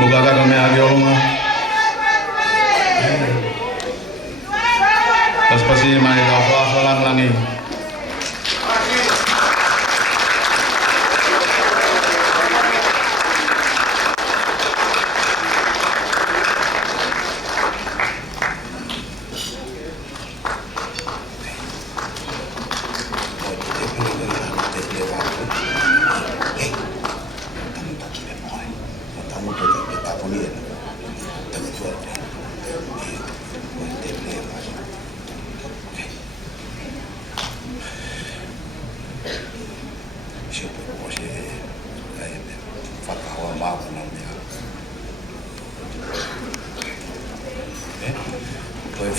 Muka kami agi olonga. Tas pasi mai da halang langi.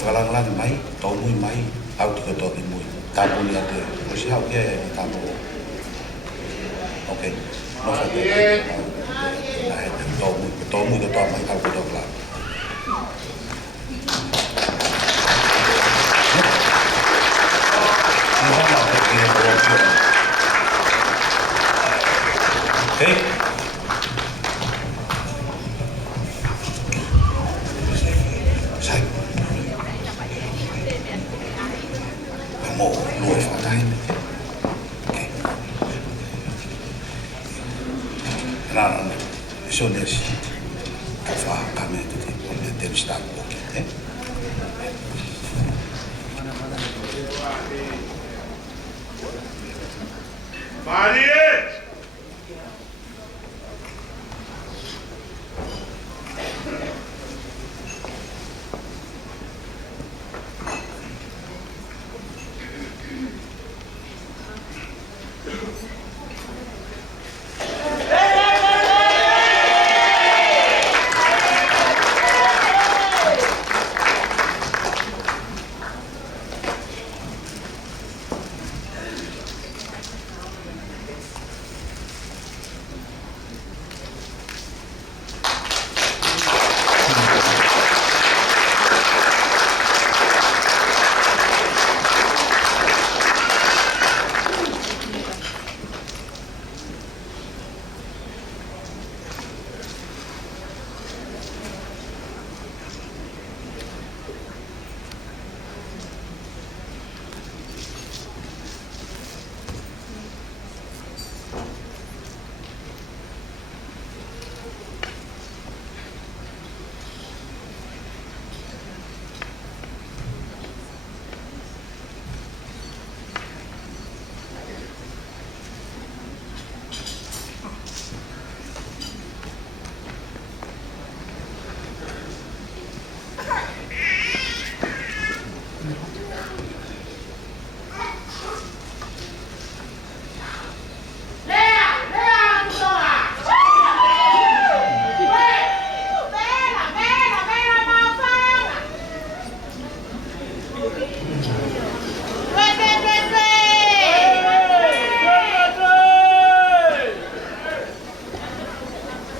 Whakalangalanga mai, tau mui mai, au tika toki mui. Tāpuni ate, o si hau kia e tāpu. Ok, no sa te na he te tau mui ka toa mai kau kuto kala. Okay? So this kafa kami itu dia start working.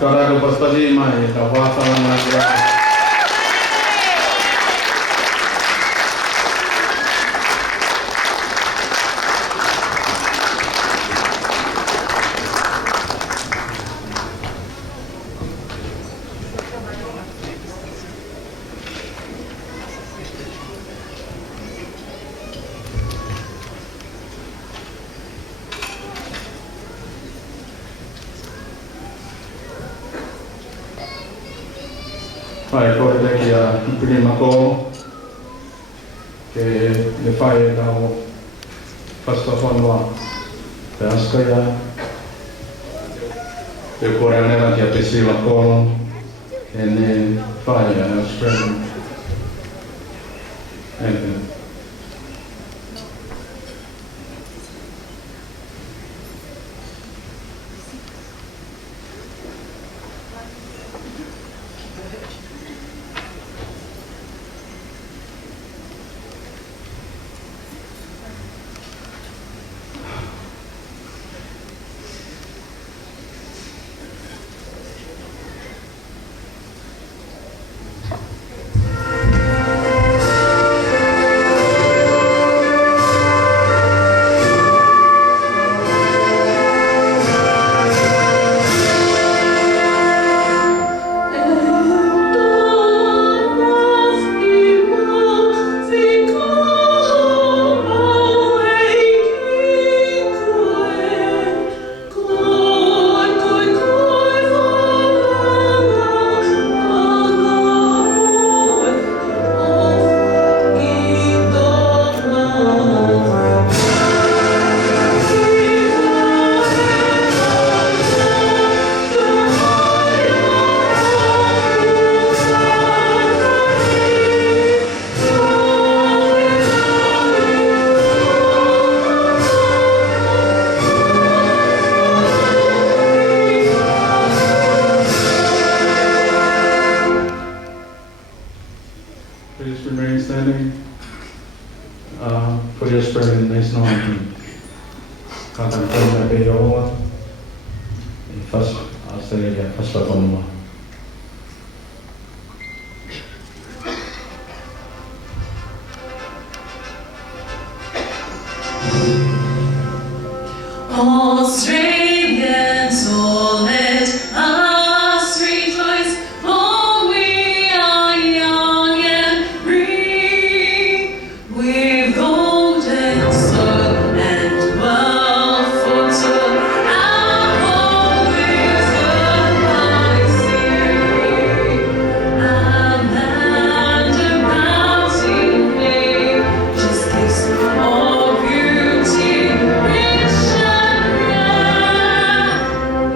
Cara que pasti mai, kawa salam lagi. Fai fuori da chi ha il primo co che le fai da questo fondo per scoia e cuore nella che appesi la co e ne fai a spread spreading this anointing. Kakan kena beroa. First, I'll say it again. First, I'll Australians, all let us rejoice, for we are young and free, with golden sword and well footed, our home is the high sea, our land about in nature's gifts of beauty, rich and rare.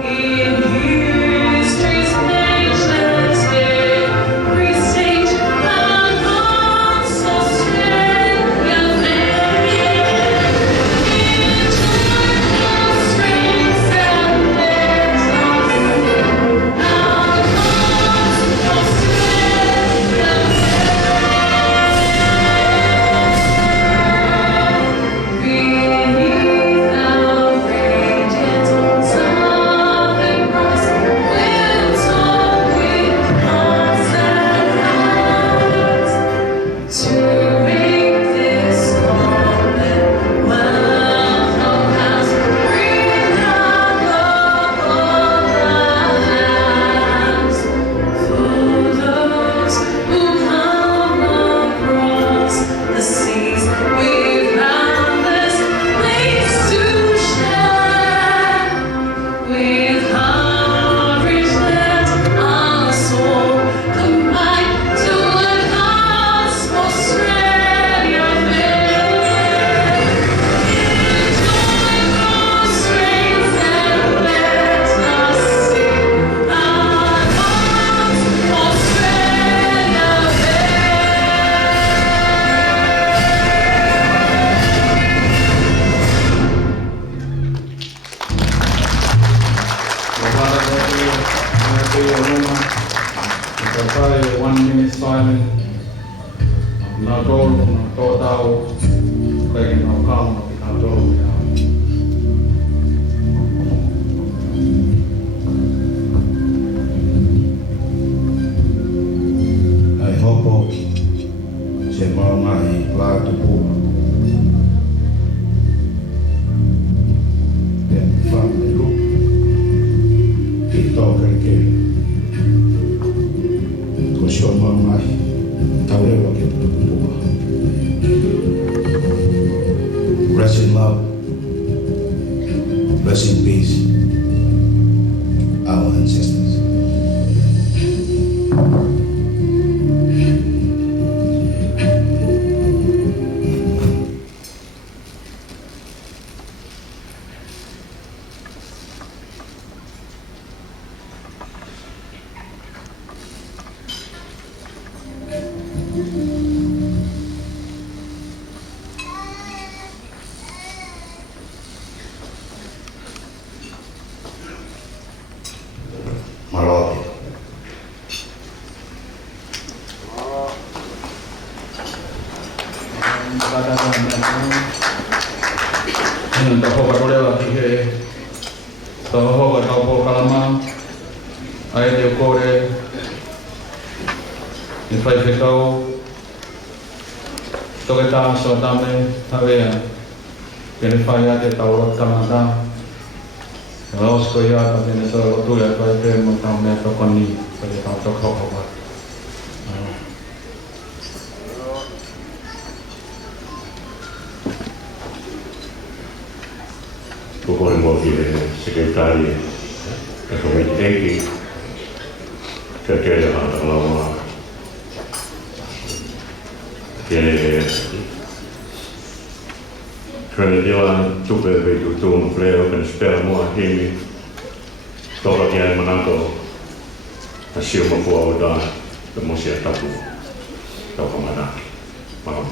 In history's nation's day, we sing and God's Australia fair. In joyful strains and let us sing our God's Australia beneath our radiant southern cross, we'll talk with hearts and hands to make this Commonwealth of hands bring out above our lands for those who come across the seas with boundless ways to share. With courage let our soul combine to a cause Australia fair. In joyful strains and let us sing our God's Australia fair. 1 minute silent. Not all, not all out. Taking no calm, not all. Ai hopo se mau mai la tu pu. Te fa me lu. Ki toka ke. Ko sho mau mai. Tau rewa ke tu pu. Rest in love. Rest in peace. Our ancestors. Malote. Taho karolewa ki he taho ka tau po kalama ai te kore ni fai whekau toke tā so tame tawea kene whai a te tau rot kamata Rausko ia ka tene tau rotu ia kai te mo tau mea tokoni ka te tau toko hoka Kukore mo ki sekretari e komiti eki te kere hata lawa kene kene dila tupe veitu tuunu pleo kene spera mua himi toka kiai manato a siuma pua o da te mosia tapu tauka manaki mahon.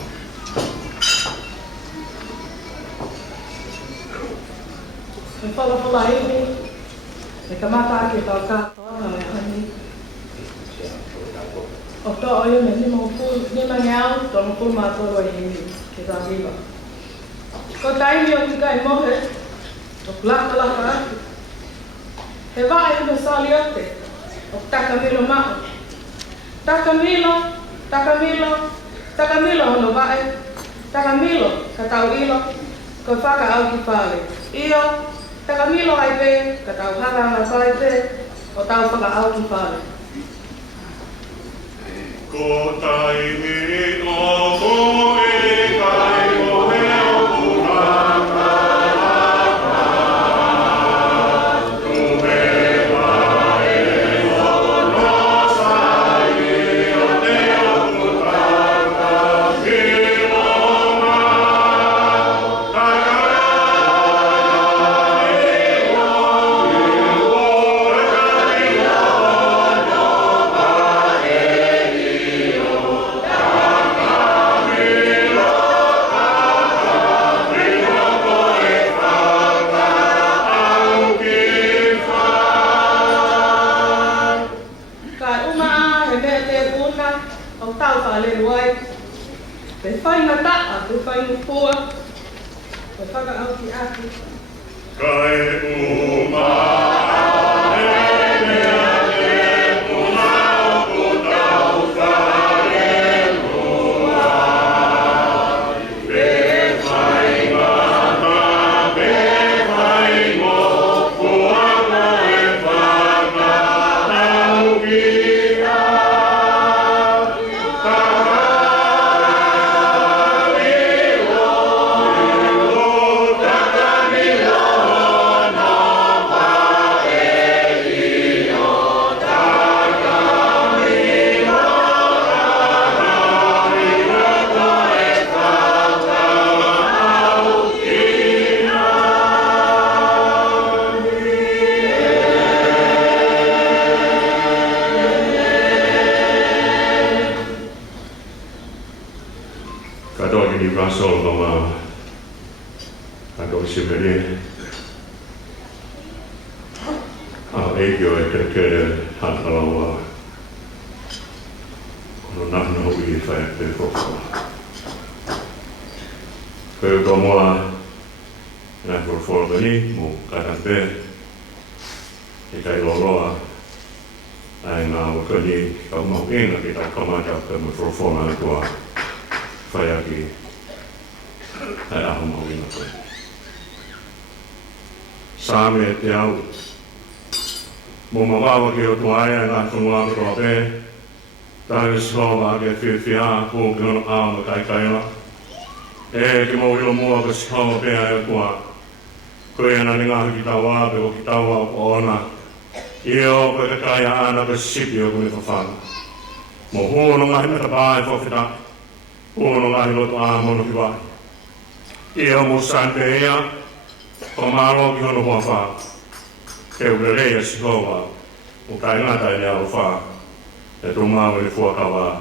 Me whalawhala imi, me kamata ake tau kātoa na me hani. O tō oio me nima ngau, tono pū mātoro i imi, ke tā viva. Ko taimi o ki kai mohe, o laka atu. He vae ina sali ote, o takamilo mao. Takamilo, takamilo, takamilo ono vae. Takamilo, ka tau ilo, ko whaka au ki whale. Io, takamilo ai pe, ka tau haranga whai pe, o tau whaka au ki whale. Ko taimi o moe kai mohe o kuranga laka. Tume vae o nosai o te o kuranga ki moma. Te whainga taa, te whainga pua, te whaka au ki atu. Kai uma Kadoa ni Russell mama kadoa simere eikio e kere hakalawa kono nahno hui whae pe whokua. Koe uko moa nai whorwhorogani mo karampe e kai loroa ai ngā wakani kau mau inga ki tau kamata ka mo whorwhorogani kua whae aki ai aho mau inga koe. Sāme te au mo mawawa ki o tuaia ngā whanua roa pē, tāne sihowa ke whiwhia ko ki ono āma kai kaila. E ki mau ilo mua ka sihowa pē ai o kua. Koe ana ni ngahu ki tau ape o ki tau au o ona. I o koe ka kaia ana ka sipi o kuni whawhana. Mo huono ngahi meta pāe whawhita. Huono ngahi loto āma ono ki wahi. I o mo sante ia, o mālo ki ono hua whaa. Ke urerea sihowa, o kai ngata e nea o whaa, e tō māu e fuakawa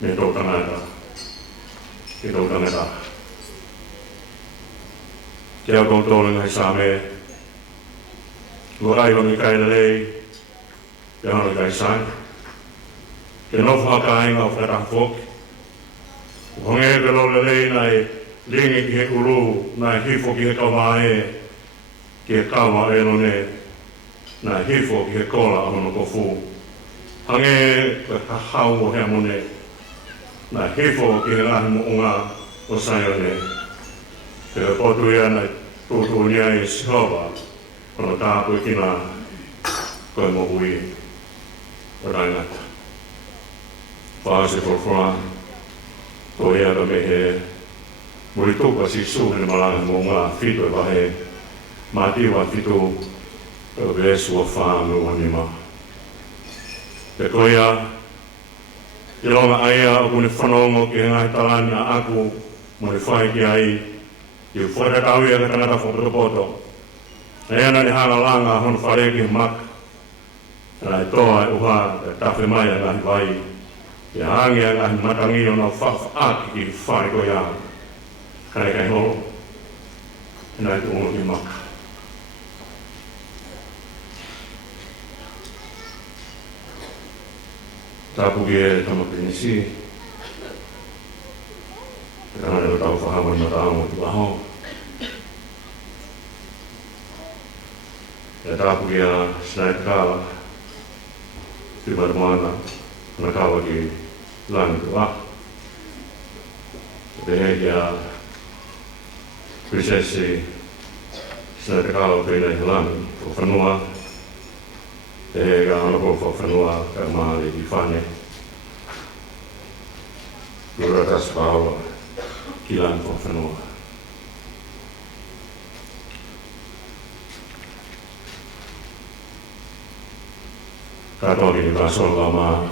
me tō tangata, e tō tangata. Te au koutou ngai sāme, o rai wangi kai lei, te hana kai sai, te nofu haka ainga o whakata whoki, o honge te lo lei nai lingi ki he uru, nai hifo ki he kawae, ki he kawa e no ne, nā hifo ki he kola ahono ko fu. Hange ka hau o hea mone, nā hifo ki he ngahi mo unga o saione. Te potu ia nai tūtu nia i sihowa, kono tāpui kina koe mo hui o raingata. Whaase whorwhora, tō ea ka me he muri tuka si suhene malanga mo ngā whito e wahe, mā tiwa whito o vesu o whāmu o nima. Te koia, i ronga aia o kune whanongo ki he ngai talani a aku mo ne whai ki ai, i u whare tau ia ka tangata whakapoto. E ana ni hanga langa hono whare ki mak, e nai toa e uha e tawhi mai a ngahi vai, i hangi a ngahi matangi o na whawha aki ki whare koia. Kai kai holo, e nai tu ungo ki mak. Tapu ki e tamakini si. Te hana o tau whahawa na tāngo ki waho. Ja tapukia snai kala. Tymar maana na kawaki langtua. Tehekia kyseesi snai kala peinai lang fofanua. Tehekia alko fofanua kamaali ifane. Luratas paula kilan fofanua. Katoli rasolama,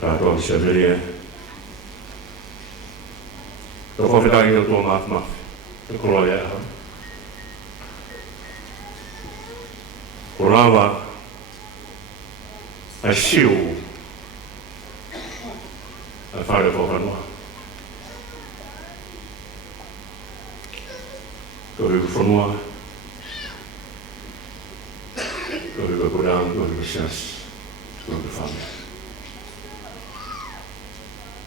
katoli severie. To fofitai jo tuo maf. To koloja. Kulava a siu. A fare fofanua. To hyvä fonua. To hyvä kudaan, to hyvä sias.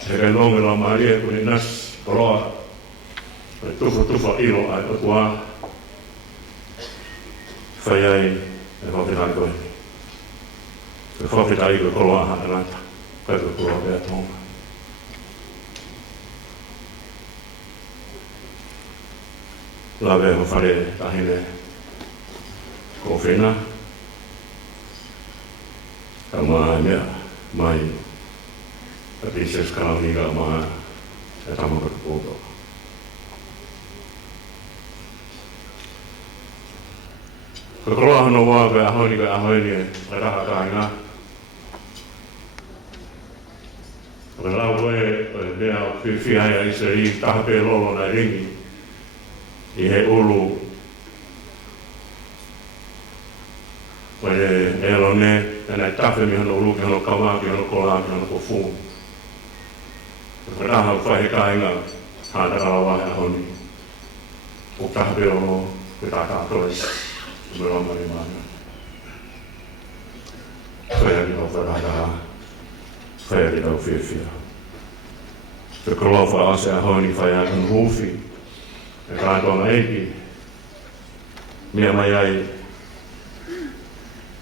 Hei longella Maria kun nas roa. Tufa ilo ai otua. Fayai e hofitai koe. Se hofitai koe koloa haelata. Kaiko koloa pea tonga. Lave ho fare tahine kofina. Kama mea mai Princess Kalaniga maa ja tamakot puutoa. Kokoloahan on vaan kun ahoini rahaa kainaa. Olen lauvoe, olen mea fyfiä ja Israeli tahpee lolona ringi. Niin he ulu. Meillä on ne, ja näitä tahvemia on ollut, on kavaakin, on kolaakin, on kofuun. Rahaa on vaihdekaan enää, haatakalla vaiheahoni. Kun tahve on ollut, pitää toisessa. Me ollaan marimaan. Fäjäkin on verrataan. Fäjäkin on firfiä. Se kolova asia honi fäjän on huufi. Ja kaatoa eikin. Miema jäi.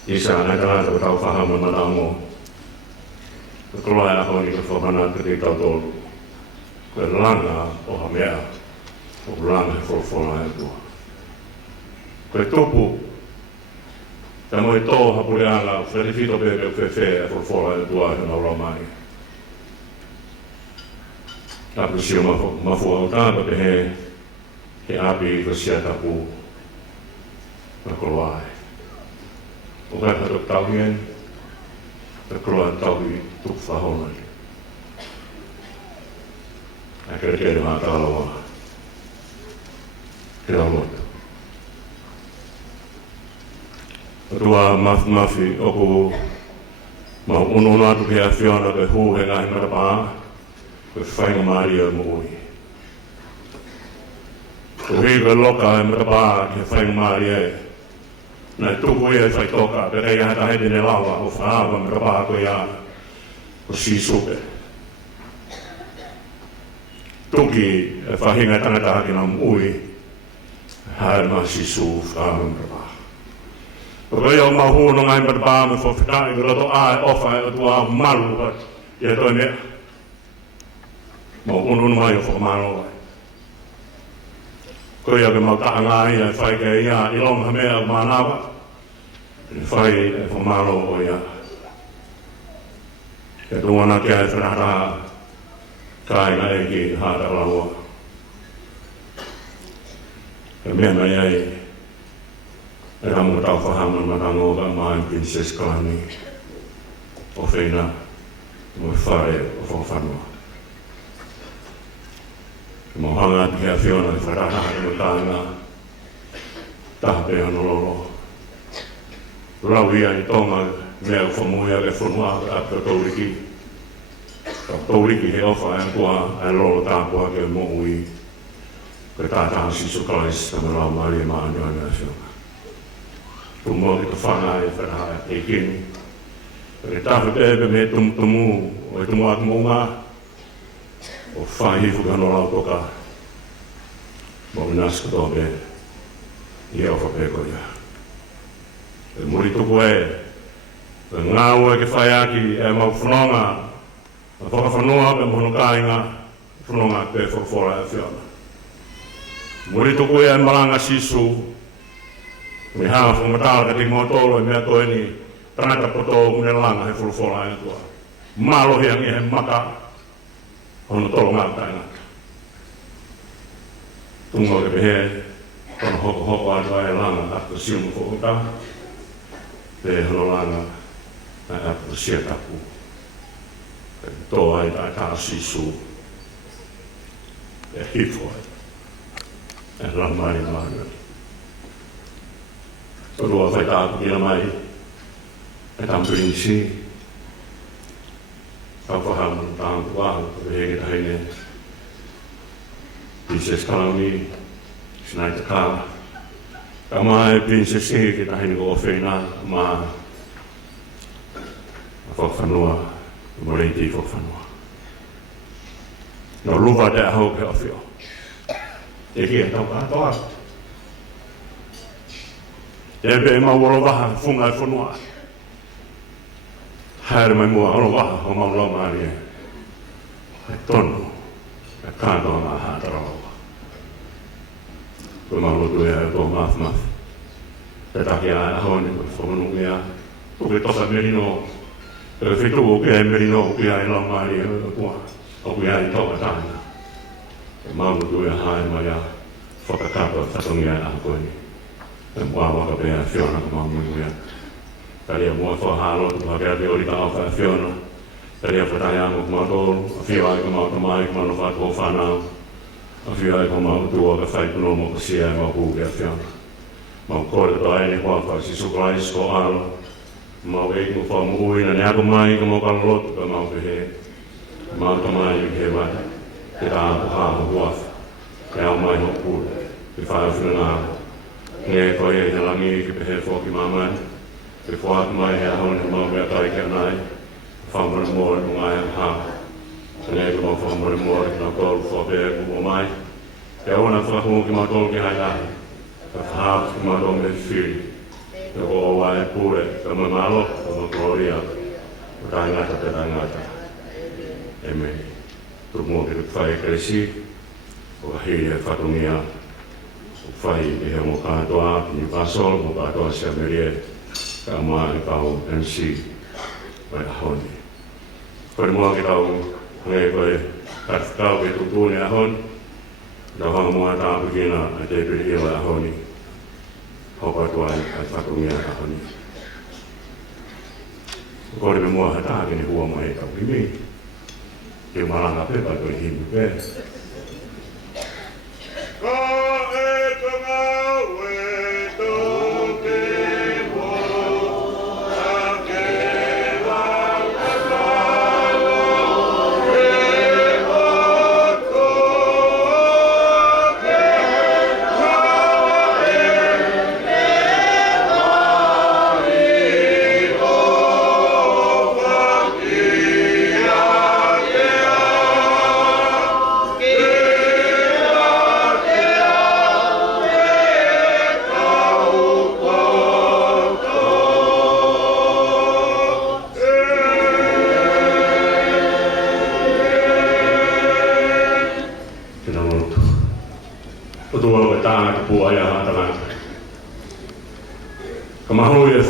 Isä näitä laita, kun tau fahamun mä tamu. Kun loja honi, kun fohanaa kriitau tuollu. Kun langaa oha mea. Kun langaa folfola ja tuo. Kun tupu. Tämä oli touha puli alla. Feli fito bebe fefe folfola ja tuo. Ja naulomani. Apusio mä fuoltaan, kun he api, kun sieltä puu. Mä kolai. Opetat taugien, ja kruan taugi tuffa hollani. Ja kerkeilevää taloa. Kyllä luottu. Tuo mafi oku, mä ununatu kia fiona ke huuhenga himmara paa, ke fainga mario mui. Ku hiive loka himmara paa, ke fainga mario. Näin tukuja sai tokaa, eikä häntä heti laulaa, kun faavan rapaako ja sisuke. Tuki, fahinga tänä tähänkin on ui, härmä sisu, faavan rapaa. Kun ei ole huono näin rapaamme, for fitään, kun roto ofa, ja tuo maluvat, ja toimia. Mä oon ununut jo for maluvat. Kun ei ole mä tahangaan ja faikea ja ilonha meillä maanava. Fai for malo ja. Ja tuona käy rahaa. Kaina eikin haada laua. Ja miemä jäi. Ja mun taufahamman mä tangoga maan Princess Kalani. Ofina. Mun fare ofofanua. Mä hangat ja Fiona rahaa tahpe on ollut. Rauhia niin tonga mea ufamuja le funua apka touriki. Touriki he ofa en kua en lolo taapua ke moui. Ke taataan sisukalaisista me lau marimaan joan ja siunga. Tumo ito fanga ja verhaa ei kini. Ke tahpe ebe me tumtumu oi tumuak muungaa. O fai hifukan olau toka. Mo nasko tobe. Ie ofa pekoja. E muri tuku e ngau e ke whaiaki e mau whanonga a whakawhanua me mohono kāinga whanonga te whakawhora e whiona. Muri tuku e maranga sisu me hanga whangatala ka tiki mautolo e mea koe ni tangata poto mune langa he whakawhora e tua. Malohi angi he maka hono tolo ngā kāinga. Tungo ke pehe kono hoko atua e langa atu siumu whakota te hono langa atu sia tapu. Tō ai tā sisu e hifo e lamai māna. Tō rua whai tāpu kina mai e tampiri si ka whahamu tāngu wāhu ko hege tahine Princess Kalami sinai te kāla ka mai Princess hege tahine ko whenā mā a whakawhanua mo reiti whakawhanua no luwa te ahau ke awhio e kia tau kātoa e be mau oro waha whunga e whanua haere mai mua oro waha o mau lau maari e tonu e kātoa ngā hātarawa koe mau lotu e tō math te taki a ahoni koe whanunu ia koe toka merino e whitu o kia e merino o kia e lau maari e kua o kia e toka tāna e mau lotu e hae mai a whakakato whatongi a koe ni e mua waka pēr whiona ka mau mui ia Taria mua whahalo, tu hakea te ori ka awha e whiona. Taria whatai ango kuma tōru, a whio ai ka mau tamai, kuma no whātua whanau. A whio ai ka mau tua ka whaikuno mo ka sia e mau hūke a whiona. Mau kore to aene hoa wha si sukai sko alo. Mau eik mo wha mo uina ne ako mai ka mau kalolotu ka mau pehe. Mau tamai i he wata, te tā ako hāho huafa. E au mai ho pūre, te whae whina ngāko. Nge koe e te langi i ke pehe whoki mamai. Ke whaat mai hea hone mau mea tai kia nai, whamare mōre mo ngai am hā. Ka nei ka mau whamare mōre ki nā kōru whapea ku o mai. Ke auna whakahungu ki mau tōru ki hai ahi. Ka whahāp ki mau tōru me whiri. Ka ko o wai pūre, ka mamalo, ka mau kōria. Ka tai ngata te tai ngata. E me, turu mō ki tuk whai kresi, o ka hiri e whatungia. O whai e he mō kātoa, ki ni pasol, mō kātoa si amerie. Ka mua i kau MC mai ahoni. Kore mua ki kau ngai koe kau ki tutuni ahoni. Nau hanga mua tāpu kina a te piri ila ahoni. Hopa tuai a whakungia ahoni. Kore me mua hata ki ni hua mai kau ki mi. Ki maranga pepa koe himu pe. Ka e tonga we toke.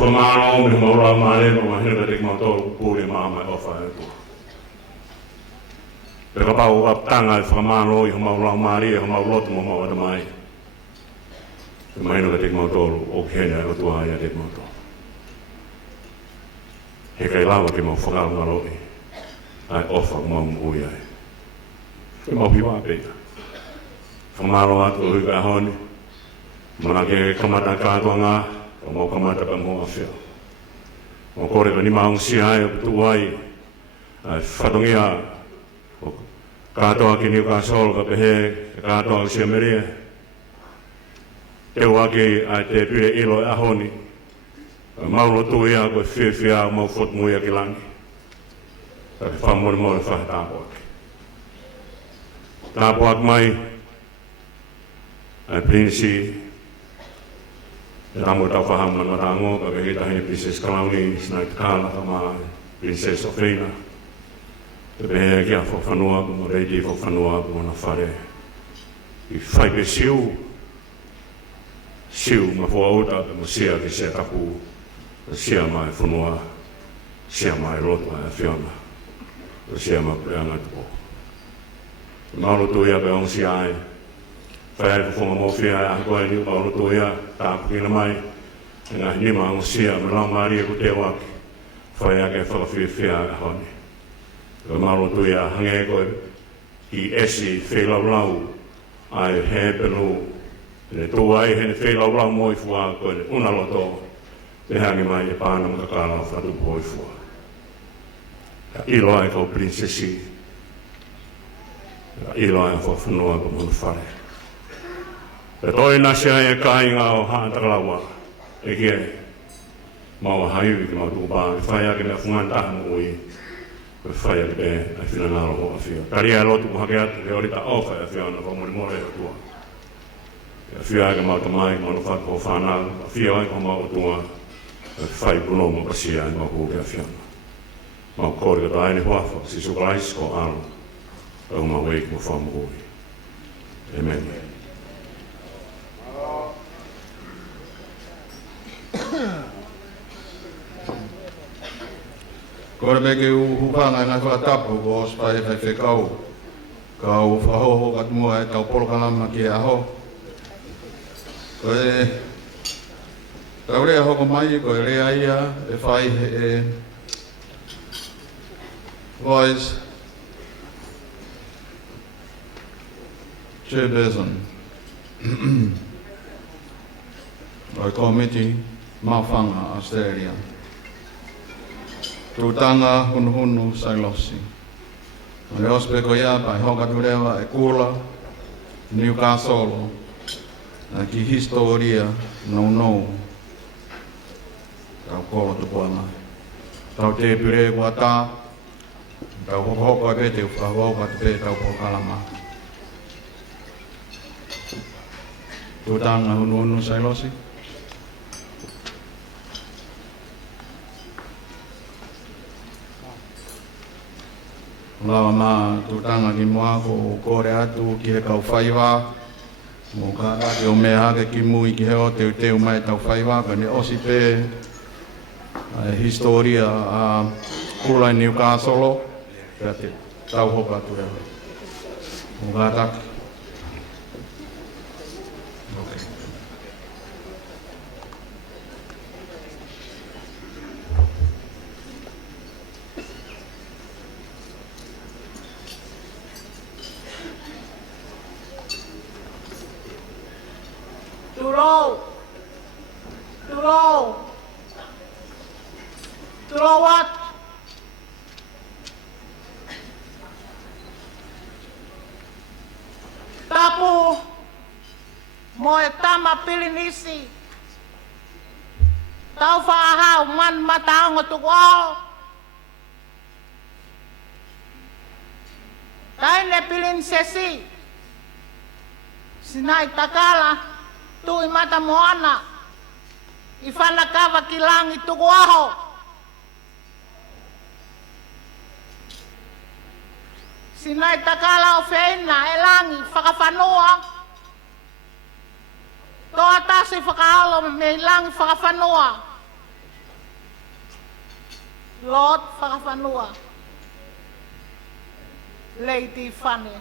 Whamano me maura maare ma mahina ka tek mautoro pūre māma e ofa e tua. Peka pau ap tanga e whamano i maura maare e maura mo maura mai. E mahina ka tek mautoro o kene e tua ia tek mautoro. He kai lawa ke mau whakaro ngaroi. Ai ofa mau mui ai. Ke mau piwa peka. Whamano atu hui ka honi. Mana ke kamata kātua ngā. O mau kamata ka mua whio. O kore ka ni maung si hai o tuai. Ai whatongia. O kātoa ki niu ka sol ka pehe. Kātoa ki si amerie. Te wake ai te pire ilo e ahoni. Mau lotu ia koe whiwhia mau whot muia ki langi. Ka whamore more whahe tāpo ake. Tāpo ak mai. Ai prinsi. Ramo tau whahama na rango, ka hita hini Princess Clowny, Snai Kala, kama Princess Ofina. Te pehe kia whanua, mo reiti whanua, mo na whare. I whaipe siu ma whaota, mo sia ki se tapu, sia mai whanua, sia mai roto mai a whiona, sia mai preanga tupo. Mauro tuia pe on si ai, whae whonga mo whia a koe ni mauro tuia, tāpukina mai, ngā nima on sia, me lau maria ku te waki, whae ake whakawhiwhia a honi. Ka mauro tuia hange koe, ki esi whelaulau, ai he penu, ne tō ai he ne whelaulau moi fua koe ne unaloto, te hangi mai e pāna mga kāla whatu poi fua. Ka ilo ai kau prinsesi, ka ilo ai kau whanua ko munu whare. Ka toi nasi ai e kāinga o hāntarawa, e kia maua haiwi ki mau tūpā, e whai ake mea whungantaha mo ui, ko whai ake pe ai whina ngaro ho a whia. Kari ai lotu ko hake atu, e orita o whai a whia na whamori more o tua. E whia ake mau tamai, mau whako whanau, a whia ai ko mau tua, e whai puno mo pasia ai mau kuke a whia. Mau kore ka taini huafa, si sukalais ko alo, au mau weik mo whamu ui. Amen. Kore me ke uhupanga ngā whakatapu ko ospai whai whekau. Kau whahoho kat mua e tau polokalama ki aho. Koe tau rea hoko mai, koe rea ia e whai e Vice Chairperson o Committee Mawhanga Australia. Tūtanga hunu Sailosi. Me ospe ko ia pai hoka turewa e kula Newcastle na ki historia no tau kolo tupoa mai. Tau te pire kua tā, tau hoko e te whahoka te tau pokalama. Tūtanga hunu Sailosi. Lawa mā tūtanga ki mua ko kore atu ki he kau whaiwa. Mō ka rake o mea hake ki mui ki he o teu mai tau whaiwa. Ka ne osi pē historia a Kulai Newcastle. Ka te tau hoka ture. Mō ka rake. Turo what? Tapu mo e tama pilinisi. Tau whaahau man mataongo tuko. Taine pilinsesi. Sinai takala tui mata moana. I whanakawa ki langi tuku aho. Sinai takala o whina e langi whakawhanua. Toa tasi whakaalo me langi whakawhanua. Lord whakawhanua. Lady Fanny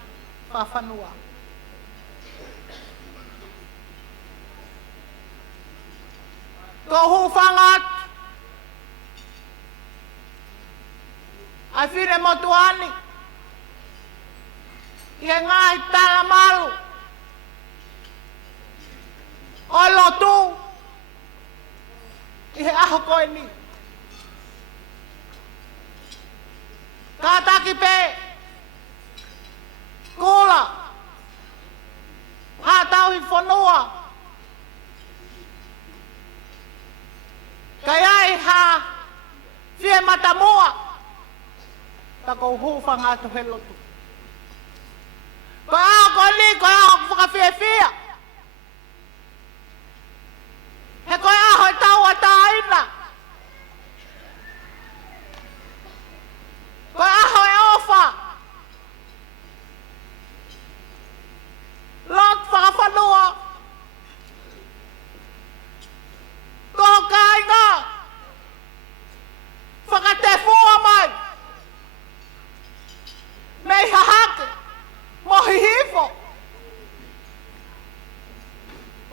whakawhanua. Ko hufangat. Ai whine motuani. I he ngai tala malu. O lotu. I he aho koe ni. Kātaki pē. Kula. Hātau hi whanua. Kai ai ha whie matamua. Tako huwhanga atu he lotu. Ko ao ko li, ko ao whakawhiawhia. He ko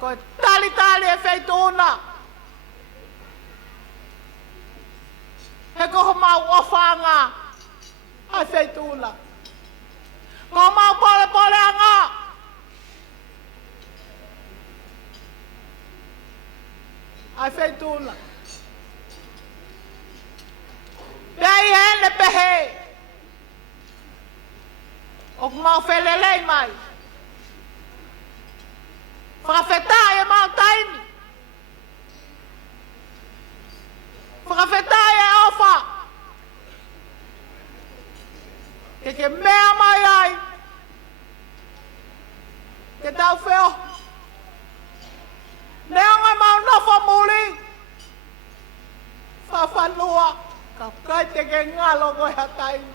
Ko tali e feituna. He ko mau ofanga. Ai feituna. Ko mau pole anga. Ai feituna. Pei hele pehe. O mau felelei mai. Whakawhetai e mau taini. Whakawhetai e ofa. Ke mea mai ai. Ke tau wheo. Nea ngai mau nofo muli. Whawhanua. Ka kai te ke ngalo koe hataini.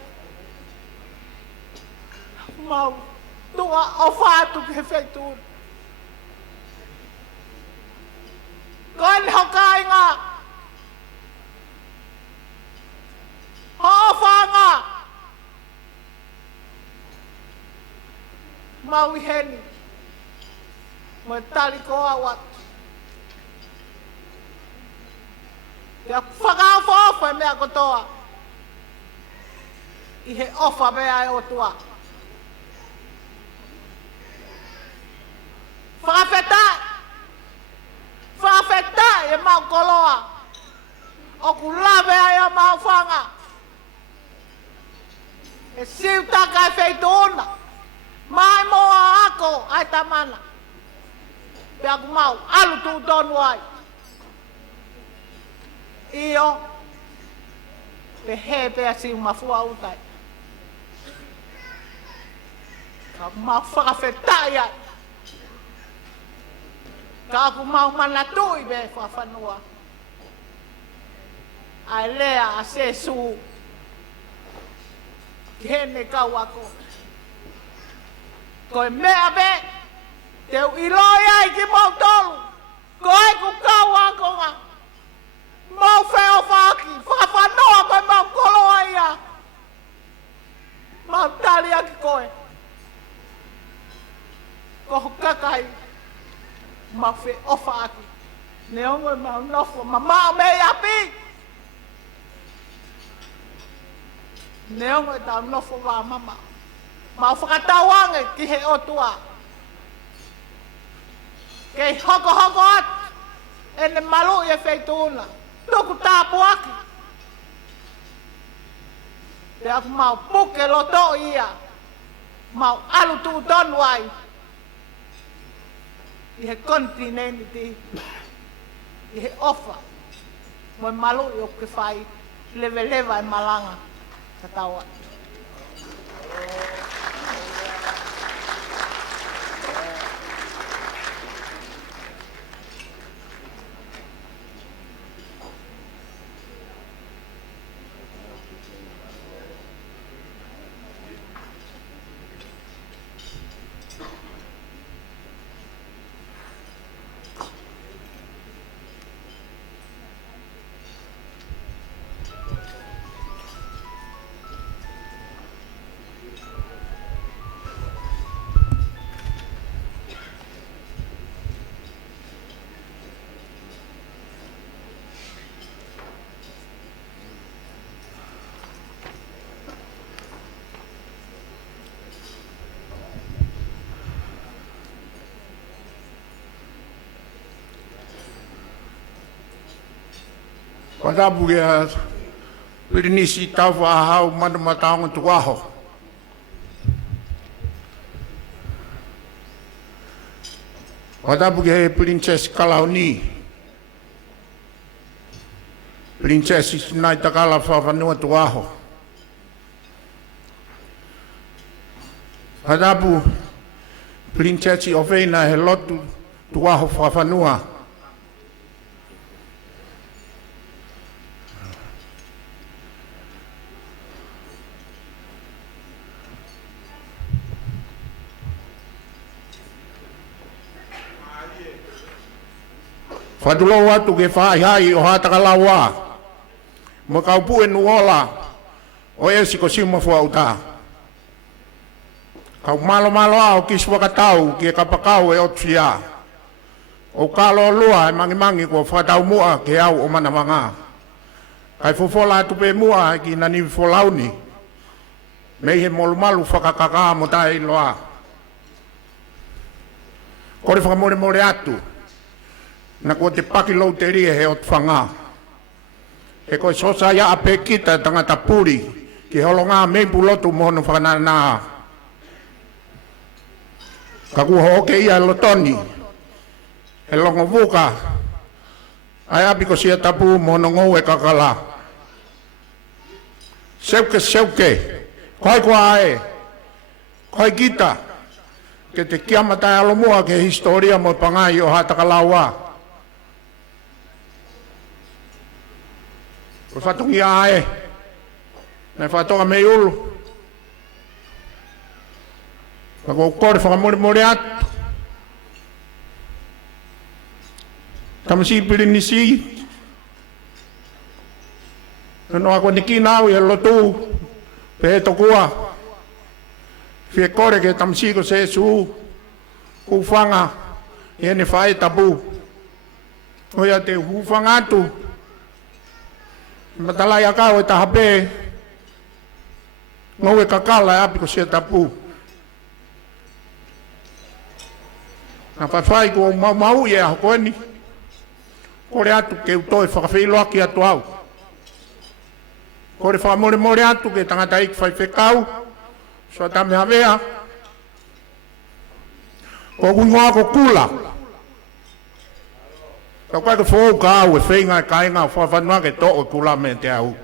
Mau tua ofa atu ke whetūna. Koen hokai ngā. Hofa ngā. Mau I heni. Mo tali ko awat. Ia whakawha mea kotoa. I he ofa mea e o tua. Whakawhetai. Whawhetai e mau koloa. O ku lawe ai a mau whanga. E siutaka e feitona. Mai moa ako ai tamana. Pea ku mau alu tu tonu ai. Io. Pe he pea siu mafua utai. Ka mau whakawhetai ai. Ka aku mau manatui be whawhanua. Ai lea a se su. Kene kau ako. Koe mea be. Teu iloi ai ki mau tolu. Koe ku kau ako nga. Mau wheo whaki. Whawhanua koe mau koloa ia. Mau tali aki koe. Koho kakai. Ma fe ofa aki. Ne ongo ma nofo ma ma me api. Ne ongo ta nofo wa mama. Ma whakatawange ki he otua. Kei hoko at. Ene malu e feituna. Tuku tāpu aki. Te aku mau puke loto ia. Mau alu tu tonu ai. I he kontinenti, I he ofa. Moi malu I o ke whai, lewa e malanga, ka taua. Whatapu kia pirinisi tau whahau manamataonga tuaho. Whatapu kia he Princess Kalauni. Princess Sinai Takala whawhanua tuaho. Whatapu Princess Ofeina he lotu tuaho whawhanua. Whatulo watu ke whaihai o hataka lawa. Mo kaupu e nuola o esi ko sima fua uta. Kau malo ao ki swakatau ki kapakau e otria. O kalo lua e mangi ko whatau mua ke au o mana manga. Kai fofola atu pe mua ki nani folauni. Mei he molumalu whakakaka mo tai loa. Kore whakamore atu. Na ko te pakilou te rie he o te whanga. E koe sosa ia ape kita tangata puri. Ki holonga mei pulotu mohono whakanana. Ka kua hoke ia lotoni. E longo vuka. Ai api ko sia tapu mohono ngou e kakala. Seuke. Koe ae. Koe kita. Ke te kiamata alo mua ke historia mo pangai o hatakalaua. Ko whatungi ae. Nei whatonga mei ulu. Ko kore whakamore atu. Tamasi piri nisi. No ako ni kinau e lotu. Pe tokua. Fie kore ke tamasi ko se su. Ufanga. E ne whae tabu. Oia te ufanga atu. Matalai akau e tahape. Ngau e kakala e api ko se tapu. Na whawhai ko mau e aho koeni. Kore atu ke utoi whakawhiloa ki atu au. Kore whakamore atu ke tangata iki whaiwhekau. So tame hawea. Ko kungoa ko kula. Ka koe ke whou ka au e whenga e kainga whawhanua ke to o kula me te au.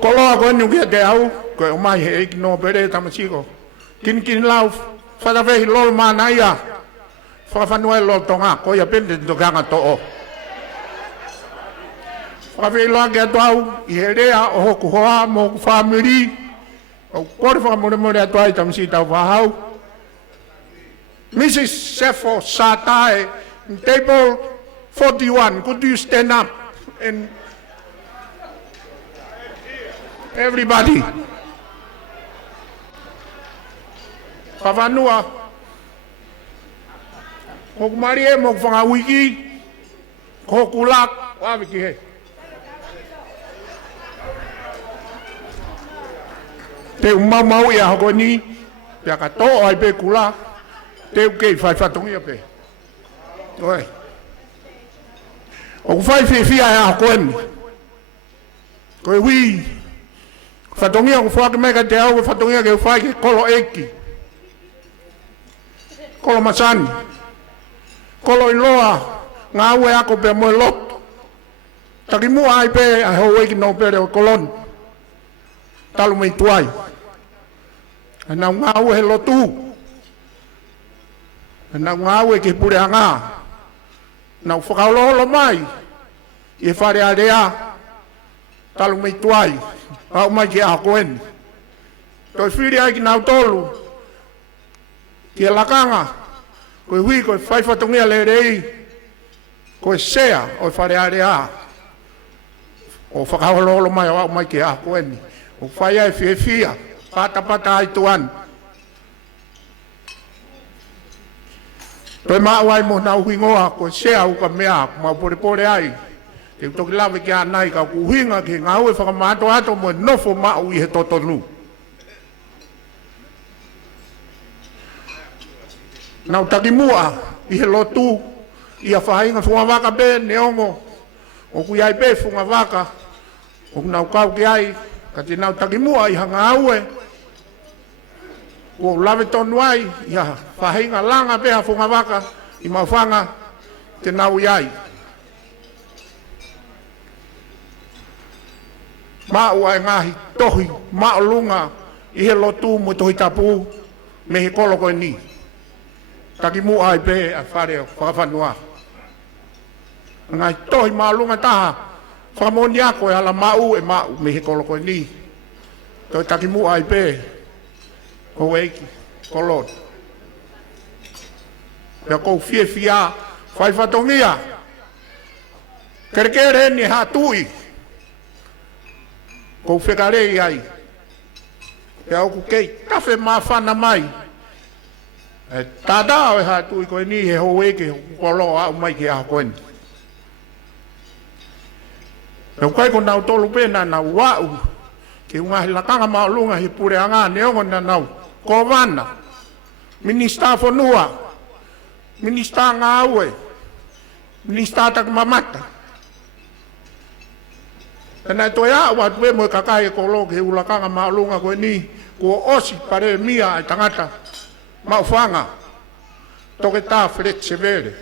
Koloa koe nukia te au. Koe o mai he eiki no pere tamasiko. Kini lau. Whatawehi lolo mana ia. Whawhanua e lolo tonga. Koe ia pente te tokanga to o. Whawhehi loa ke atu au. I he rea o hoku hoa mo ku whamiri. O kore whakamore atu ai tamasi tau whahau. Mrs. Sefo Satae. Table 41. Could you stand up? And everybody. Whawanua. Hoku mari e mo whanga wiki. Hoku lak. Wawiki he. Te umau ia hoko ni. Pia ka toa ai pe kula. Te ukei whai whatongia pe. Oi. Oku whai whiwhia e hoko ni. Koe hui. Whatongia ku whake meka te au. Whatongia ke whai ke kolo eki. Kolo masani. Kolo iloa. Ngā ue ako pe moe loto. Taki mua ai pe a hau eki no pere o kolon. Talu mei tuai. Anau ngā ue he lotu. Anau ngā ue ke pure a ngā. Nau whakaololo mai. I whare a rea. Talu mei tuai. Au mai ki a koen. Toi whiri ai ki nau tolu. Ki e lakanga. Koe hui koe whaifatongia le rei. Koe sea o whare a rea. O whakaololo mai au mai ki a koen. O whai ai whiwhia. Pata ai tuan. Toi maa wai mo nau hingoa. Koe sea uka mea. Mau pore ai. Te utoki lawe ki a nai ka kuhinga ki ngā ue whakamato ato mo nofo mau i he totonu. Nau taki mua i he lotu i a whahinga whunga waka be neongo. O kui ai be whunga waka. O nau kau ki ai. Ka te nau taki mua i hanga aue. O lawe tonu ai i a whahinga langa be a whunga waka. I mawhanga te nau i ai. Ma'u ai ngahi tohi ma'olunga i he lotu mo tohi tapu me he koloko ni. Taki mu ai pe a whare o whakawhanua. Ngai tohi ma'olunga taha whamoni ako e ala ma'u e ma'u me he koloko ni. Toi taki mu ai pe ko eiki kolon. Pea kou fia whaifatongia. Kerekere ni hatui. Ko whekarei ai. e au ku kei tafe mawhana mai. E tādā e hā tui koe ni he ho eke kolo au mai ke a koe ni. E ukai ko nau tolu pēna nau wau, ke unga he lakanga maolunga he pure anga neongo na nau, ko wana, minista fonua, minista ngā aue, minista tak mamata. E nai toi a wat we mo kakai e kolo ke ulakanga maolunga koe ni, ko osi pare mia ai tangata, maufanga, toke tā fret severe.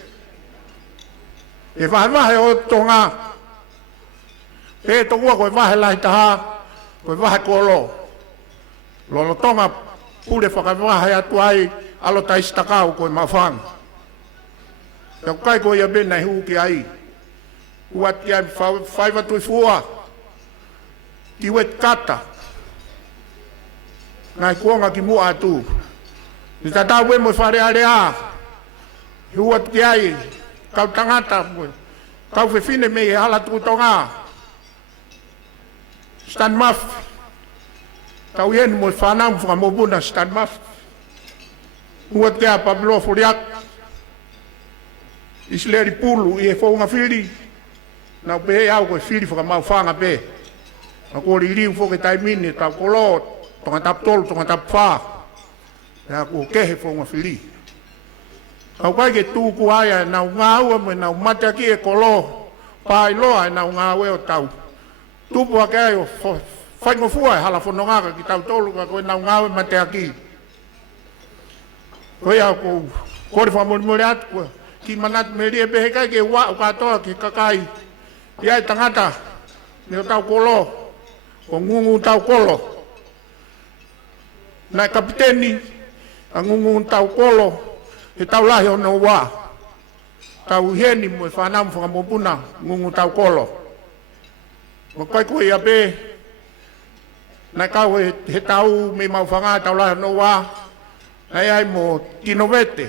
E vahe o tonga, e tokua koe vahe lai taha, koe vahe kolo. Lolo tonga pure whakavahe atu ai, alo taistakau koe maufanga. E kai koe ia bena i huki ai. Uat ia whaivatui fua, ki wet kata. Ngai kuonga ki mua atu. Ni tata we mo whare are a. Huat ki ai, kau tangata, kau whewhine me e hala tu tonga. Stan maf. Kau yen mo whanam whakamobuna stan maf. Huat ki a Pablo Furiak. Isleri pulu i e whaunga whiri. Nau pe au koe whiri whakamau whanga pe. Nau kori riu whoke taimini, tau kolot, tonga tap tolu, tonga tap wha. Nau ko kehe whaunga whiri. Kau kai ke tūku aia nau ngā ua me nau mataki e kolo. Pai loa e nau ngā ue o tau. Tupu a kai o whaingo fua e hala whanongaka ki tau tolu ka koe nau ngā ue mateaki. Koe au ko kore whamori atu koe. Ki manat me rie pehe kai ke wā o katoa ki kakai. Iai tangata, me o tau kolo. O ngungu tau kolo. Nai kapiteni, a ngungu tau kolo, he tau lahi o no wā. Tau heni mo e whanamu whakamopuna, ngungu tau kolo. Mo kai koe ia pe, nai kau he tau me mau whanga tau lahi o no wā. Nai ai mo tino vete.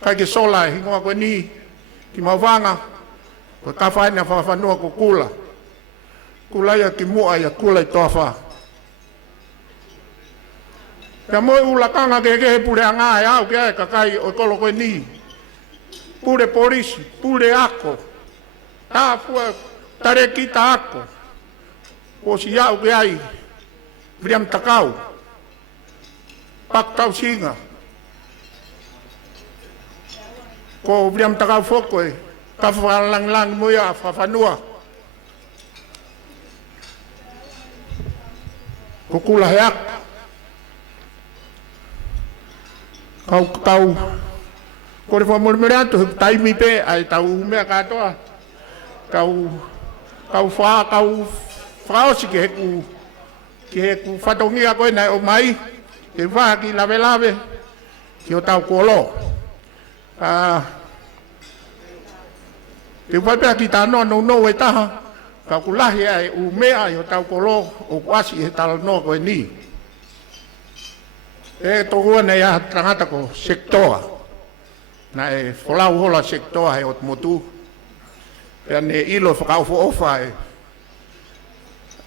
Kai ke sola e hingoa koe ni, ki mau whanga, koe ka whaina whawhanua ko kula. Kula ia ki mua ia kula i toa wha. Pea moe ulakanga ke kehe pure a ngā e au ke ai kakai o kolo koe ni. Pure polisi, pure ako. Tā fua tare kita ako. Ko si au ke ai. Vriam takau. Pak tau singa. Ko vriam takau foko e. Ka whalang mo ia whawhanua. Ko kula heak. Kau kore whamurumere atu, taimi pe, ai tau umea katoa. Kau whaosi ki heku whatongia koe nai o mai, ke wha ki lawe, ki o tau kolo. Ke whaipea ki tānoa no e taha, kau kulahi ai umea i o tau kolo, o kuasi he tala noa koe ni. E tohua nei a tangata ko sektoa. Na e wholau hola sektoa he ot motu. Pea ne ilo whakau ofa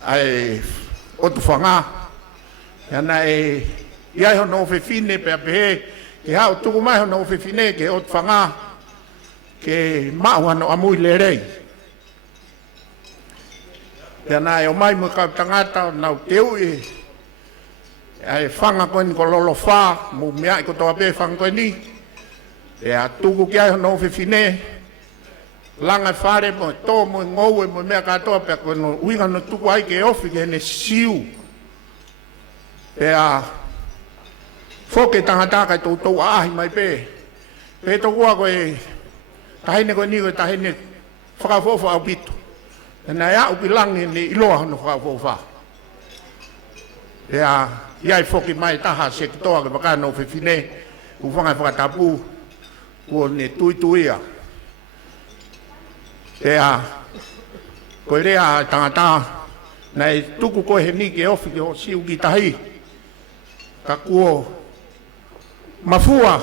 ai otu whanga. Pea na e iai ho no whewhine pea pehe. Ke hao tuku mai ho no whewhine ke ot whanga. Ke mau ano amui le rei. Pea na e o mai mo kau tangata nau teu e. Ai whanga koe ni ko lolo wha, mo mea i ko toa pe whanga koe ni. E a tuku ki ai hono whiwhine, langa whare mo tō mo ngou e mo mea katoa pe koe no uinga no tuku ai ke ofi ke ne siu. E a whoke tangataka i tō ahi mai pe. Pe tō kua koe, tahine koe ni koe tahine whakawhofa au pitu. E nai au ki langi ni iloa hono whakawhofa. E a iai whoki mai taha se kitoa ke waka no whiwhine u whangai whakatapu ua ne tuituia. E a koe rea tangata nei tuku koe he ni ke ofi ke o siu ki tahi ka kuo mafua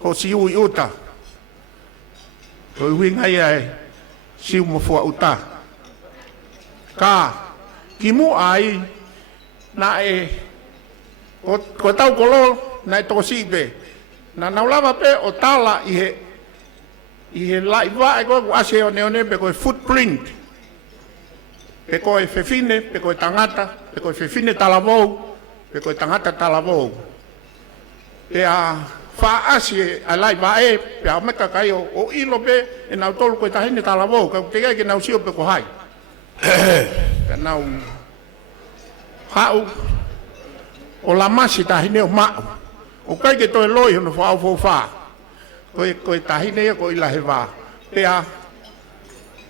ko siu i uta koe winga ia siu mafua uta ka ki mu ai na ko tau kolo na to si be na lava pe o tala i he lai va ko ase o ne pe ko footprint pe ko fefine pe ko tangata pe ko fefine talavou pe ko tangata talavou pe a fa ase a lai va pe a meka kai o ilo pe e na tolu ko tahine talavou ka te ke na usio pe ko hai pe na hau o la masi tahine o ma o kai ke to loi no fa fa ko tahine ko ila heva pe a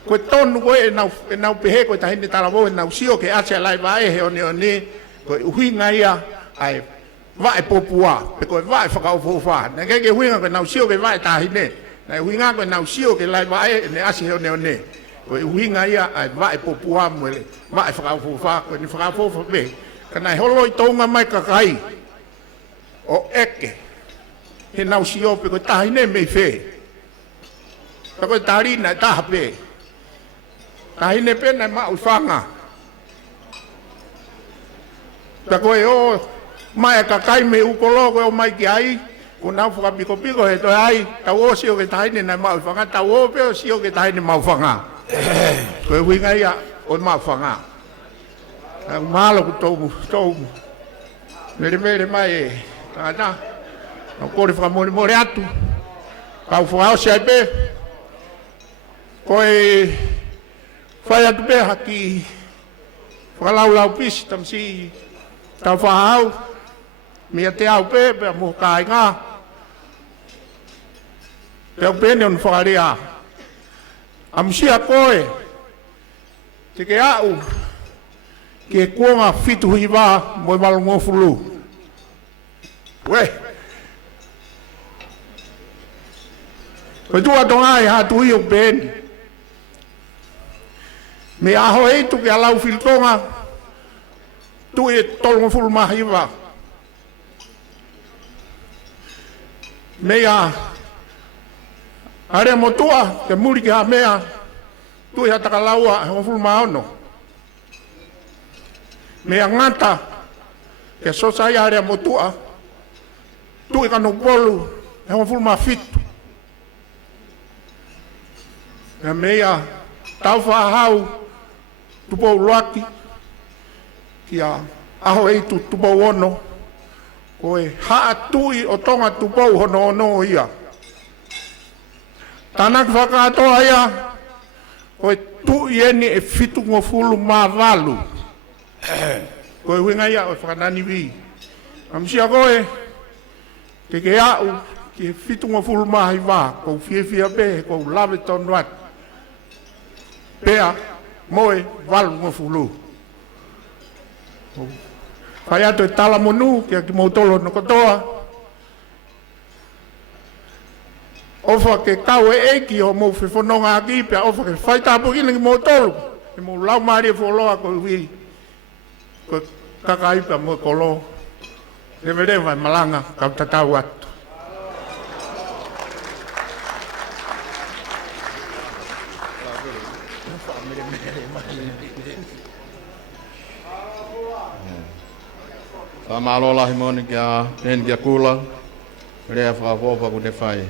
ko tonu ko e na pe ko tahine talavou e na usio ke ase lai va he oni ko huinga ia ai vai popua pe ko vai fa fa na ke huinga ko na usio ke vai tahine na huinga ko na usio ke lai vai ne ase he oni ko huinga ia ai vai popua mo vai fa ko ni fa be kana holoi tonga mai ka kai o eke he nau si ope ko tahine me fe ka ko tarina ta pe tahine pe na ma ufanga ta ko o mai ka kai me u kolo ko mai ki ai ko na fu ka piko he to ai ta o si o ke tahine na ma ufanga ta o pe o si o ke tahine ma ufanga ko winga ia o ma ufanga malo to mere mai ta o kore fa more atu ka fa o sai be koi fa atu be haki fa lau pis tam si ta fa au mi te au pe mo kai nga te pe non fa ria am si a koi te ke au ke kuonga fitu hiva mo malungo fulu we ko tua tonga ha tu i ben me aho e tu ke alau filtonga tu e tolongo fulu ma hiva me a are motua ke muri ke ha mea tu e takalaua ho fulu ma ono me ngata ke so sai are motua tu ka no polu e ho fulma fitu e mea tau fa hau tu po luaki kia aho e tu po ono ko e ha tui o tonga tu po hono no ia tanak fa to ia ko tu ieni e fitu ngo fulu ma valu ko winga ia o fanani vi am sia koe ke au ke fitu ngo fulu mai va ko fie be ko lave ton wat pea moe val ngo fulu faya to tala monu ke mo tolo no kotoa ofa ke kawe eki o mo fe fononga aki pe ofa ke faita po ki mo tolo mo lau mari fo lo ko vi ko kakai pa mo kolo le vede vai malanga ka tatawat Malo la himoni kia en kia kula rea fa fofa ku te fai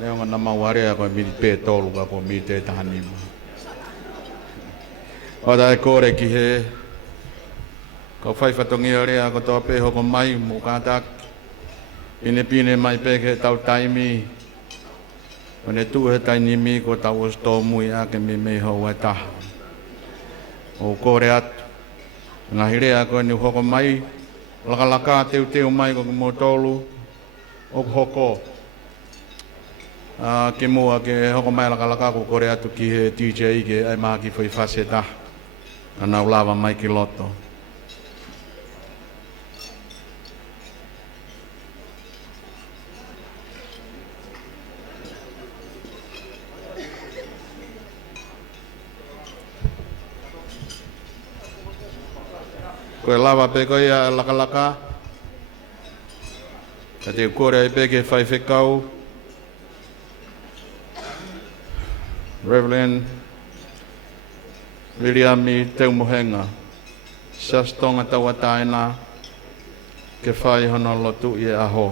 leo ngana mawarea ko mi pe tolu ka ko mi te tahanima oda kore ki he ko fai fatongi area ko to pe ho ko mai mu ka tak ine pine mai pe ke tau taimi one tu he taini mi ko tau sto mu ya ke me ho wa ta o kore at ngahirea ko ni hoko mai laka teu mai ko mo tolu o hoko ke mua ke hoko mai laka ko kore atu ki he DJ ke ai ma ki foi faseta ana ulava mai ki loto ko lava pe ko ia laka ka te kore ai pe ke fai fekau Reverend William Teu Mohenga Sastonga tawa taina ke whai hono lotu i aho.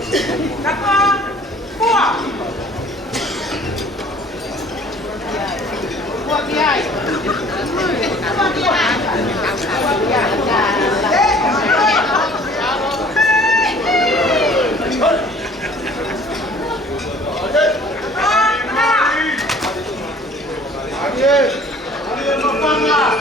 Hãy subscribe cho kênh Ghiền Mì Gõ để không bỏ lỡ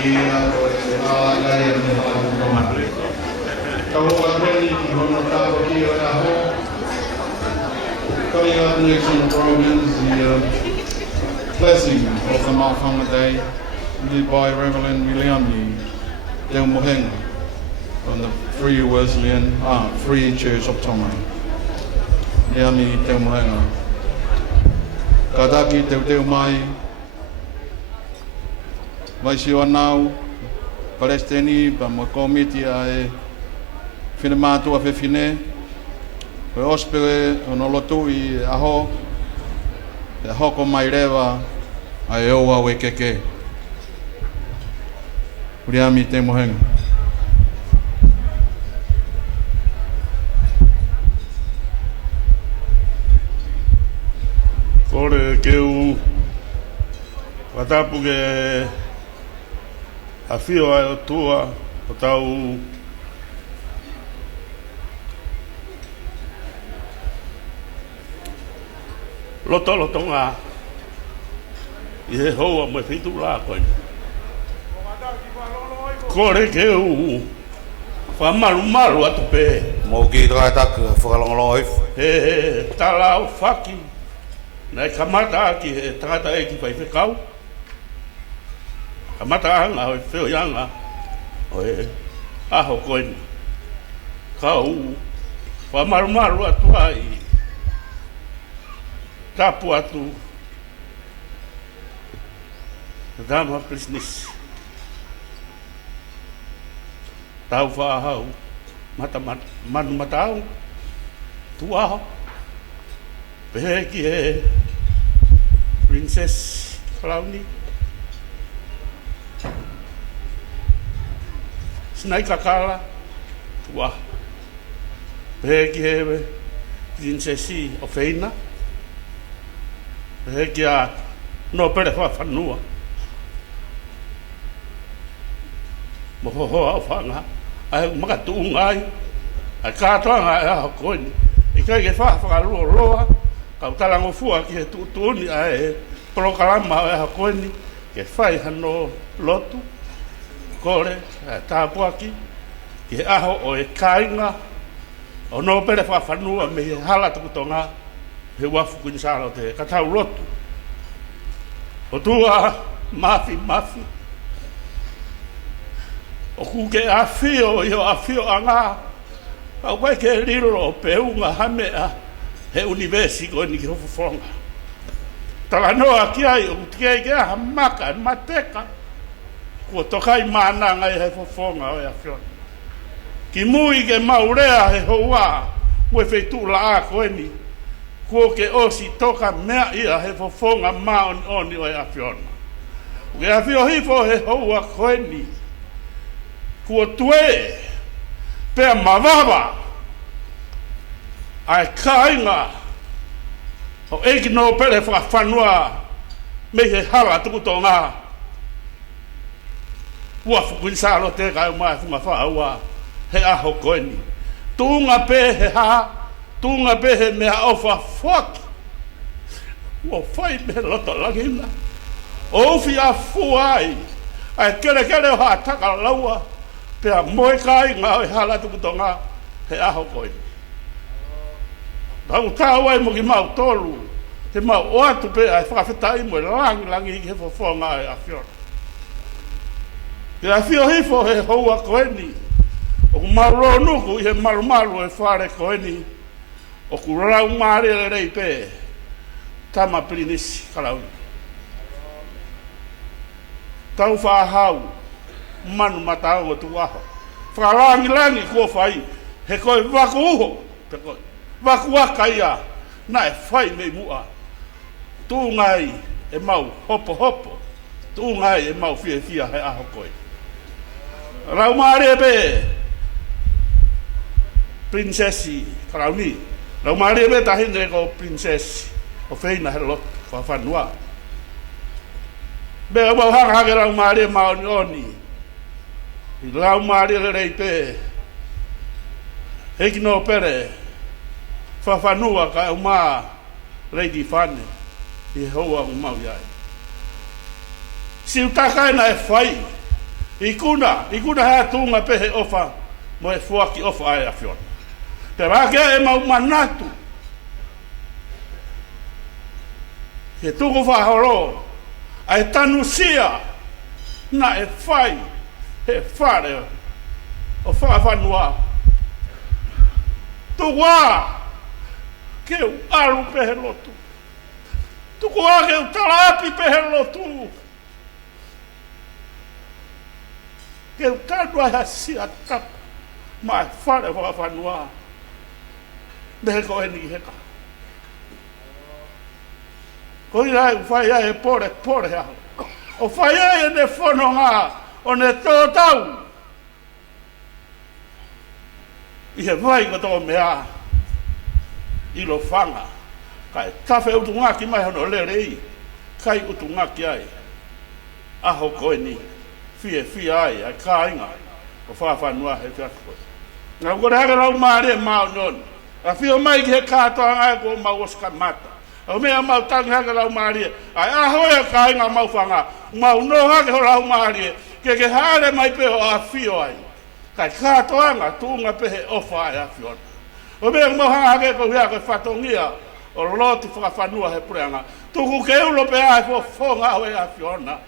ia ko e ala ia me ha tau ateni ki hono tau ki o na ho coming up next on the program is the blessing of the Mount Whanga Day led by Reverend Miliami Deo Mohenga from the Free Wesleyan Free Church of Tonga. Miliami Deo Mohenga. Kadaki teu mai vai si o nau Palestini pa mo komiti a fina matu a fefine o ospere ono lotu I aho e hoko mai rewa a e oa we keke Uriami te mohenga Kore keu watapu ke a fio ai o tua o tau loto ngā I he hoa mai whitu rā koe kore keu whamaru atu pē Mō ki rai taku whakalongolong oif. he talau whaki nei kamata ki he tangata e ki whai whekau kamata anga o whio ianga o he aho koeni kau whamaru atu ai tapu atu dama business tau whahau manu matau tuaho pehe ki he Princess Clowny Snai kakala tuaho pehe ki he Princessi o Feina pehe ki a no pere whanua mohoho au whanga ai maka tuungai ai kātoanga e aho koini I kai ke whakarua roa kau talango fua ki he tuutuni ai prokalama e aho koini ke whai hano lotu kore tāpuaki ki he aho o e kainga o no pere whanua me he hala tukutonga he wafu kunisaro te katau lotu o tua mafi o kuke a fio I o a fio anga au kai ke riro o peunga hamea he universi ko ni ki hofofonga tala noa ki ai o tike ke a maka mateka ko tokai mana ngai he fofonga o a fio ki mui ke maurea he hoa mo feitu la ko ni ko ke osi toka mea ia he fofonga ma on o a fio ke a fio hifo he hoa ko ni kua tue pea mawaba ai kainga o eiki no pere whanua me he hala tukutonga ua fukuinsaro te kai mai funga whaua he aho koeni tunga pe he ha tunga pe he mea ofa fuaki ua whai me loto langina ofi a fuai ai kere o ha taka laua pea moe kai ngā e hala tukutonga he aho koini. Tau tāu ai mo ki mau tolu, he mau o atu pea e whakawhetai mo e langi he whawha ngā e awhiona. Ke a whio hifo he houa koini, o ku maruro nuku I he maru e whare koini, o ku rau maare rei pē, tama pirinisi karauni. Tau whahau, manu matao o tuaho. Whakalangi kua whai, he koe waku uho, te koe. Waku waka ia, na e whai mei mua. Tūngai e mau hopo, tūngai e mau fia he aho koe. Rau maare be, Princessi Clowny. Rau maare be tahine ko Princess o Feina he lotu, whawhanua. Be a mau hanga rau maare maoni. I lau maari rei pē, heki no pere, whawhanua ka au mā reidi whane, I hoa o mau iai. Siu takai na e whai, Ikuna hea tunga pehe ofa, mo e fuaki ofa ai a fiona. Te wakea e mau manatu. Ke tuku whahoro, ai tanusia, na e whai, he whare, o whawhanua. Tuku a, ke u aru pehe lotu. Tuku a ke u talapi pehe lotu. Ke u tanua ha sia tap, ma e whare whawhanua. Mehe ko e ni heka. Ko i rai whai ai e pore hao. O whai ai e ne whono ngā, o ne tōtau. I he vai ko tō mea, i lo whanga. Kai tawhe utu ngaki mai hono le rei, kai utu ngaki ai. Aho koe ni, fie ai, ai ka inga, o whawhanua he fiakoe. Ngā kore hake rau maare mao non, a fio mai ki he kātoa ngai ko mau oska mata. O mea mau tangi hake rau maare, ai aho e ka inga mau whanga, mau no hake ho rau maare, ke hare mai peho a fio ai. Kai kātoa ngā tūnga pehe ofa ai a fiona. O mea mau hanga hake ko hea koe whatongia, o loti whakawhanua he pureanga. Tuku ke ulo pe ai fo whonga au e a fiona.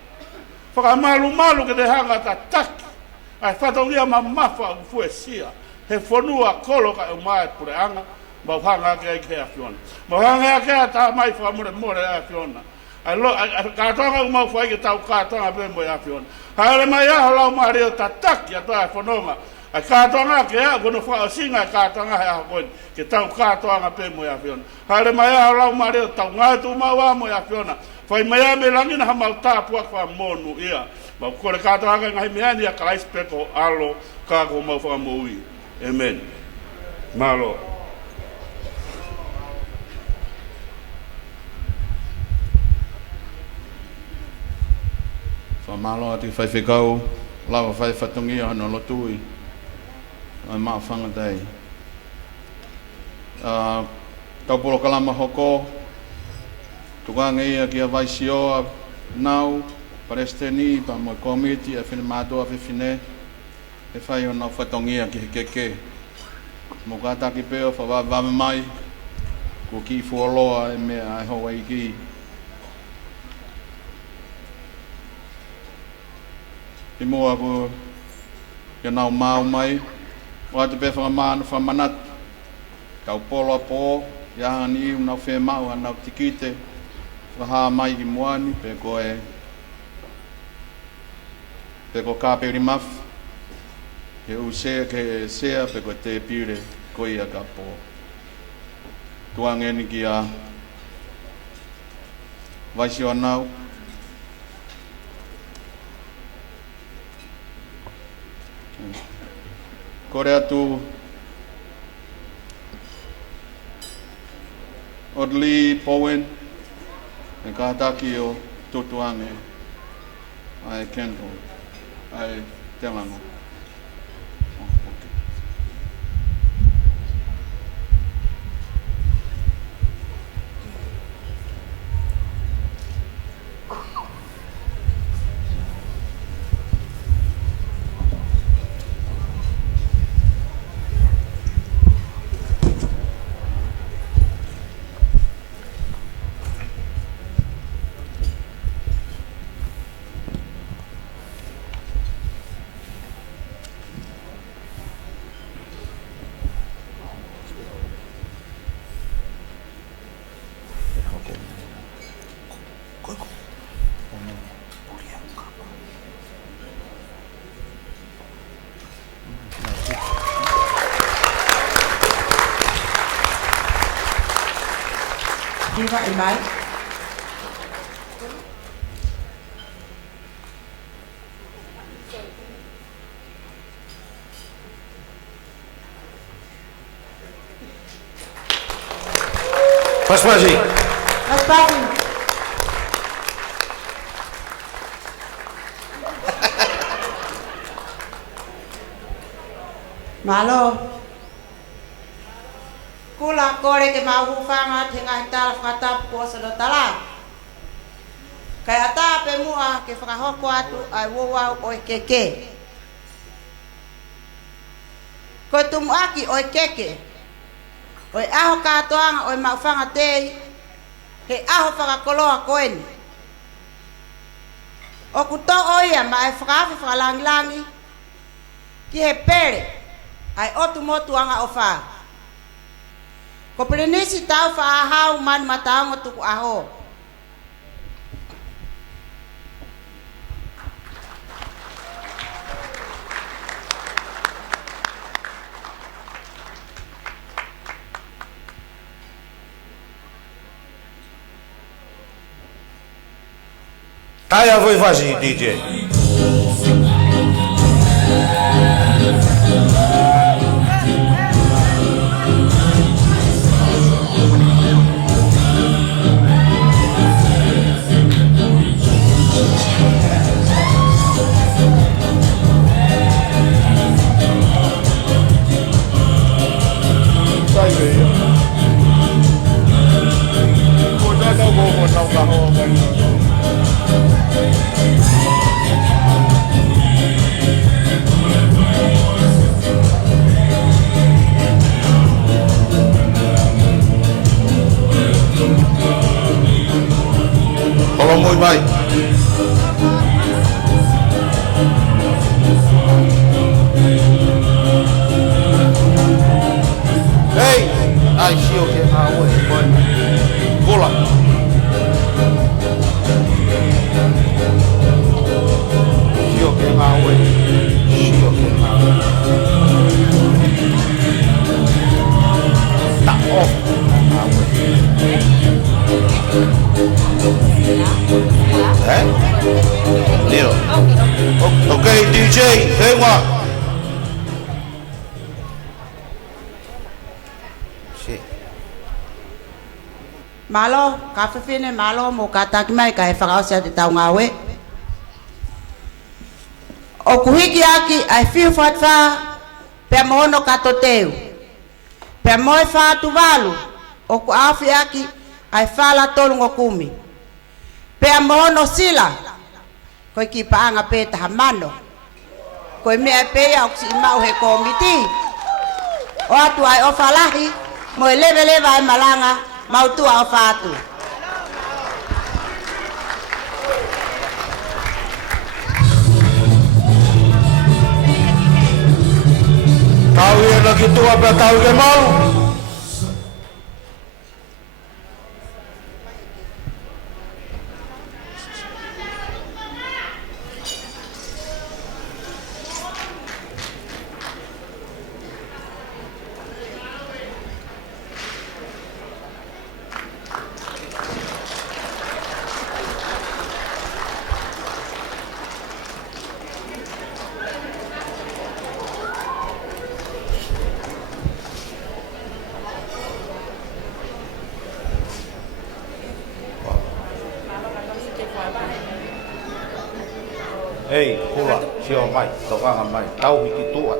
Whakamalu ke te hanga ta taki. Ai whatongia ma mawha u fuesia. He whonua kolo ka e mai pureanga. Mau hanga ke ai ke a fiona. Mau hanga ke a ta mai whamure a fiona. Ai kātonga u mau whai ke tau kātonga pe mo e a fiona. Haere mai aho lau maari o ta taki a toa e whanonga. Ai kātonga ke a kono wha o singa e kātonga he aho koini. Ke tau kātonga pe mo e a fiona. Haere mai aho lau maari o tau ngātu maua mo e a fiona. Whai mai a me langina ha mau tāpua kwa monu ia. Mau kore kātonga ngai meani a kalais peko alo kako mau whakamui. Amen. Malo. Whamalo ati whaiwhekau, lawa whaiwhatungi ano lotui. Ai maa whangatei. Taupolo kalama hoko, tukanga ia ki a Vaisioa nau, Palestini, pa mo komiti a whine mātua whiwhine, e whai o nau whatongia ki he keke. Mo kātaki peo whawawame mai, ko ki fuoloa e mea ai hoa i ki. I mua ko ia nau mau mai, o ate pe whamamana whamanat, kau polo a pō, ia hangani iu nau whē mau, a nau tikite, whaha mai ki muani, pe ko kāperi maf, ke usea ke sea, pe ko te pire, ko ia ka pō. Tuangeni ki a Vaisioa nau, kore atu Odli Powen e kātaki o tutuange ai Kendall ai Telango. Diva e mai. Paspazi. Malo. Kula kore ke mahu whanga te ngai tala whakatap ko sa tala. Kai ata pe mua ke whakahoko atu ai wawau o keke. Ko tumu aki o keke. O aho katoanga o mauwhanga tei. He aho whakakoloa koeni. O kuto o ia ma e whakawhi whakalangilangi. Ki he pere ai otu motu anga o wha. Ko perenisi tau whaahau mani mataongo tuku aho. Taia voi fazer, DJ. Olá, muito bem. Ei, ai, se eu quero a outra, pula. Se eu quero a outra, se eu quero a outra. Tá, ó, a outra. Eh? Leo. Okay, DJ, say what? Si. Malo, ka whiwhine malo mo ka taki mai ka e whakaosia te tau ngawe. O kuhiki aki ai whiu whatwha pia mohono kato teu. Pia moe wha tuvalu o ku awhi aki ai whala tolu ngokumi. Pea mohono sila, koi ki paanga pe taha mano. Koi mea pea oksi imau he komiti. O atu ai ofa lahi, mo e leve leva ai malanga, mautua ofa atu. Tau ia lagi tua pe tau ke mau. Ei, pula, sio mai, tokanga mai, tau hiki tua.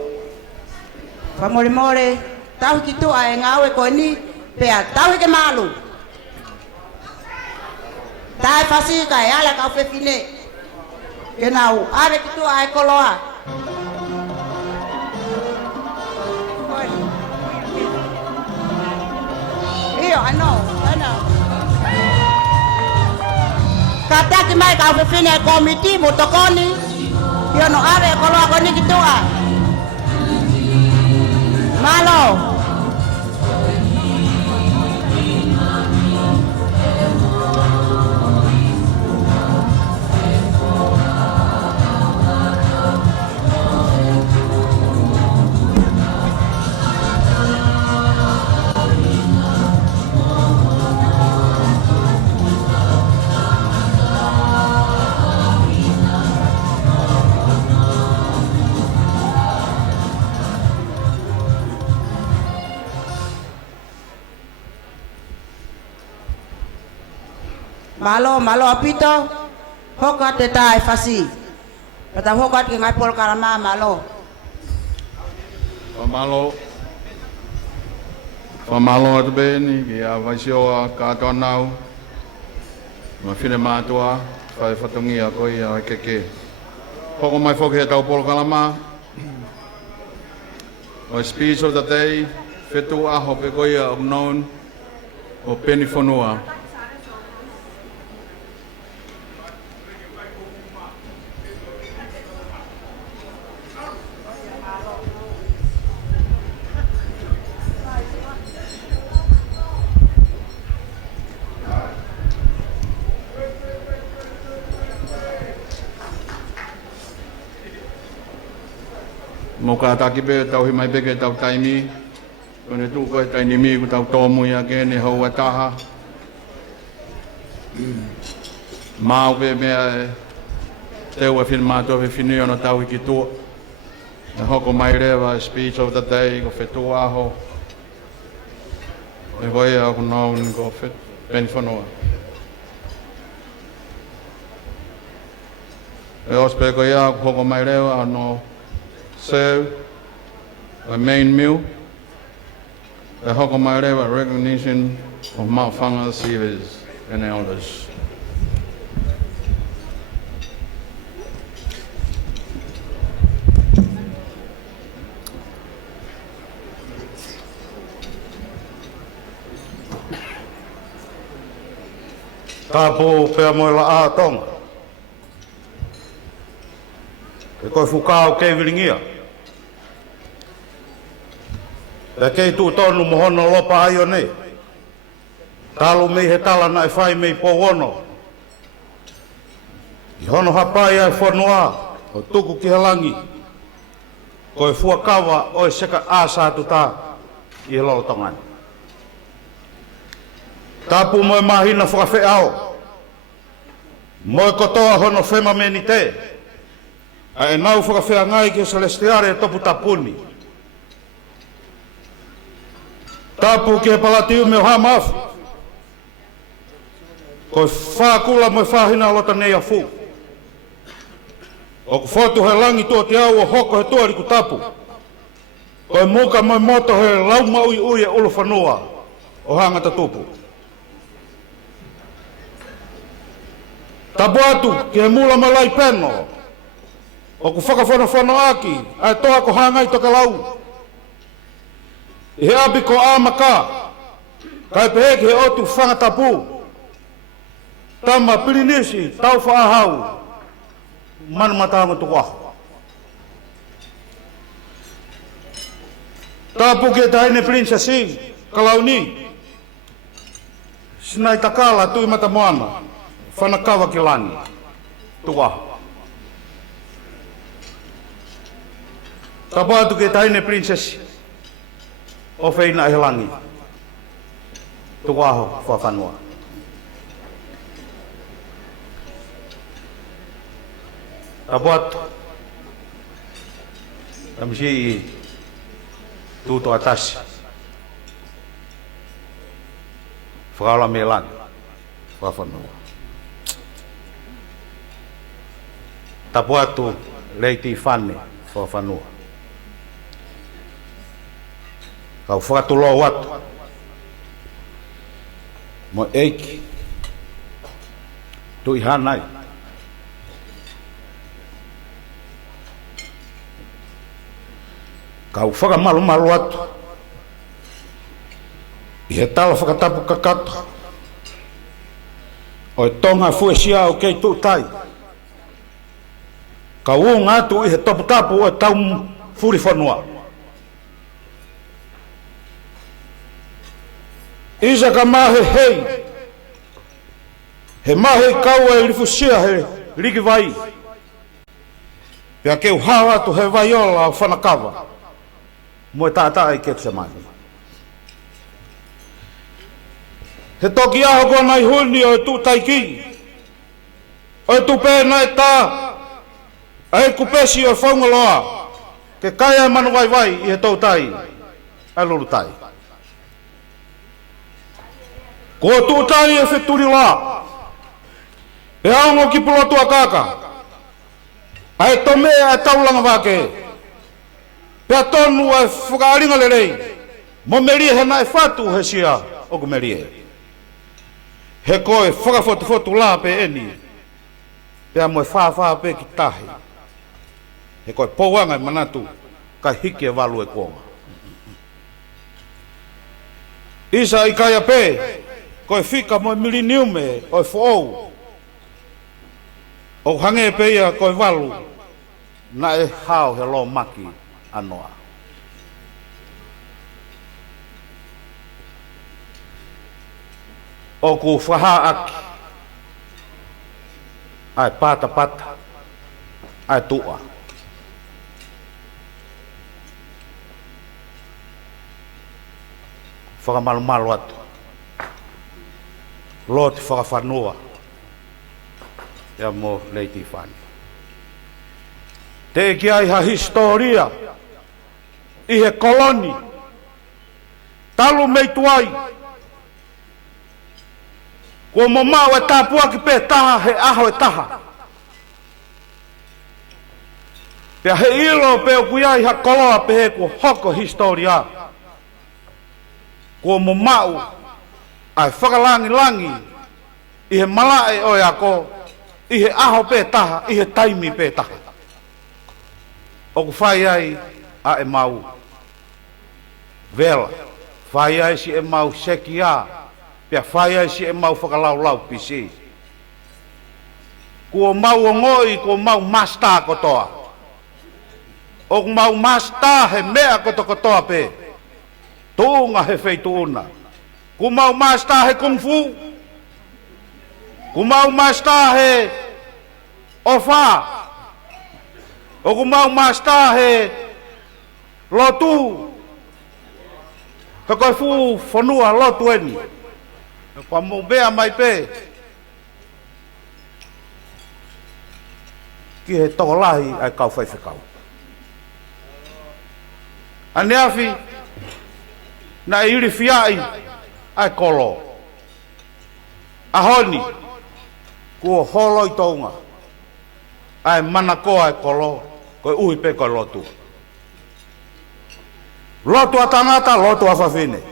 Pamore more, tau ki tua e ngawe ko ni, pea tau ke malu. Tai fasi ka e ala ka fefine. Ke nau, ave ki tua e koloa. Iyo, I know. Kataki mai ka fefine komiti motokoni. Yo no ave koloa ko ni ki tua. Malo. Malo apito, hokat te tai fasi. Pata hokat ke ngai pol karama malo. Famalo atu beni, ki a vaisio a kato anau. Ma whine mātua, whai whatongia ko ia keke. Hoko mai whoki he tau polo kalama. O speech of the day, whetu aho pe ko ia known o Penny Whanua. Mo ka taki pe tau hi mai peke tau taimi. Kone tu koe taini mi ku tau tōmu ia ke ne hau ataha. Māu pe mea te ua whina mātua pe whini ona tau hiki tua. E hoko mai rewa speech of the day ko whetu aho. E koe au known ko Penny Whanua. E ospe koe au hoko mai rewa no serve a main meal. The Hokomarewa recognition of Mount Whanga seniors and elders. Tapo pea moe la a tonga. E koe fukao kei viringia. E kei tu tonu mohono lopa ai o nei. Talo mei he tala na e whai mei po wono. I hono hapai ai whanua o tuku ki halangi. Koe fuakawa o e seka āsātu tā i he lolo tongani. Tapu moe mahina whakawhi ao. Moe kotoa hono whema meni te. A e nau whakawhi ngai ki Celestiare e topu tapuni. Tapu ke palatiu me o hamafu. Koe whakula moe whahina alota nei a fu. O ku whotu he langi tō te au o hoko he tuari ku tapu. Koe muka moe moto he lauma ui ui e ulu whanua o hangata tupu. Tapu atu ki he mula malai peno. O ku whakawhana aki ai toa ko hangai toka lau. I he abi ko āmaka, kai peheki he otu whangatapu. Tama pirinisi, tau whaahau, manu matanga tuku aho. Tapu ke taine prinsesi, kalauni. Sinai takala tui mata moana, whanakawa ki langi, tuku aho. Tapu atu ke taine prinsesi, o whaina e langi. Tuku aho, whawhanua. Tapu atu. Tamisi i tuto atasi. Whakaola me langi. Whawhanua. Tapu atu leiti whane, whawhanua. Kau whakatulo watu. Mo eiki. Tu ihanai. Kau whakamalu watu. I he tala whakatapu kakato. O e tonga fuesia o kei tu tai. Kau unga atu i he topu tapu o e tau furi whanua. Isa ka mahe hei. He mahe kaua e rifusia he riki vai. Pea keu hawa tu he vaiola o whanakawa. Moe tātai ke te mahi. He toki aho kua nai huni o e tu taiki. O e tu pēna e tā. A e kupesi o e whaungaloa. Ke kaya manu vai vai i he tau tai. A lulu tai. Ko tu tai e wheturi la. E aongo ki pulotu a kaka. A e tome a taulanga wake. Pea tonu e whakaaringa le rei. Mo merie he nai whatu he sia o ku merie. He koe whakafotu la pe eni. Pea moe whawha pe ki tahi. He koe pouanga i manatu, kai hiki e walu e kuonga. Isa i kai a pe, koe whika moe miliniume, oi whoou. O hange pe ia koe walu, na e hao he lo maki anoa. O ku whaha aki, ai pata pata, ai tua. Whakamalu atu. Loti whakawhanua. Ia mo leiti whani. Te ki ai ha historia. I he koloni. Talu mei tuai. Kua mo mau e tāpua ki pe taha he aho e taha. Pea he ilo pe o kuiai ha koloa pe he kua hoko historia. Kua mo mau ai whakalangi langi i he malae o ako i he aho pe taha, i he taimi pe taha. O ku whai ai a e mau vela. Whai ai si e mau sekia. Pea whai ai si e mau whakalau pisi. Kua mau o ngoi, kua mau masta kotoa. O mau masta he mea kotoa pe. Tuunga he fei tuuna. Ku mau masta he kung fu. Ku mau masta he ofa. O ku mau masta he lotu. He koe fu whanua lotu eni. Kua mo bea mai pe. Ki he tokolahi ai kau whaifekau. Ane afi. Na iri fiai ai kolo. Ahoni. Kua holo i tounga. Ai mana koa ai kolo. Koe uhi pe koe lotu. Lotu a tangata, lotu a whawhine.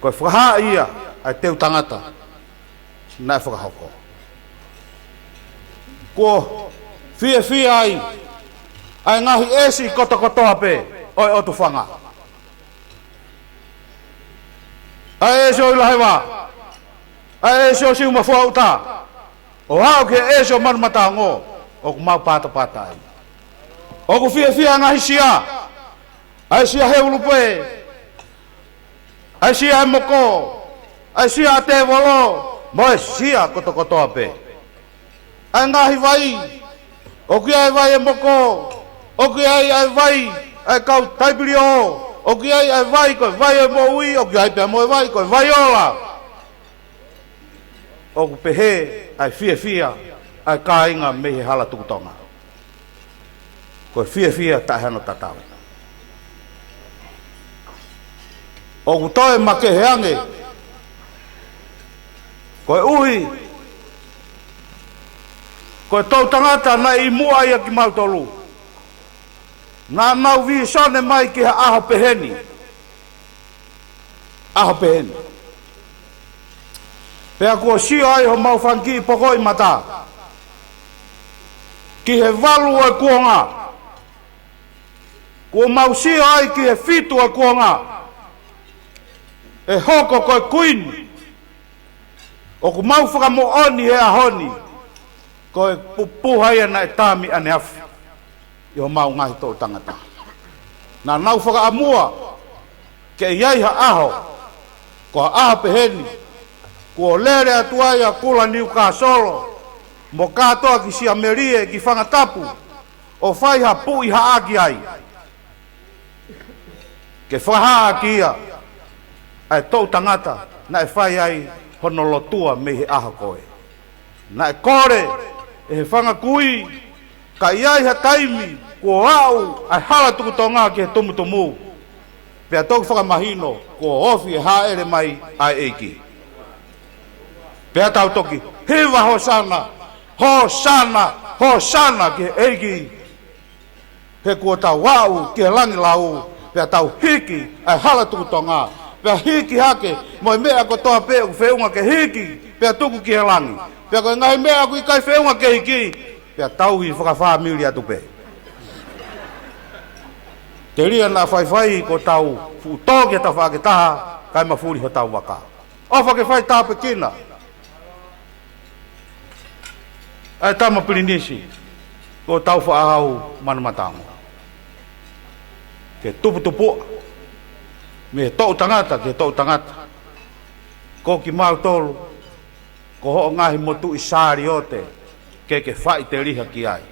Koe whaha ia ai teu tangata. Nai whakahoko. Kua fia ai. Ai ngahi esi kotokotoa pe, oi otu whanga. Ai esi o ilahewa, ai esi o siuma fua uta, o hao ke esi o manumata ngō, o ku mau pata ai. O ku fia ngahi sia, ai sia he ulupe, ai sia he moko, ai sia te volo, moe sia kotokotoa pe. Ai ngahi vai, o ki ai vai e moko, o ki ai vai, ai kau taipiri o ki ai vai, koe vai e mo ui, o ki ai pia mo e vai, koe vai ola. O ku pehe, ai fia, ai ka inga me he hala tukutonga. Koe fia, ta hano tatau. O ku toe make heange, koe uhi, koe tau tangata na i mua ia ki mautolu. Nā nau vi sone mai ki ha aho peheni. Aho peheni. Pea kua sio ai ho mau whanki poko i mata. Ki he walu o kuonga. Kua mau sio ai ki he fitu o kuonga. E hoko koe kuini. O ku mau whakamo oni he ahoni. Koe pupuhai ana e tāmi ane afi. Iho mau ngahi tō tangata. Nā nau whakaamua, ke iai ha aho, ko ha aho peheni, ko lere atuai a kula niu ka solo, mo katoa ki si amerie ki whangatapu, o whai ha pui ha aki ai. Ke whaha aki ia, ai tō tangata, na e whai ai honolotua me he aho koe. Na e kore, e he whangakui, ka iai ha taimi, ko au, ai hala tuku tonga ki he tumutumu. Pea tōku whakamahino, ko ofi e haere mai ai eiki. Pea tau toki, hiwa hosana ki he eiki. He kua tau wau ki he langi lau, pea tau hiki ai hala tuku tonga. Pea hiki hake, moi mea ko toa pe u whiunga ke hiki, Pea tuku ki he langi. Pea koe ngai mea kui kai whiunga kehi ki. Pea tauhi whakawhamili atu pe. Te ria na whaiwhai ko tau futo ki ta whaketaha kai mawhuri ho tau waka. O whake whai tāpe kina. Ai tama pirinisi ko tau whaahau manamatango. Ke tupu. Me tau tangata, ke tau tangata. Ko ki mau tolu. Ko ho ngahi motu isari ote. Ke whai te riha ki ai.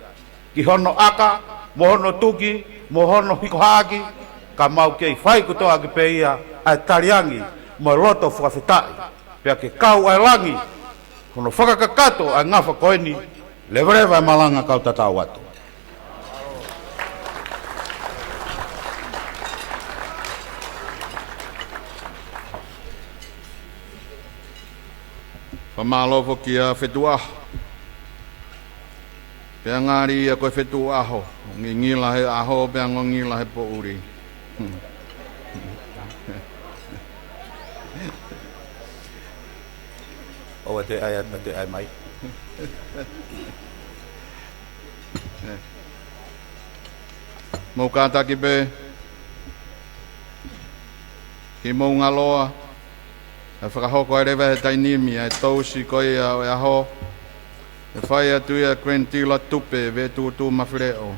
Ki hono aka, mo hono tuki, mo hono hikohaki. Ka mau kei whai kutoa ki peia. Ai tariangi, mo loto whakawhetai. Pea ke kau ai langi. Hono whakakakato ai ngafa koeni. Levereva e malanga kau tatau atu. Pamalofo ki a whetua. Pea ngāri a koe whetua aho. Ngila he aho, pea ngila he po uri. O te ai mai. Mau kātaki pe. Ki mau ngaloa. E whakahoko e rewa he tainimi, e tausi koe au e aho. E whai atu ia Krentila tupe, ve tūtū mawhireo.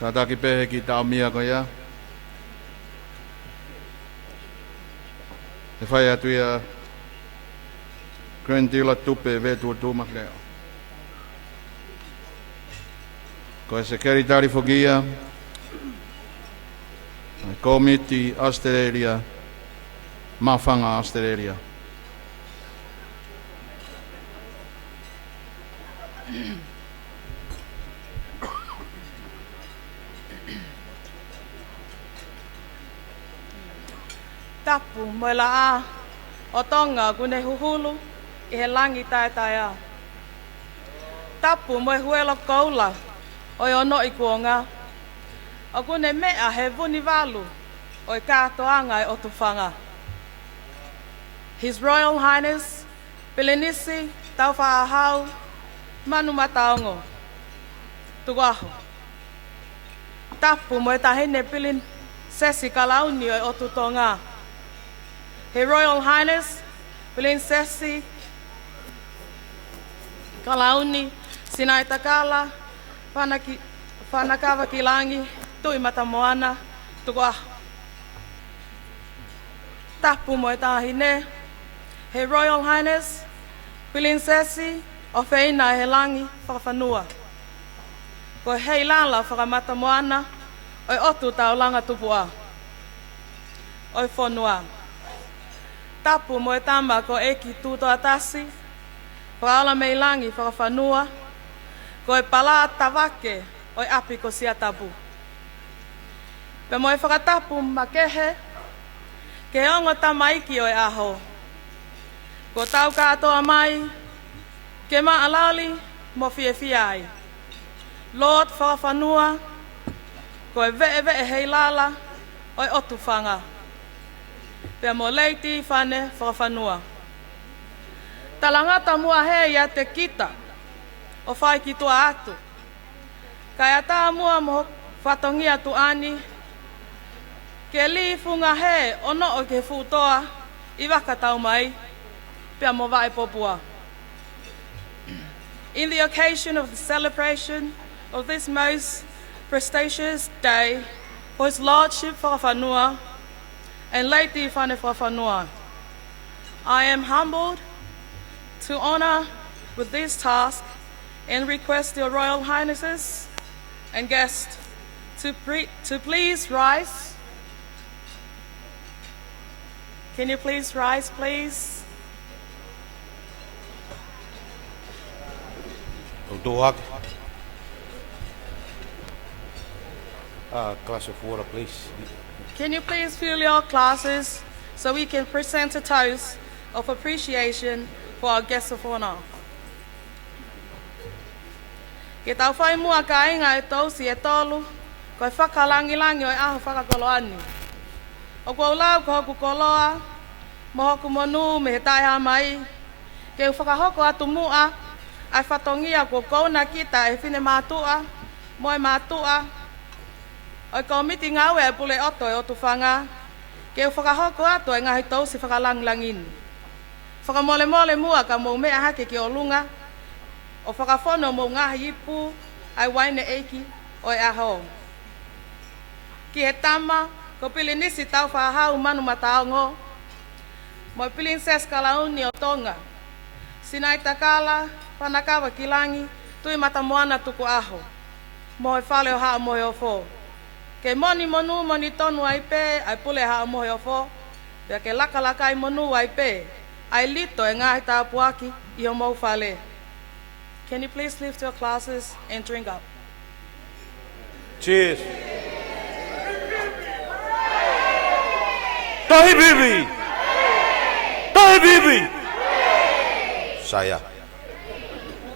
Kātaki pe he ki tau mia koe ia. E whai atu ia Krentila tupe, ve tūtū mawhireo. Koe se keritari whokia. Komiti Australia, Mawhanga Australia. Tapu mo la a o tonga kune huhulu I he langi tai a. Tapu mo huela koula o ono I kuonga. O kune mea he vuni walu o I kātoanga I otufanga. His Royal Highness Pilinisi Tauwhaahau Manu Mataongo Tugaho. Tapu mo tahine pilin sesi kalauni o otutonga. Her Royal Highness Pilin sesi kalauni sinai takala whanakawa kilangi tui matamoana tugaho. Tapu mo tahine Her Royal Highness Pilin sesi o feina he langi whakawhanua. Ko hei lala whakamata moana, oi otu tau langa tupua. Oi whanua. Tapu mo tama ko eki tūtoa tasi, whaala mei langi whakawhanua, ko e pala tawake, oi api ko sia tapu. Pe mo e whakatapu makehe, ke ongo tamaiki oi aho. Ko tau katoa mai, ke maalali mo fiai. Lord whakawhanua, ko e vee hei lala, oi otu whanga. Pea mo leiti whane whakawhanua. Talangata mua he ia te kita, o whai ki tua atu. Kai ata mua mo whatongia tu ani, ke li funga he ono o ke futoa, I wakatau mai, pea mo vai popua. In the occasion of the celebration of this most prestigious day for His Lordship Whakawhanua and Lady Whane Whakawhanua, I am humbled to honor with this task and request your Royal Highnesses and guests to please rise. Can you please rise, please? Glass of water, please. Can you please fill your glasses so we can present a toast of appreciation for our guests of honor? Ke tau whai mua ka inga e tausi e tolu, koe whakalangi-langi o e aho whakakoloani. O kua ulau ko hoku koloa, mo hoku monu me he taiha mai. Ke u whakahoko atu mua, ai whatongia ko kouna kita e whine mātua, moe mātua. O ko miti ngau e pule oto e otu whanga, ke u whakahoko atu e ngahi tau si whakalangilangin. Whakamole mole mua ka mou mea hake ki o lunga, o whakafono mou ngahi ipu, ai waine eiki o e aho. Ki he tama, ko pili nisi tau whahau manu mataongo, mo Princess Kalauni o Tonga. Sinai takala, panakawa kilangi, tui matamoana tuku aho. Mo e whale o haa mohe o fo. Ke moni monu moni tonu ai pe, ai pule haa mohe o fo. Pea ke laka laka ai monu ai pe, ai lito e ngahi tāpuaki i o mau whale. Can you please lift your glasses and drink up? Cheers. Tahi bibi. Tahi bibi. Saya.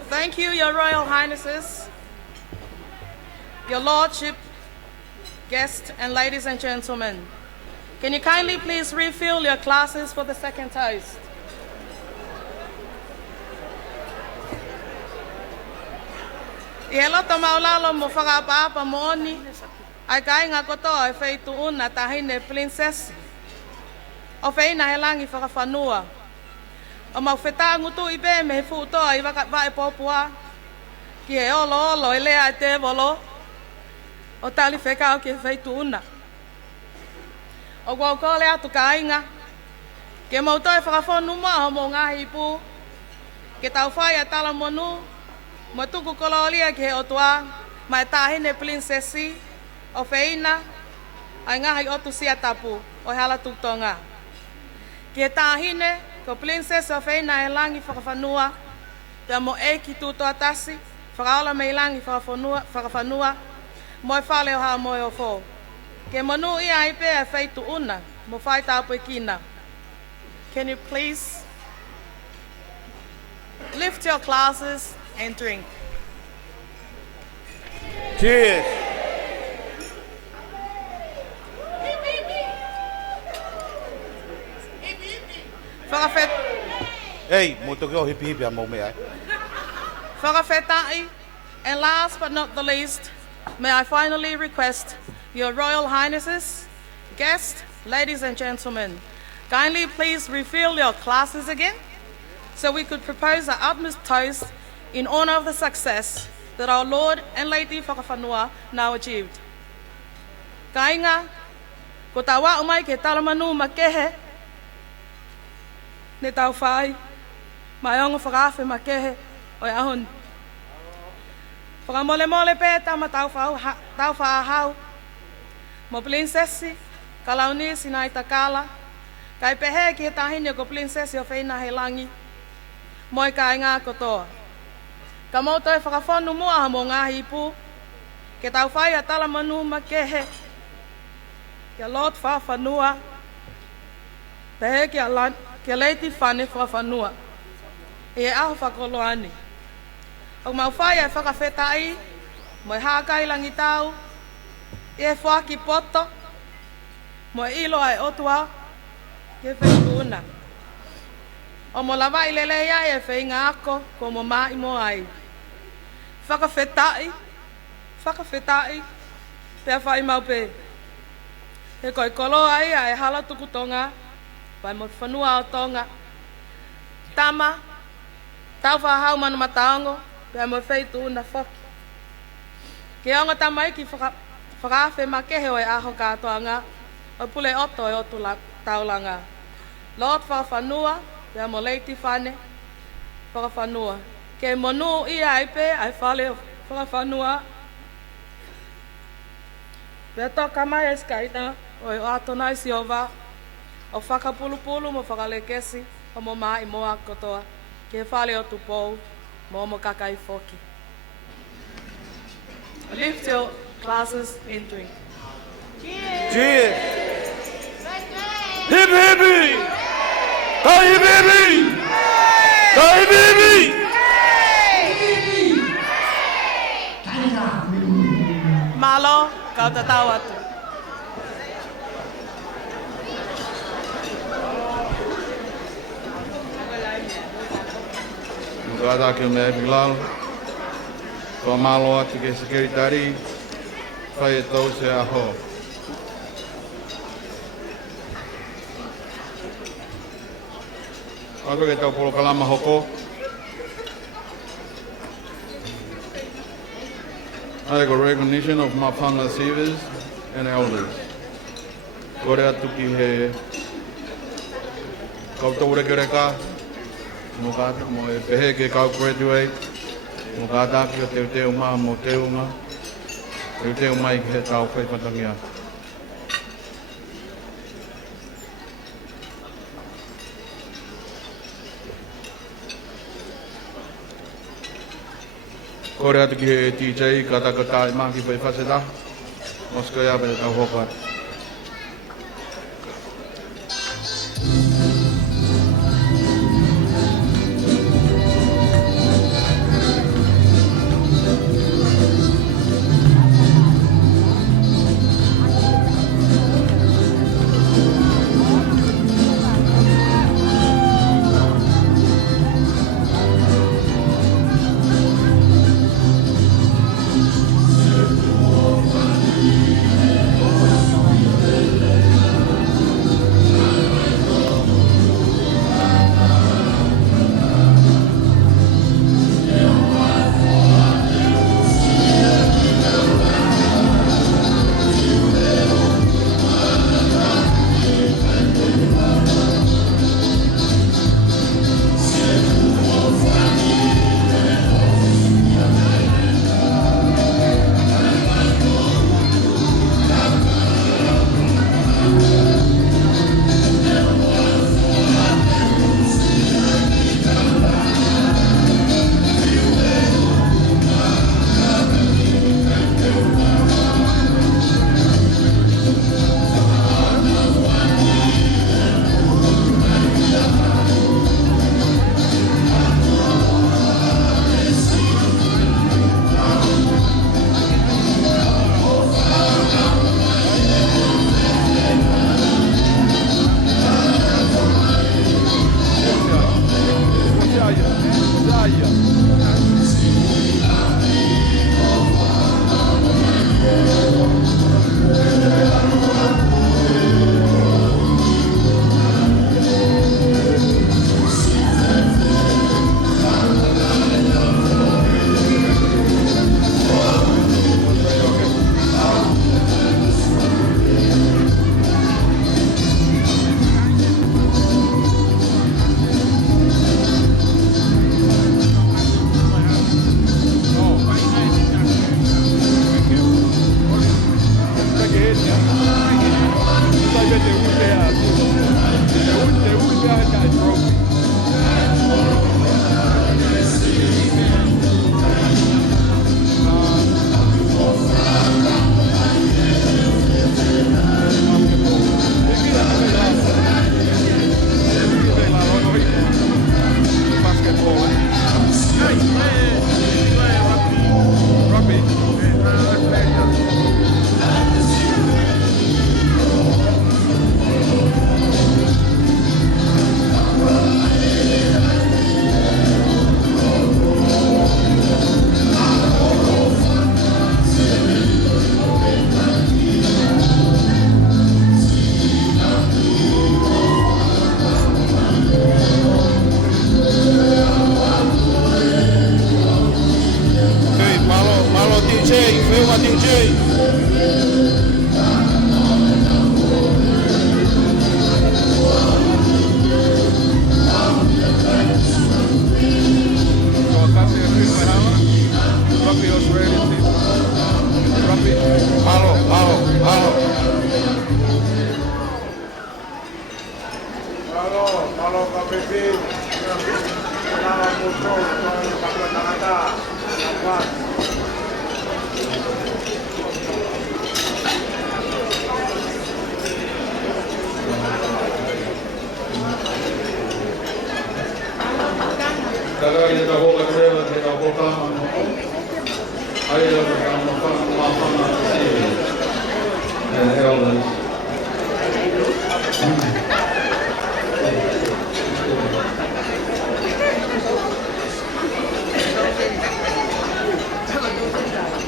Thank you, Your Royal Highnesses, Your Lordship, guests, and ladies and gentlemen. Can you kindly please refill your glasses for the second toast? I he loto maulalo mo whakapaapa mo oni, ai kainga kotoa e wheitu una tahine princess. O wheina he langi whakawhanua. O mau whetā ngutu i be me he futoa i wae popua. Ki he olo olo e lea e te volo. O tali whekao ki he wheitu una. O kua kole atu kainga. Ke mau toi whakawhonu maho mo ngahi pu. Ke tau whai a tala monu. Mo tuku kololia ki he otua. Mai tahine princessi. O wheina. Ai ngahi otu sia tapu. O he ala tuktonga. Ki he tahine, ko princess o wheina e langi whakawhanua, pia mo e ki tūtoa tasi, whakaola me i langi whakawhanua, mo e whale o haa moe o fō. Ke monu ia i pēa wheitu una, mo whai tāpu e kina. Can you please lift your glasses and drink? Cheers. Hey, muito que o hippie hippie amo me ai. Whakawhetai, and last but not the least, may I finally request Your Royal Highnesses, guests, ladies and gentlemen, kindly please refill your glasses again so we could propose our utmost toast in honor of the success that our Lord and Lady Whakawhanua now achieved. Kainga, ko tawa umai ke talamanu makehe, ne tau whai, mai ongo whakawhe makehe o e ahon. Whakamole mole pē tama tau whaahau. Mo princessi, Kalauni Sinai takala, kai pehe ki he tahine ko princessi o wheina he langi. Moi kai ngā kotoa. Ka mauto e whakawhonu mua mo ngāhi ipu, ke tau whai a tala manu makehe, kia Lord whawhanua, pehe kia leiti whane whawhanua. E aho whakoloani. O mau whai e whakawhetai, mo e hākai langi tau, e whaki poto, mo e ilo ai otua, ke whaituna. O mo lawa i lele ia e whainga ako, ko mo mai mo ai. Whakawhetai, pia whai mau pe. He koi koloa ia e hala tuku tonga, pai mo whanua o tonga. Tama, tau whahau manu mataongo, pia mo wheitu una whoki. Ke onga tama iki whakawhe makehe o e aho kātoanga, o pule oto e otu taulanga. Lord whawhanua, pia mo leiti whane, whakawhanua. Ke monu ia ai pe, ai whale whakawhanua. Pia toka mai e skaina, o e atonai si ova, o whakapulupulu mo whakalekesi, o mo mai moa kotoa, ke whale o tupou, mo kakai whoki. Lift your glasses and drink. Cheers. Hip hippie. Kai bibi. Kai bibi. Malo, kau tatau atu. tu ada ke me bilal. Ko malo atu ke sekretari. Fai e tau se aho. Ako ke tau polo kalama hoko. I got recognition of my whanga receivers and elders. Kore atu ki he koutou reke reka, mo e pehe ke kau graduate, mo kātaki o teo mā mo teunga, teo mai ki he tau whaipatangia. Kore atu ki he TJ, katakata I maki pai whaseta, moska ia pai tau hokai.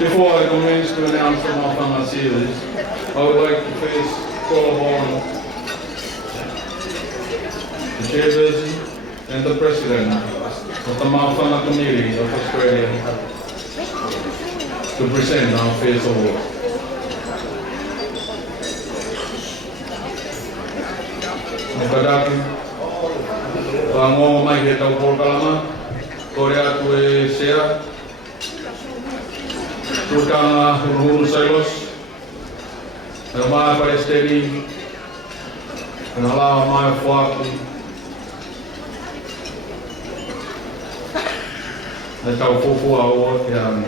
Before I commence to announce the Mafanga series, I would like to first call upon the chairperson and the president of the Mafanga Committee of Australia to present our first award. Mukadaki, pango mai he tau kalama, kore atu e sea, tutanga hurun sailos, nama Palestini, nala mai fuaki, na tau fufu award yang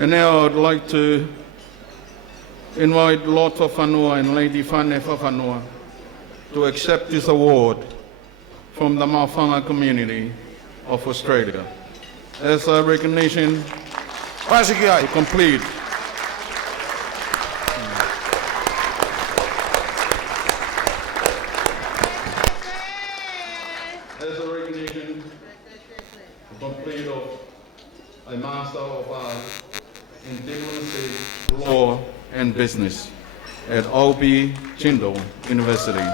And now I'd like to invite Lord Whanua and Lady Fane Whanua to accept this award from the Mafanga community of Australia as a recognition to complete of a Master of Arts in Diplomacy, Law and Business at Alby Tyndall University.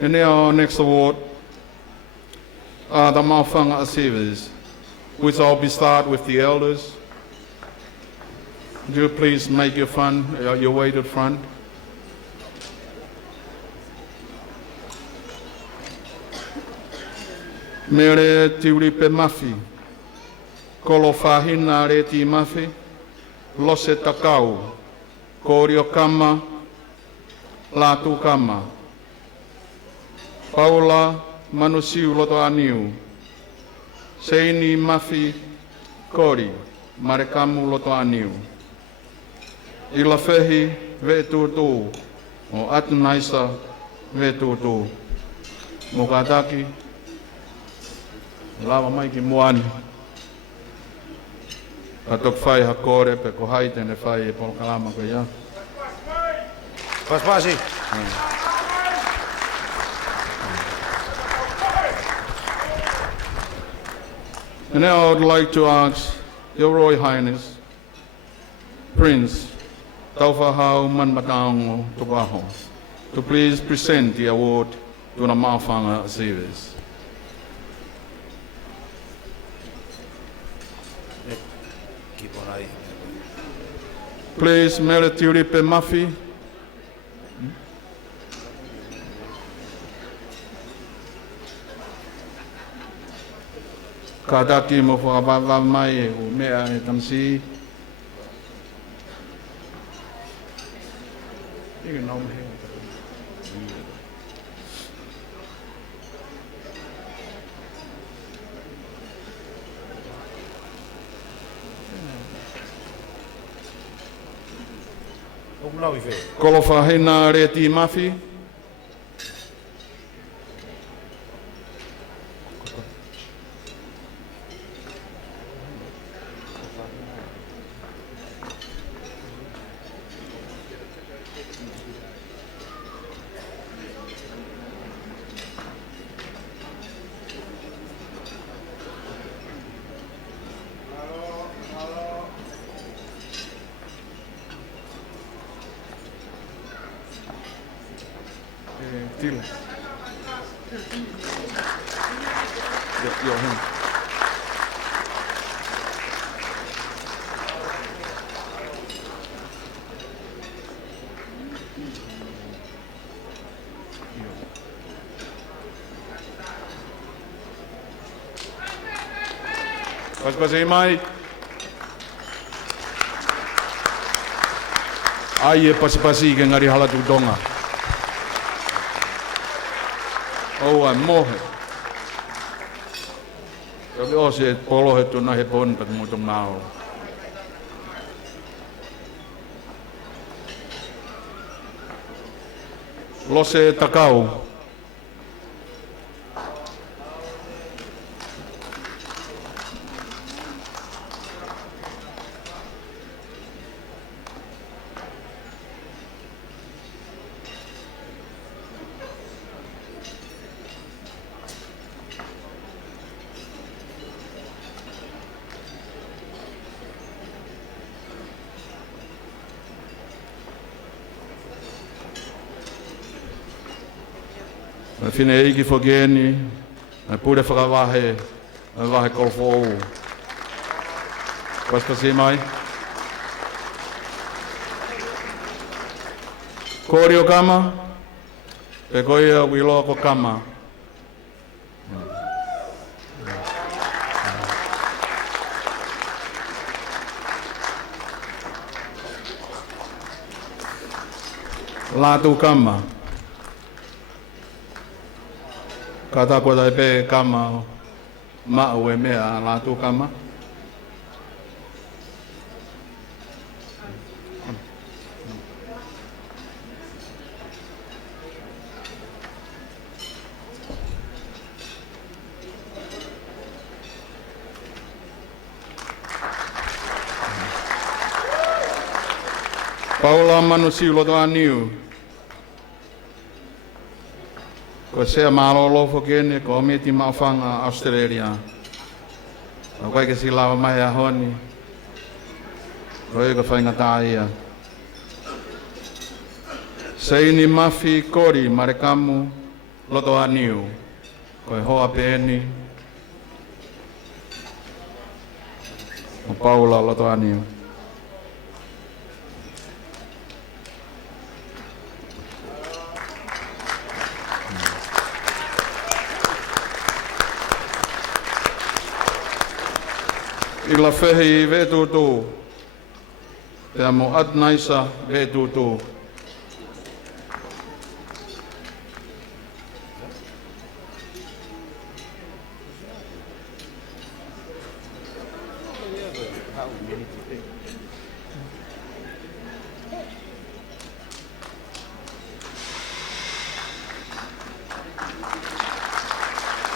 And now our next award are the Mafanga Series, which I'll be start with the elders. Would you please make your way to the front? Mere tiuripe mafi, kolo whahina reti mafi, lose takau, kōrio kama, lātu kama. Paula Manusiu Loto Aniu, Seini Mafi Kori, Marekamu Loto Aniu. Ila Fehi Vetutu, o Atunaisa Vetutu. Mukadaki, Lava Maiki Muani. Patok Fai Hakore, Peko Haite, ne Fai Polkalama Kaya. Paspasi. And now I would like to ask Your Royal Highness, Prince Taufahau Manmataongo Tobaho, to please present the award to the Mafanga Series. Keep on ai. Please, Mele Tiuripe Mafi. Kadaki mo whakawawā mai o mea e tamsi. Ika nau mehe. O lau i fe. Kolo whahena re ti mafi. Tila. Yo hen. Pasipasi mai. Ai e pasipasi ke ngari hala tu donga. Oa mohe. Tapi o se polo he tu na he pon pat mo tong nao. Lo se takau. Ma fine eiki fogeni, ma pure whakawahe, ma wahe kolfo ou. Pasipasi mai. Kori o kama, pe koia wilo ko kama. Latu kama. Kata ko dai pe kama ma o me a latu kama. Paula Manusilo do Aniu. Ko sea malolo fo kene ko meti mafanga Australia. Ko kai ke sila mai a honi. Ko e ko fainga taia. Seini mafi kori marekamu loto aniu. Ko e hoa peni. Ko Paula loto aniu. Ila fehi vetutu, te amo atnaisa vetutu.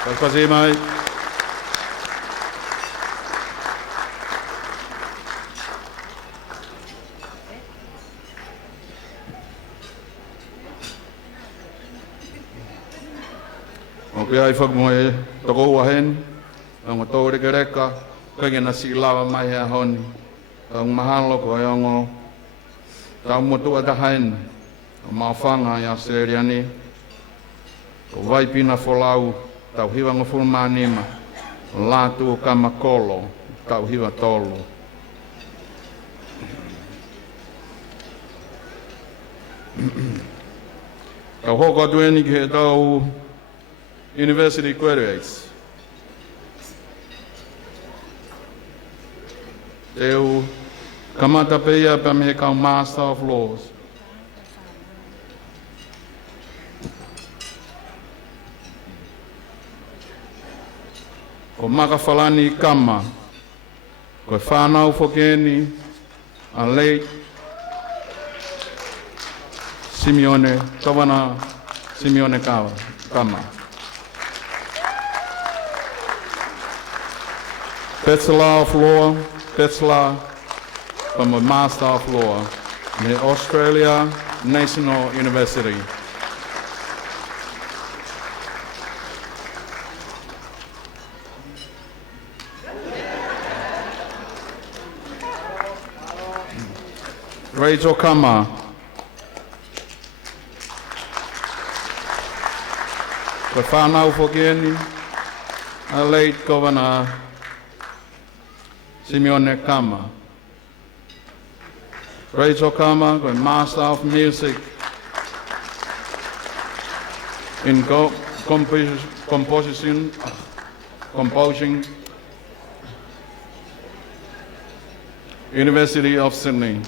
Pasipasi mai. Oke ai fak moe toko wahen ang tore kereka pengen nasi lawa mai ha hon ang mahalo ko yang tau motu adahan mafanga ya seriani ko vai pina folau tau hiwa ngoful manima latu kama kolo tau hiwa tolo Ka hoko tueni ki he tau University graduates. Teu kamata peia pa me kau Master of Laws. Ko maka falani kama, ko whanau fokeni, a late Simeone, Governor Simeone Kama. Bachelor of Law, Bachelor from a Master of Law in the Australia National University. Rachel Kama. The whanau fokeni, a late Governor Simeone Kama. Rachel Kama, the Master of Music in composition, University of Sydney.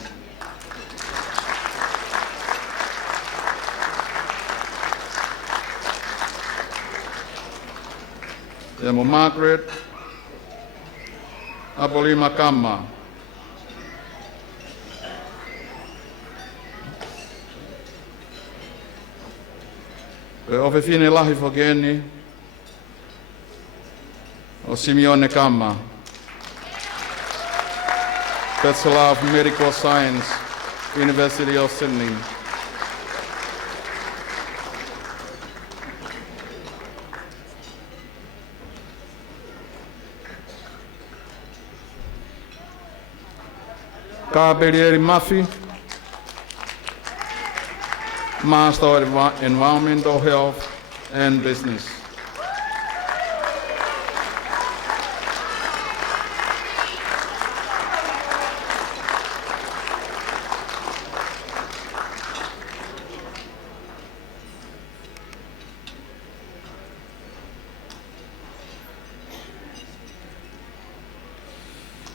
Demo Margaret Apolima Kama. Pe ofe fine lahi fokeni o Simeone Kama. Bachelor of Medical Science, University of Sydney. Kabelieri Mafi, Master of Environmental Health and Business.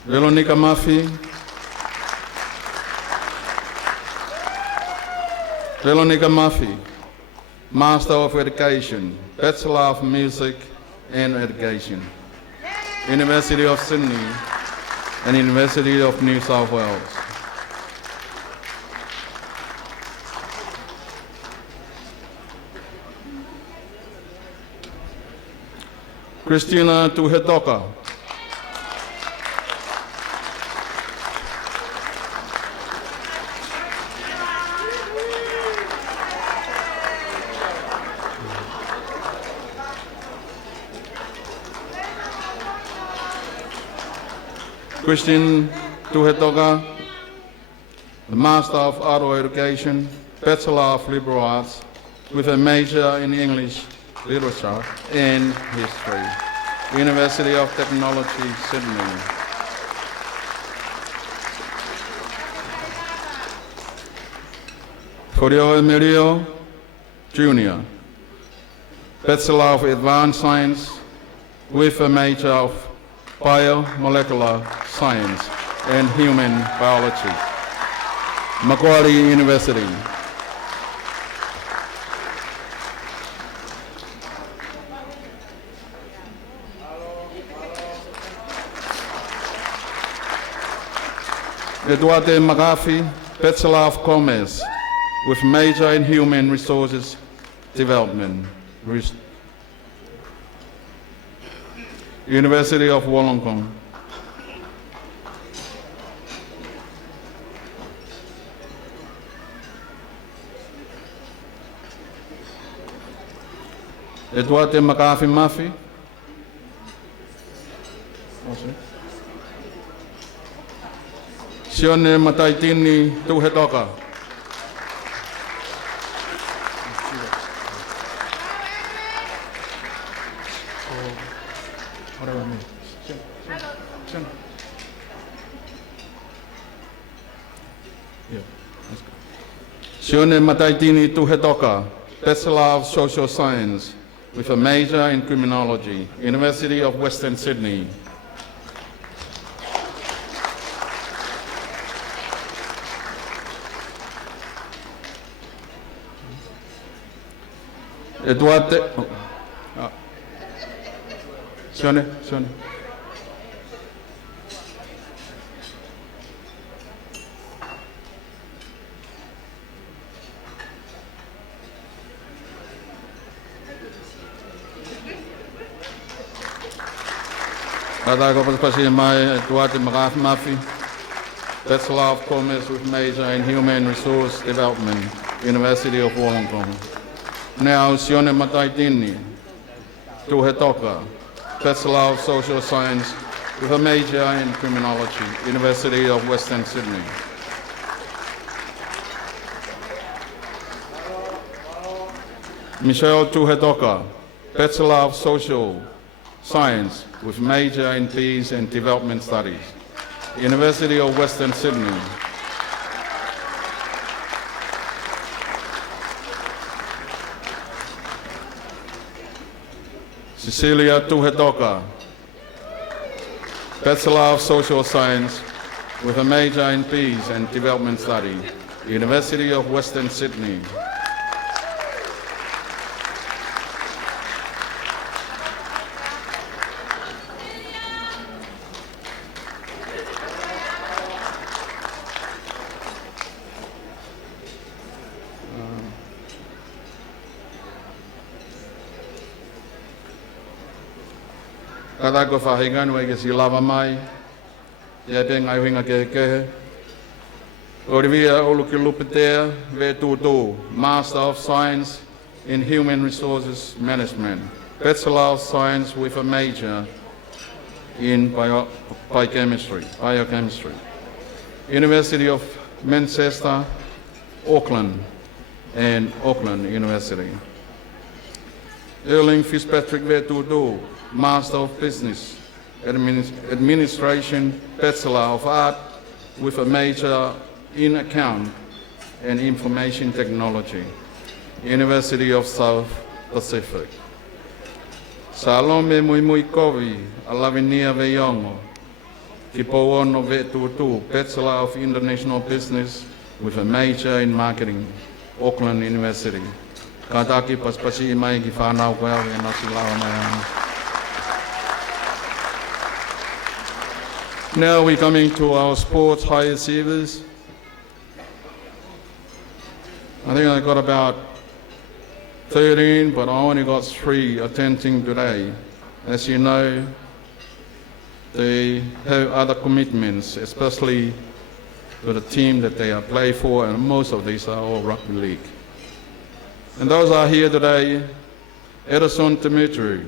Veronica Mafi, Veronica Mafi, Master of Education, Bachelor of Music and Education, University of Sydney and University of New South Wales. Christina Tuhetoka, Christine Tuhetoka, the Master of Adult Education, Bachelor of Liberal Arts, with a major in English Literature and History, University of Technology, Sydney. Corio Emilio Jr., Bachelor of Advanced Science, with a major of Biomolecular Science and Human Biology, Macquarie University. Eduardo McAfee, Bachelor of Commerce, with major in Human Resources Development, University of Wollongong. Eduardo McAfee Mafi. Sione Mataitini Tuhetoka. Sione Mataitini Tuhetoka, Bachelor of Social Science with a major in Criminology, University of Western Sydney. Eduardo. Sione. Adago Paspasia Mai, Eduardo Maraf Mafi, Bachelor of Commerce with major in Human Resource Development, University of Wollongong. Now, Sione Mataitini, Tuhetoka, Bachelor of Social Science with a major in Criminology, University of Western Sydney. Michelle Tuhetoka, Bachelor of Social Science with major in Peace and Development Studies, University of Western Sydney. Cecilia Tuhetoka, Bachelor of Social Science with a major in Peace and Development Studies, University of Western Sydney. Kada ko whahinga nui ke si lava mai, ia te ngai huinga ke kehe. Orivia Oluki Lupitea, ve tūtū, Master of Science in Human Resources Management, Bachelor of Science with a major in biochemistry, University of Manchester, Auckland, and Auckland University. Erling Fitzpatrick ve tūtū, Master of Business Administration, Bachelor of Art with a major in Account and Information Technology, University of South Pacific. Salome Mui Kovi, Alavinia Veyongo, Kipowono Vetutu, Bachelor of International Business with a major in Marketing, Auckland University. Kataki paspasi mai ki whanau koe au e nasi lawa mai ana. Now we're coming to our sports high achievers. I think I got about 13, but I only got 3 attending today. As you know, they have other commitments, especially to the team that they are play for, and most of these are all rugby league. And those are here today: Edison Dimitri,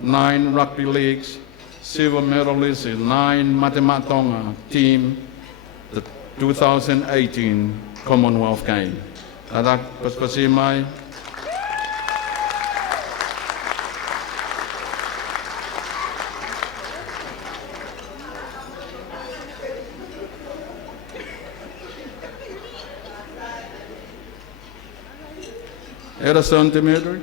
9 rugby leagues, silver medalist in 9 Matematonga team, the 2018 Commonwealth Game. Adak paspasi mai. Edison Dimitri.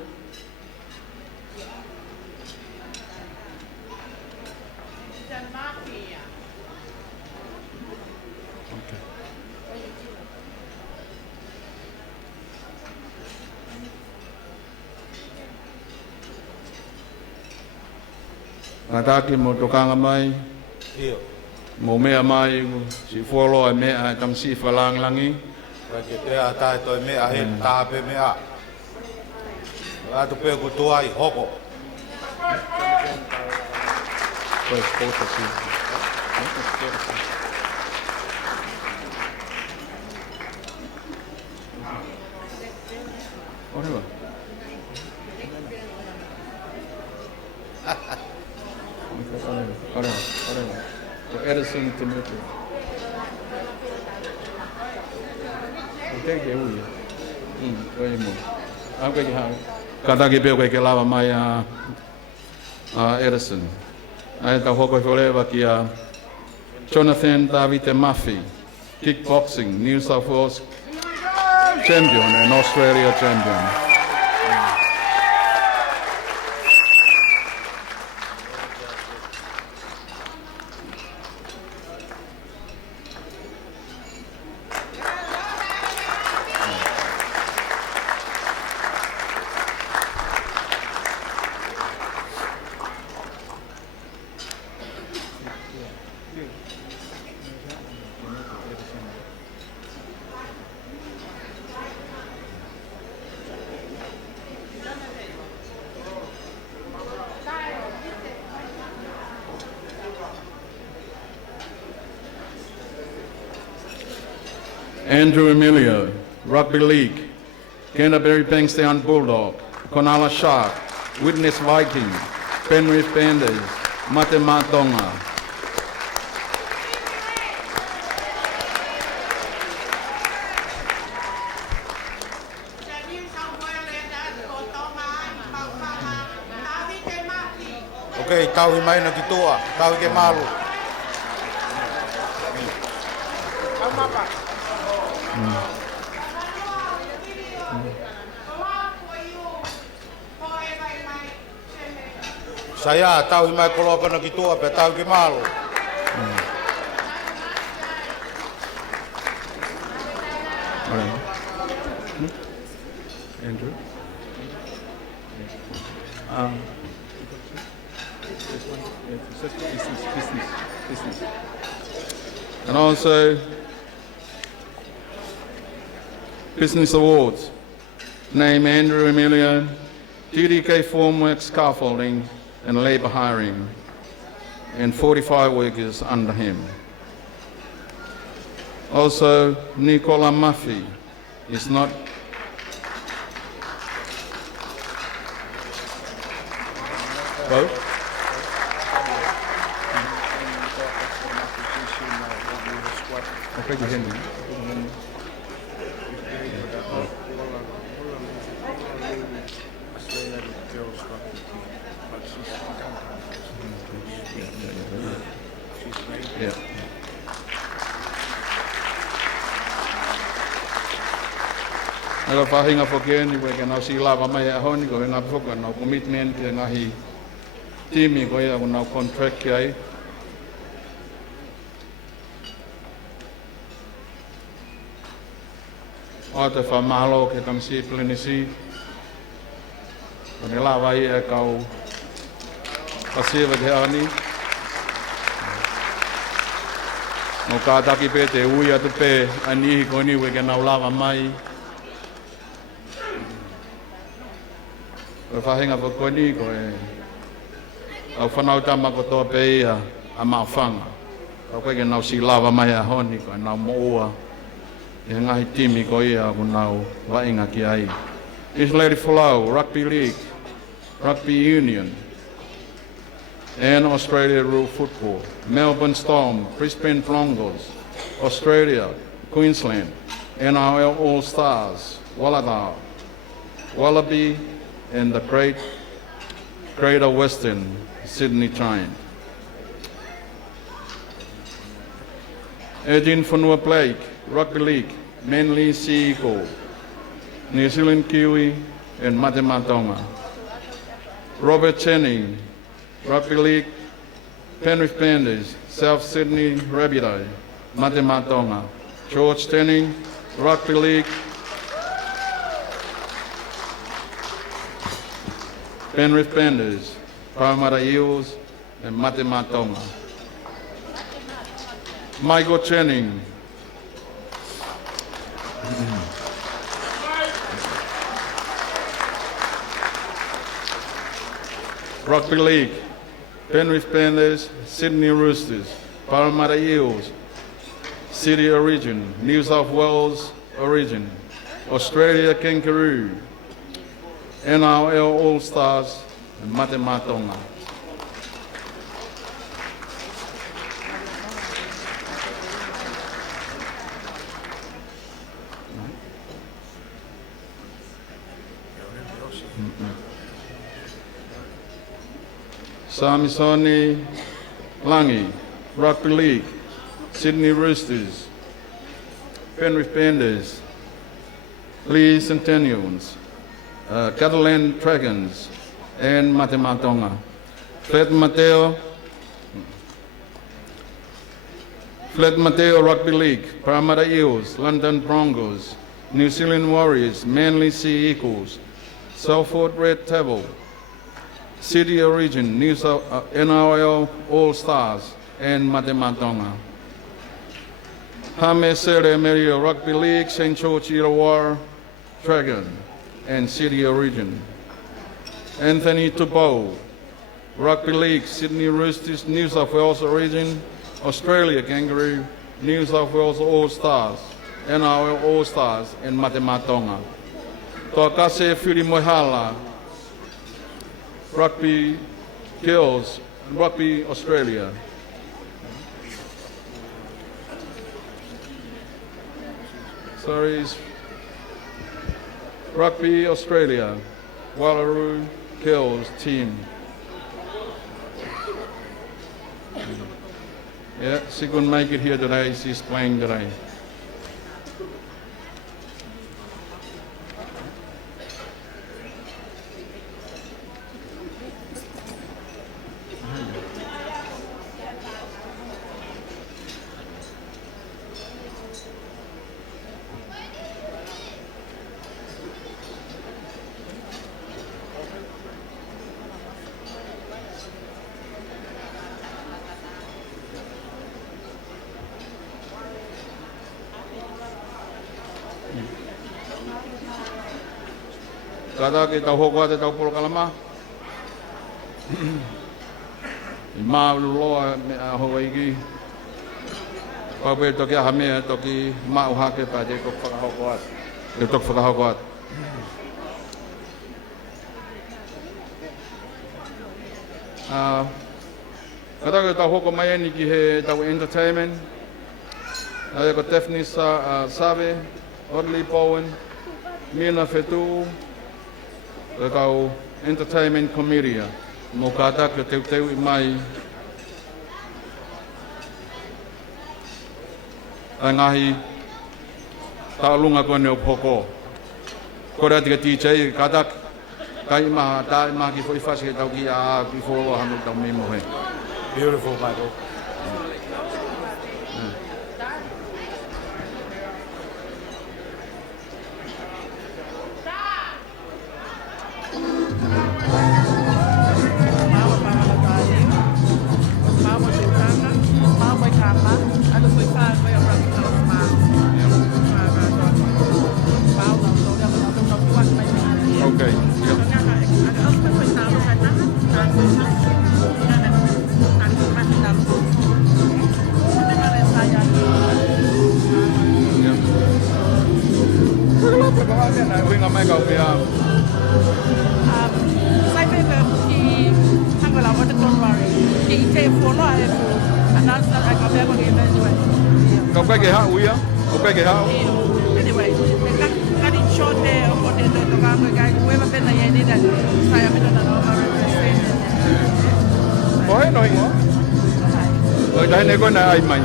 Ataki mo tokanga mai, mo mea mai, si folo e mea tam si falang langi. Ke pea tae toi mea he tāpe mea. Atu pea kutua I hoko. Edison Dimitri. Okay, ke ui. Koi mo. Ang koi ha. Kata ke peo ke lava mai Edison. Ai ta hoko forever ki Jonathan David Murphy, kickboxing, New South Wales. champion and Australia champion. Andrew Emilio, Rugby League, Canterbury Bankstown Bulldog, Konala Shark, Witness Viking, Penrith Panthers, Mate Matonga. Okay, tau hi mai na ki toa, tau hi ke malu. Saya tau hi mai koloko na ki toa pe tau ke malu. Andrew? And also, Business Awards. Name Andrew Emilio, TDK Formwork Scaffolding and Labour Hiring, and 45 workers under him. Also, Nicola Murphy is not both. Yeah. Naka whahinga whakeni koe ka nau si lava mai a honi ko ngā whuka nau commitment ke ngahi timi koe a nau contract ki ai. O te whamalo ke tamsi plenisi. Ko ne lava i e kau pasiwa te ani. No kātaki pē te ui atu pē anihi ko niwe ke nau lava mai. Ko whahinga po ko ni ko e au whanau tama ko toa pē ia a mawhanga. Ko koe ke nau si lava mai a honi ko e nau moua. E ngahi timi ko ia ko nau wainga ki ai. Islari Folau, Rugby League, Rugby Union, and Australia Rule Football, Melbourne Storm, Brisbane Broncos, Australia, Queensland, NRL All-Stars, Walladar, Wallaby, and the Greater Western Sydney Giant. Edin Fonua Blake, Rugby League, Manly Sea Eagle, New Zealand Kiwi, and Mate Matonga. Robert Channing, Rugby League, Penrith Panthers, South Sydney Rabbitoh, Mate Matonga. George Channing, Rugby League, Penrith Panthers, Parramatta Eels, and Mate Matonga. Michael Channing, Rugby League, Penrith Panthers, Sydney Roosters, Parramatta Eels, City Origin, New South Wales Origin, Australia Kangaroo, NRL All-Stars, and Mate Matonga. Samisoni Langi, Rugby League, Sydney Roosters, Penrith Panthers, Lee Centennials, Catalan Dragons, and Matematonga. Fred Mateo Rugby League, Parramatta Eels, London Broncos, New Zealand Warriors, Manly Sea Eagles, Salford Red Devil, City Origin, NRL All Stars, and Matematonga. Hame Sere Mario Rugby League, St. George Illawarra Dragon, and City Origin. Anthony Tupou, Rugby League, Sydney Roosters, New South Wales Origin, Australia Kangaroo, New South Wales All Stars, NRL All Stars, and Matematonga. Toakase Whiri Moihala, Rugby Girls, Rugby Australia. Sorry, Rugby Australia, Wallaroo Girls team. Yeah, she couldn't make it here today. She's playing today. Kada ke tau hoko te tau polo kalama. I maa luloa me a hoa iki. Pape toki a hamea toki maa uhake pa te tok whakahoko at. Te tok whakahoko at. Kada ke tau hoko mai ni ki he tau entertainment. Ko Daphne Save, Audley Bowen, Mina Fetu, kau entertainment committee mo kata ke teu I mai ngahi taulunga ko ne opoko ko ra tika DJ kata kai ma ta ma ki foi fasi tau ki a ki fo hanu tau me mo he. Beautiful, Michael. Okay. Yep. Winga mai kau pia. Sai pe ki hangala wa te tonwari. Ki te fono e ko anasa ai ka pe ko ke me joe. Kau pe ke ha uia? Kau pe ke ha? Anyway, ka di short de o te to ka ko ka we ba pe na ye ni da. Sai me na no ma re. Oi noi ngo. Oi dai ne ko na ai mai.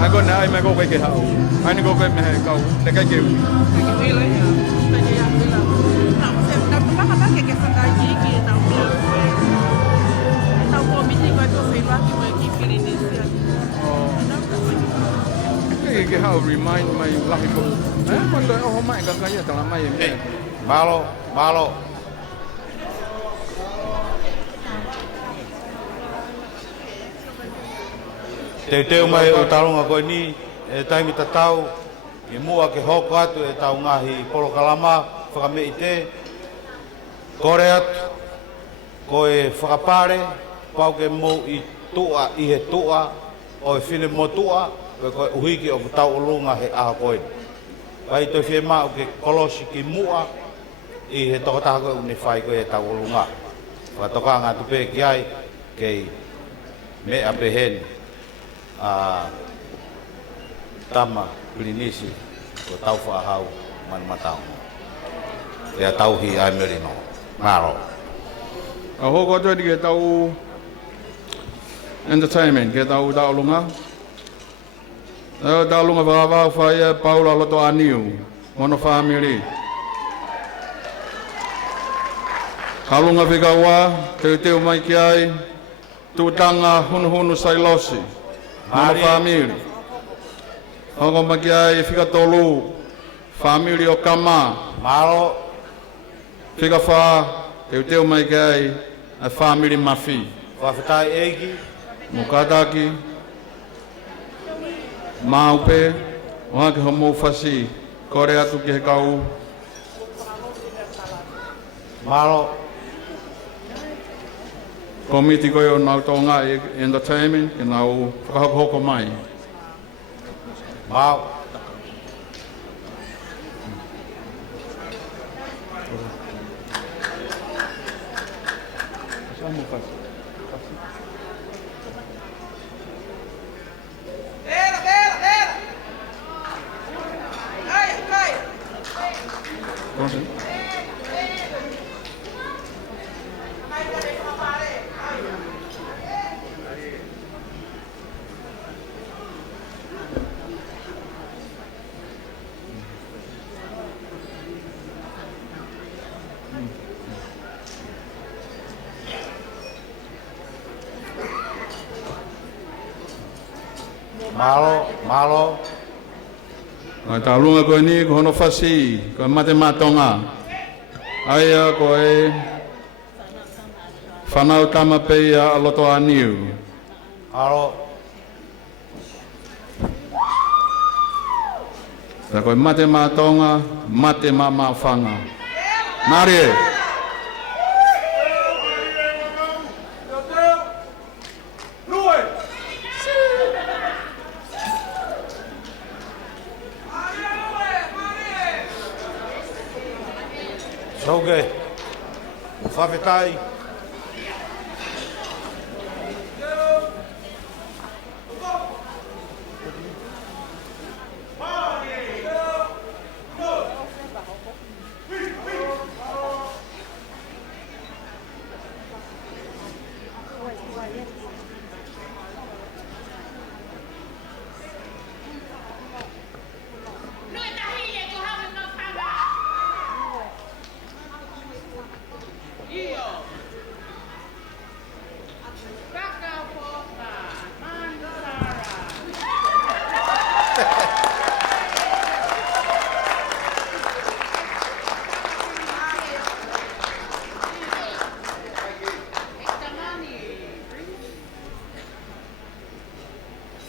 Ai ko na ai mai ko pe ke ha. Ai ne ko pe me kau ne ka ke. Cái how remind my life of con tôi hôm mai gần cái tao làm mai vậy Malo. Teu mai o talonga ko ni e taimi tatau i mua ke hoko atu e tau ngahi polo kalama whakame i te kore atu ko e whakapare pau ke mou I tua I he tua o e whine mo tua ko e uhiki o tau olunga he aha koe pai toi whie maa o ke kolosi ki mua I he tokotaka koe uni whai koe e tau olunga whakatoka ngā tupe ki ai kei mea pehen tama Pirinisi ko tau whaahau man matau. Ia tau hi ai merino. Maro. A hoko toi ke tau entertainment ke tau daulunga. Daulunga whakawhau whai Paula Loto Aniu. mono family. Kalunga Vigawa, Teu mai ki ai, Tutanga hunu sailosi, mono family. Hongo mai ki ai, Fika tolu, family o Kama. Malo. Fika wha, Teu mai ki ai, a family mafi. Whawhetai eiki. Mukataki, Maupe, Waki homo fasi, Kore atu ki he kau. Malo. Komiti koe o nau tonga entertainment, ki nau whakahoko mai. Mau. Malo. Ngai tālunga koe ni, ko hono whasi, koe mate mātonga. Aia koe whanau tama peia a loto a niu. Alo. Tā koe mate mātonga, mate mā whanga. Nārie! Sauge. Whawhetai.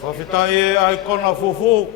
Whawhetai e ai kona fufu.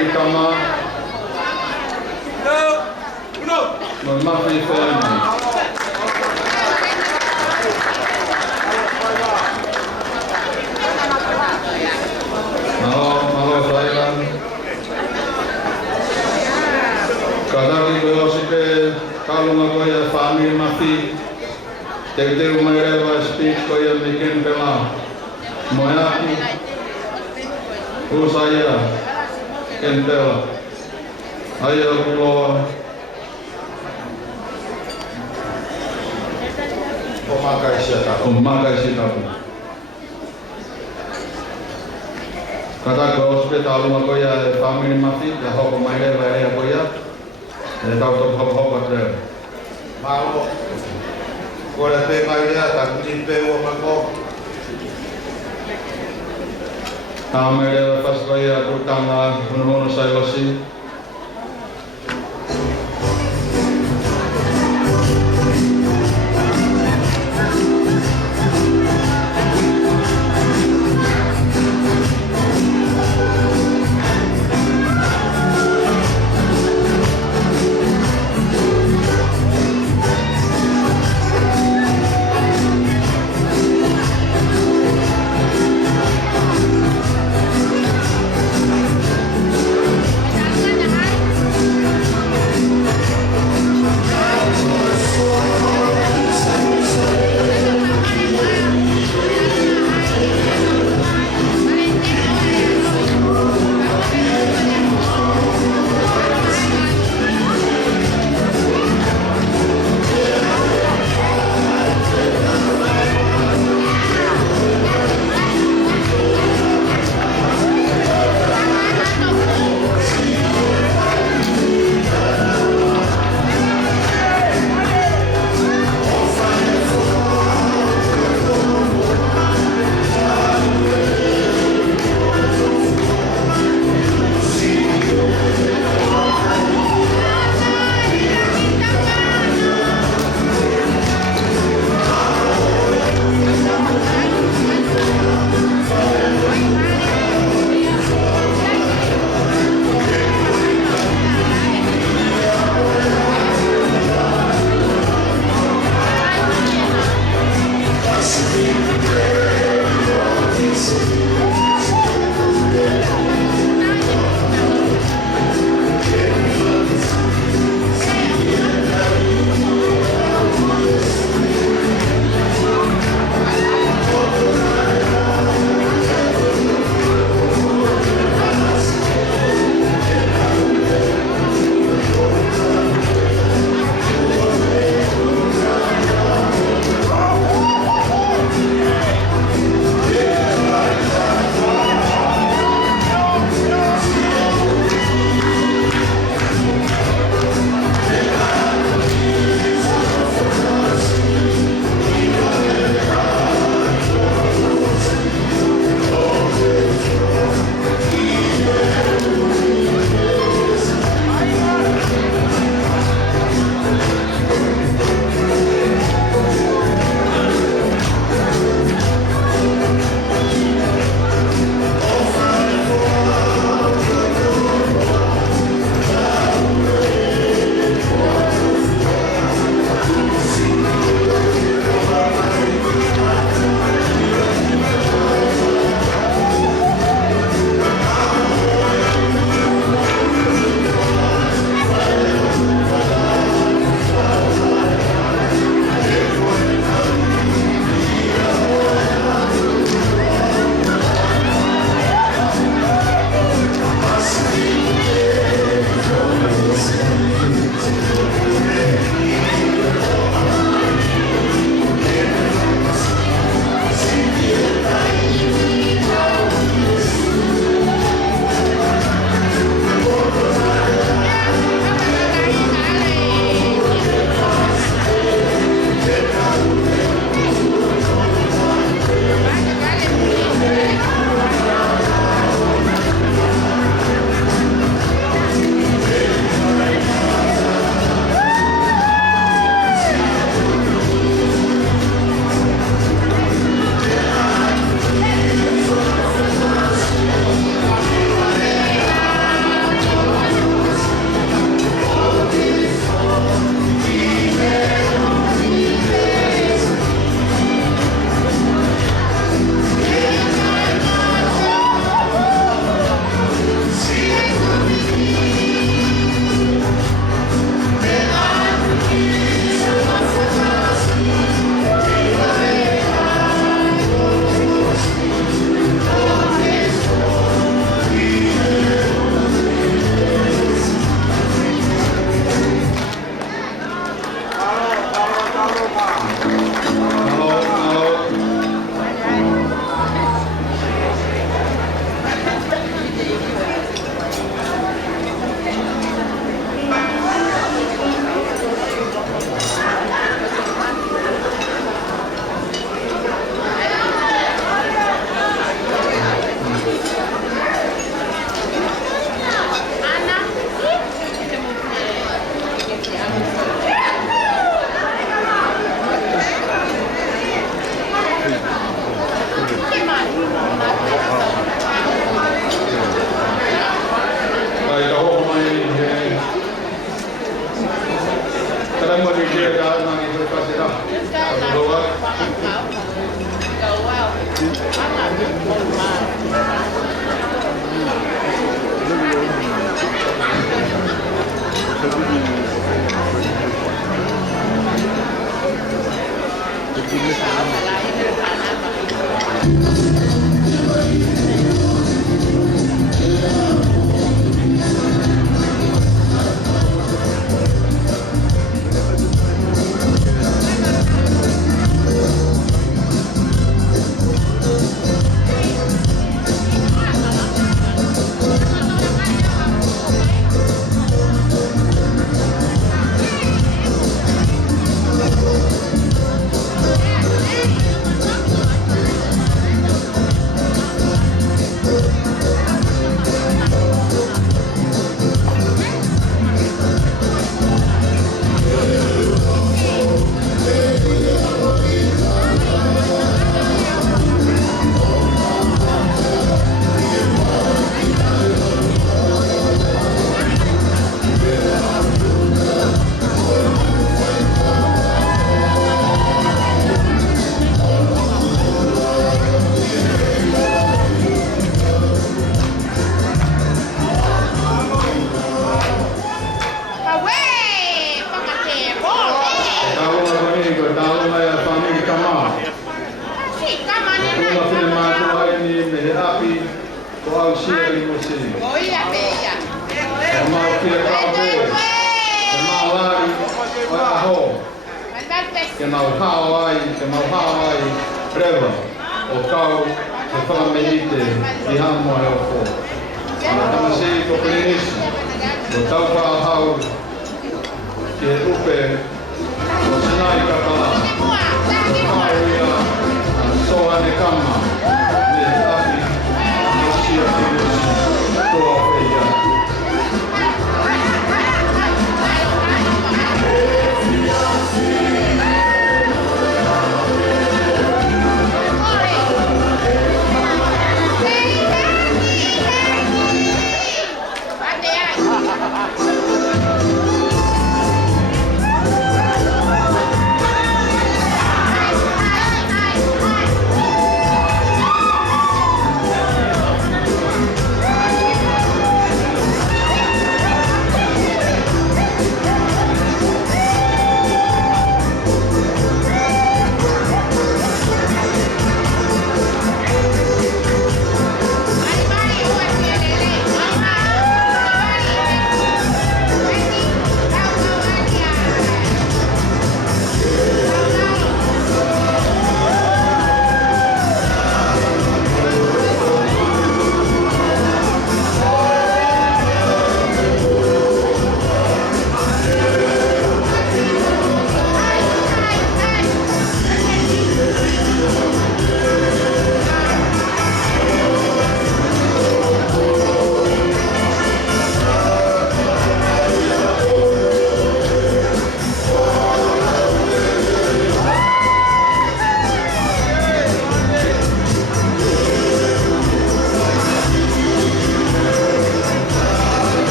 i kama. No mafi whaini. Malo whairan. Kadaki koe osi pe kalunga koe a whaamiri mafi. Te mai rewa speech koe a miken pela. Moeaki. Usaia. Kentela. Aia kuloa. Umakai sitapu. Kata ko hospital ma ko ya family mafi ya ho mai le vai ya ko ya. E tau to ho patre. Malo. Ko le pe mai ya ta tin pe o ma ko. Ta me le pas ko ya ko tanga no sai losi. ke mau hawai, rewa, o kau, ke whakameite, i hamo e o fo. Ana tamasi ko plenisi, o tau whaahau, ke upe, o sinai kakala, o hauia, so ane kama, me api, o sia tirosi, toa wheia.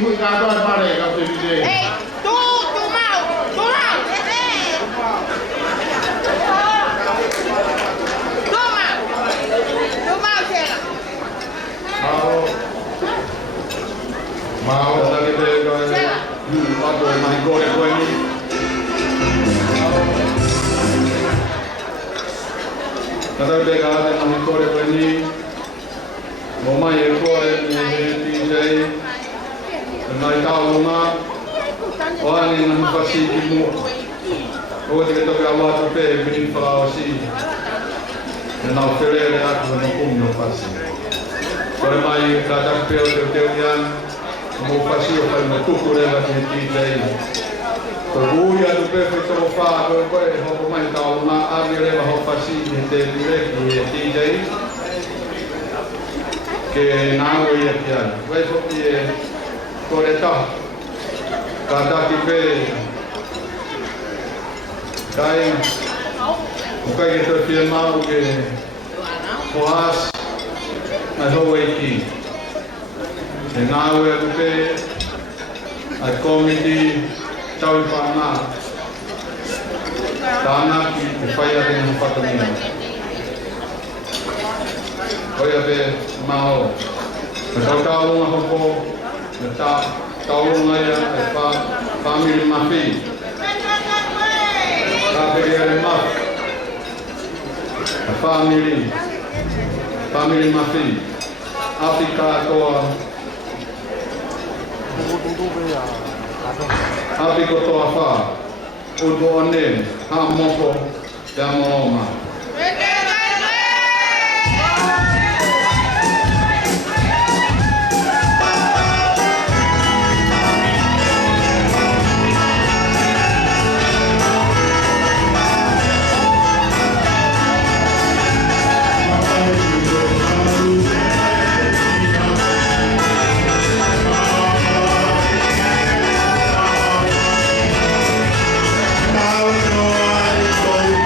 hui ka doa pare ka te vide. Ei, tu mau. Tu mau. Tu mau sera. Mau lagi te ko pato mai gore ko ni. Kada te ka te mai gore ko ni. Mo mai ko ni DJ. Nai ka uma. Wani na fasi ki mo. O te to ka wa te bin fa si. Na ofere a ko no kum no fasi. Ora mai kada pe o te yan. Mo fasi o fa no tukure la ni DJ. Ko buia tu pe fe to fa ko ho mai ta uma a re ho fasi ni te dire ki DJ. Ke na o ia kia. Vai fo ki koreta. Kada ki pe. Dai. O kai ke to firma o ke Poas na hoa ki. E ngā ue kupe ai komiti tau i whanā. Tāna ki te whaia te ngā whatamina. Hoia pe maho. Me tau tāunga hoko, me tāunga ia e whamiri mawhi. Tāperi ere mafu. E Family mawhi. Api katoa. Api kotoa wha. Uto ane. Ha moko. Te amooma. Now, no, I don't.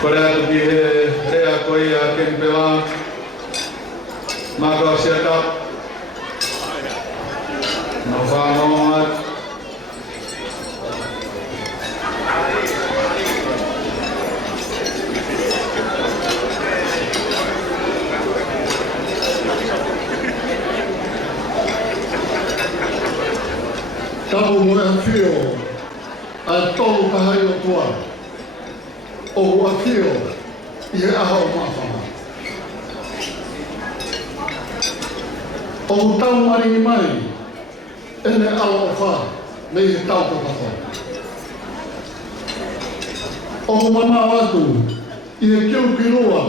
Korea tu ki he rea koi a ken pewa. Maka siata. No whanongat. Tau mo e whio, ai tolu kahai o tua. O a whio, i he aha o mawhanga. O tau maringi mai, ene ala o wha, me he tau kapako. O mama atu, i he kiu pirua,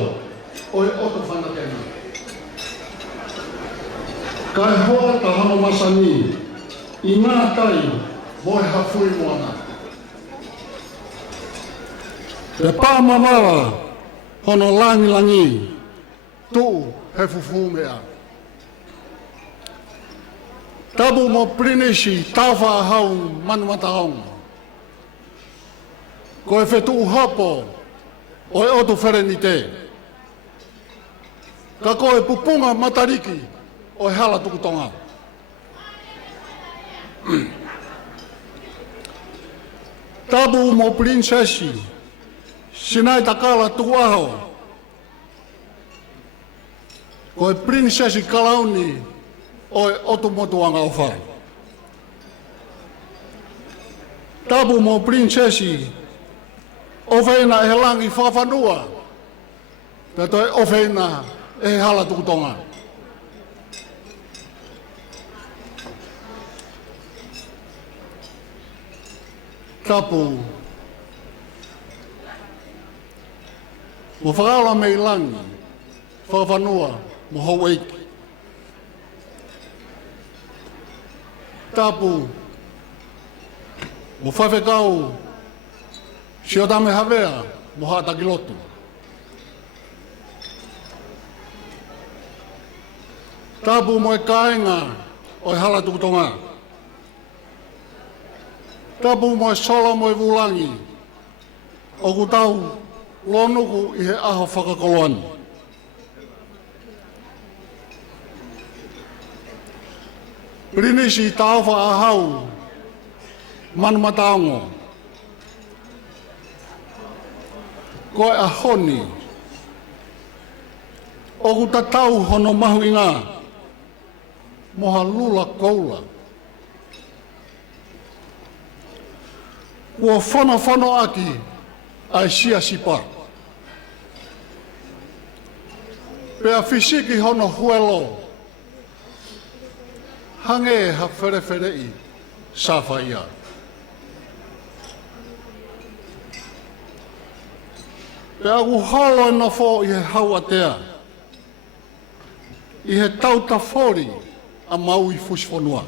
o e oto whanakena. Kai hoa ta hano masani, i ngā tai, moi hawhui moana. Te pāmawara, hono langi, tū he fufu mea. Tabu mo prinisi, tawha hau manumata haunga. Ko e whetu hapo, o e otu whereni te. Ka ko e pupunga matariki, o e hala tukutonga. Tabu mo prinsesi, sinai takala tuaho. Ko e prinsesi kalauni, o e otu motuanga o whai. Tabu mo prinsesi, o whaina e langi whawhanua, pe toi o whaina e hala tukutonga. Tapu, mo whakaola mei langi, whawhanua, mo hau eiki. Tapu, mo whawhekau, si o tame hawea, mo hataki lotu. Tapu mo e kāinga, o e hala tukutonga. Tapu mo e solo mo e vulangi, o ku tau lonuku i he aho whakakoloani. Prinisi tauwha ahau, manumataongo. Koe a honi, o ku tatau hono mahu inga, moha lula koula. Kua whono aki, ai sia sipa. Pea fisiki hono huelo, hange ha wherewherei, safa ia. Pea ku holo na fo i he hau atea, i he tauta fori a mau i fusfonua.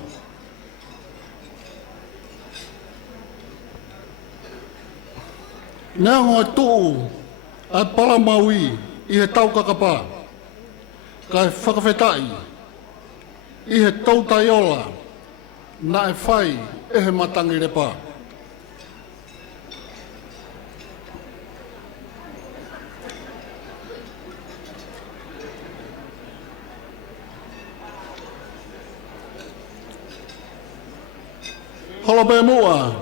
Nea ngoe tuu, ai pala maui i he tau kakapa, kai whakawhetai, i he tauta iola, na e whai e he matangi repa. Holo pe mua,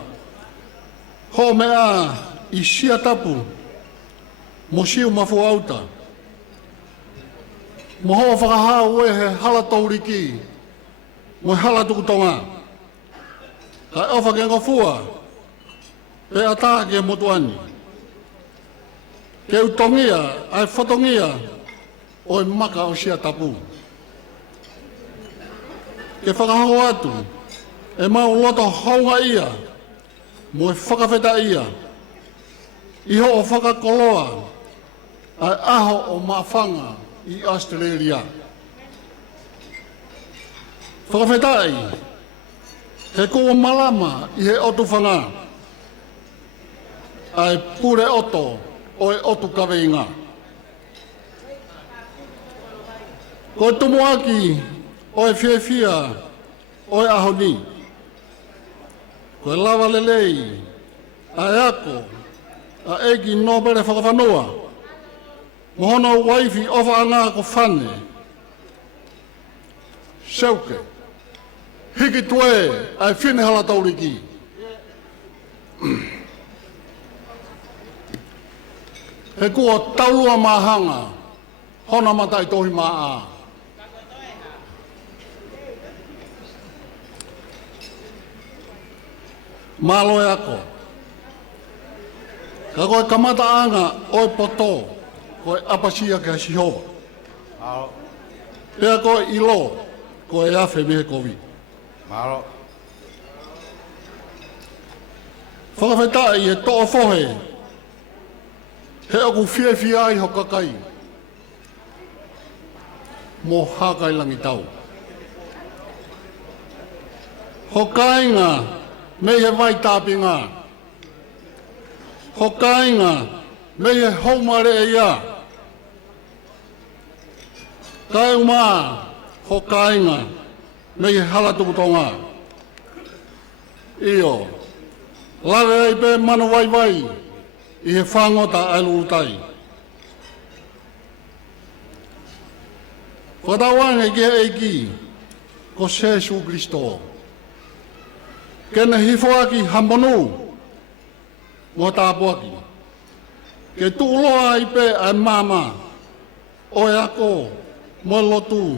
ho mea i sia tapu, mo siu mafu auta. Mo hoa whakahau e he hala tauriki, mo hala tukutonga. Kai ofa ke ngofua, pe ata ke motuani. Ke utongia, ai whatongia, o e maka o sia tapu. Ke whakahau atu, e mau loto haunga ia, mo e whakawheta ia. Iho o whakakoloa, ai aho o mawhanga i Australia. Whakawhetai, he kua malama i he otu whanga, ai pure oto o e otu kaweinga. Ko tumu aki o e whiawhia o e ahoni, ko e lawa lelei, ai ako, a eki no bere whakawhanua. Mohono waifi ofa anga ko whane. Seuke. Hiki tue ai whine hala tauriki. He kua taulua mahanga. Hona mata i tohi maa. Malo e ako. Ka koe kamata anga oi poto. Koe apasia ke Sihova. Pea koe ilo. Koe afe mehe kovi. Malo. Whakawhetai e toa whohe. He oku whia ai ho kakai. Mo hakai langi tau. Ho kainga me he vai tāpinga. Ho kainga me he haumare e ia. Kai uma ho kainga me he halatukutonga. Iyo. Lare ai pe manu vai vai. I he whangota ai lutai. Whatawange ki he eiki, ko Jesu Christo. Kena hifoaki hambonu, mo tāpuaki. Ke tūloa i pe ai mama, o e ako, mo lotu,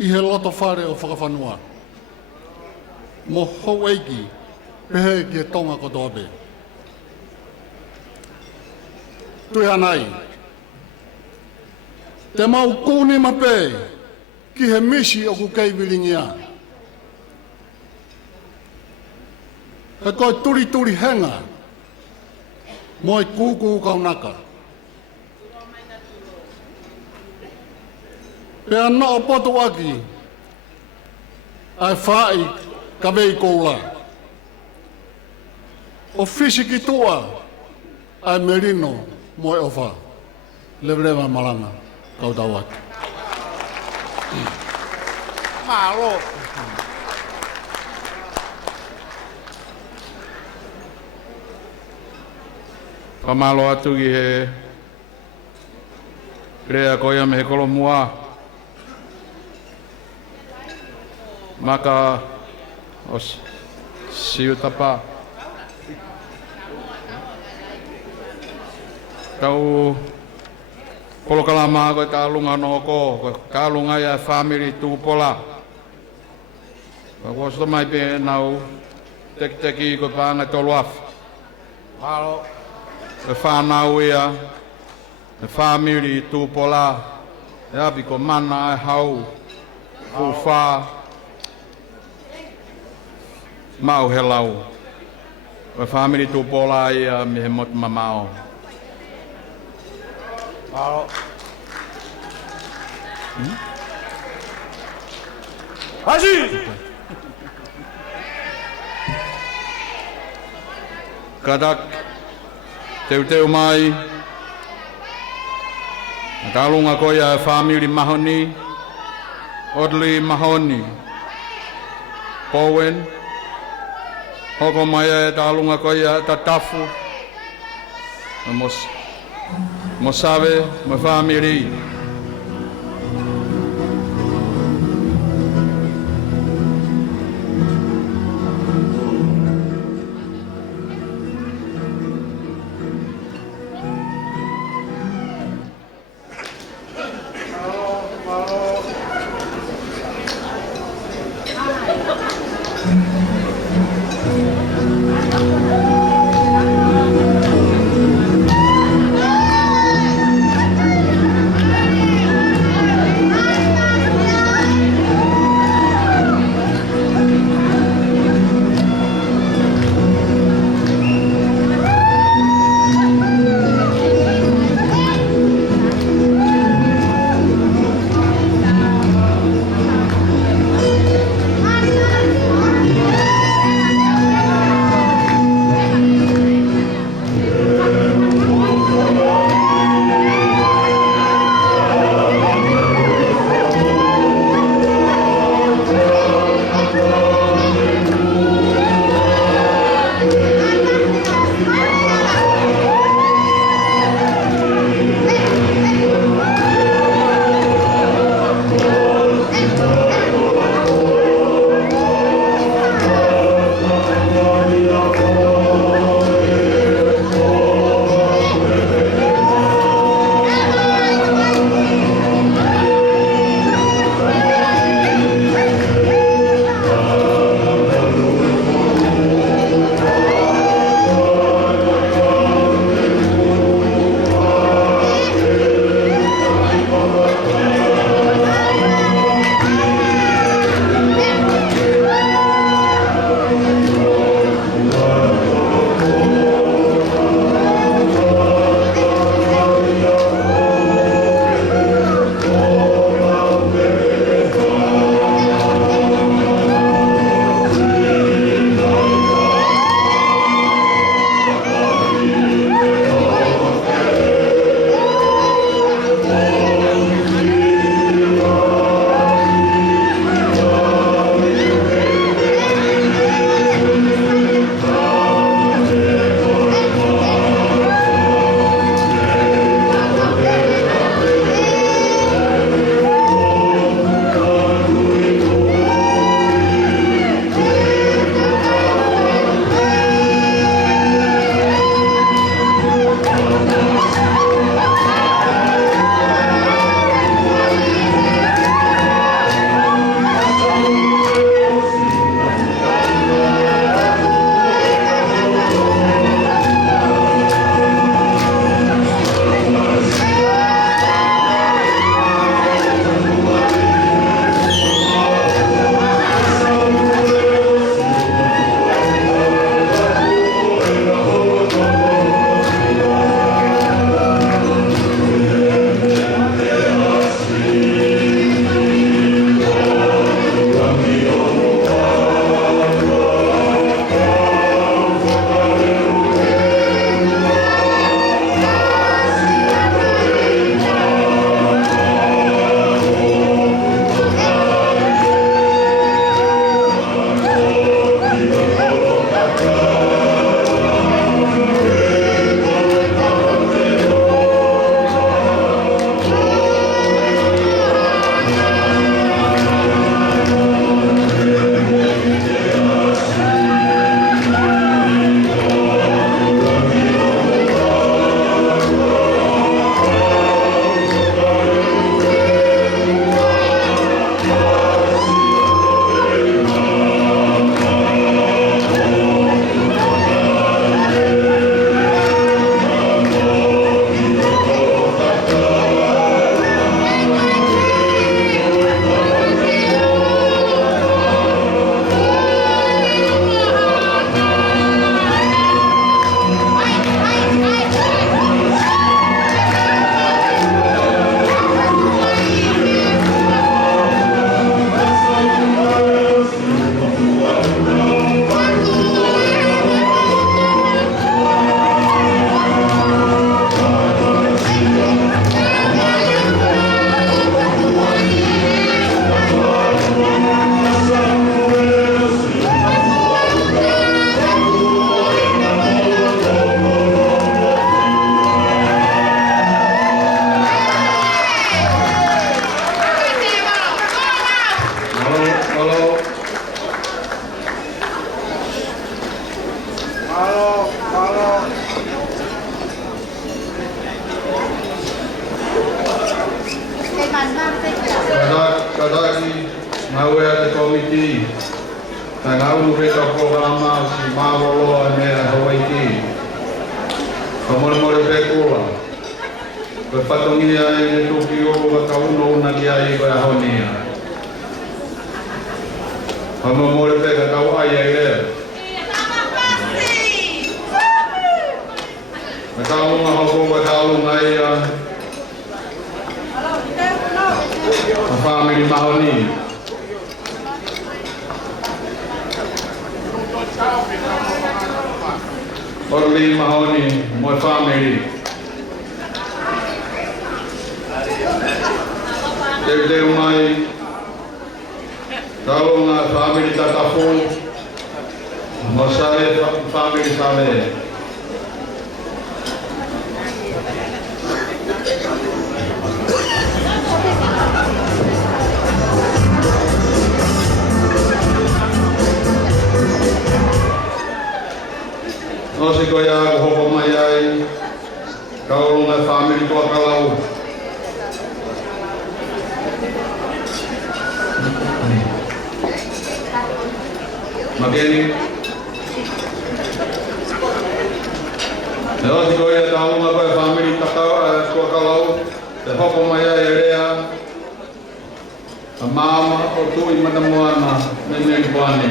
i he loto whare o whakawhanua. Mo hou eiki, pehe ki he tonga kotoa pe. Tui anai. Te mau kūni mape ki he misi o ku keiwiringia. He koe turi henga mo i kūkū kaunaka. Pea no o poto aki ai whai ka vei koula. O fisiki tua ai merino mo e ofa. Lebrema malanga. Kau tawat. Malo. Pamalo atu ki he rea koia me he kolo mua. Maka o siu tapa. Tau Polo kalama koe kālunga no ko, koe kālunga ia family tūpola. Koe kosto mai pe nau, teki koe pānga tolu af. Malo. Koe whānau ia, family tūpola. E api ko mana e hau, ku whā. Mau he lau. Koe family tūpola ia mi he motu mamao. Malo. Haji! Kadak, teu mai. Talunga koia family Mahoney, Audley Mahoney, Bowen, hoko mai e talunga koia tatafu, Mosabe, my family. Takataki, Maue at the committee, Tangau Rita Programa, Mavolo, and Hawaii. Kamormore Pekula, the Patonia in Tokyo, Kauno, Nagia, Honia. Kamormore Pekawaya. Nakaunga hoko wakaunga ia family mahoni. Orli mahoni, my family. Deu mai kaunga family tatafu. Masare family sale. Nosi ko ya hoko mai ai kaulunga family tua kalau mageni nosi ko ya kaulunga ko family tua kalau te hoko mai ai rea mama o tu i manamoana me bane.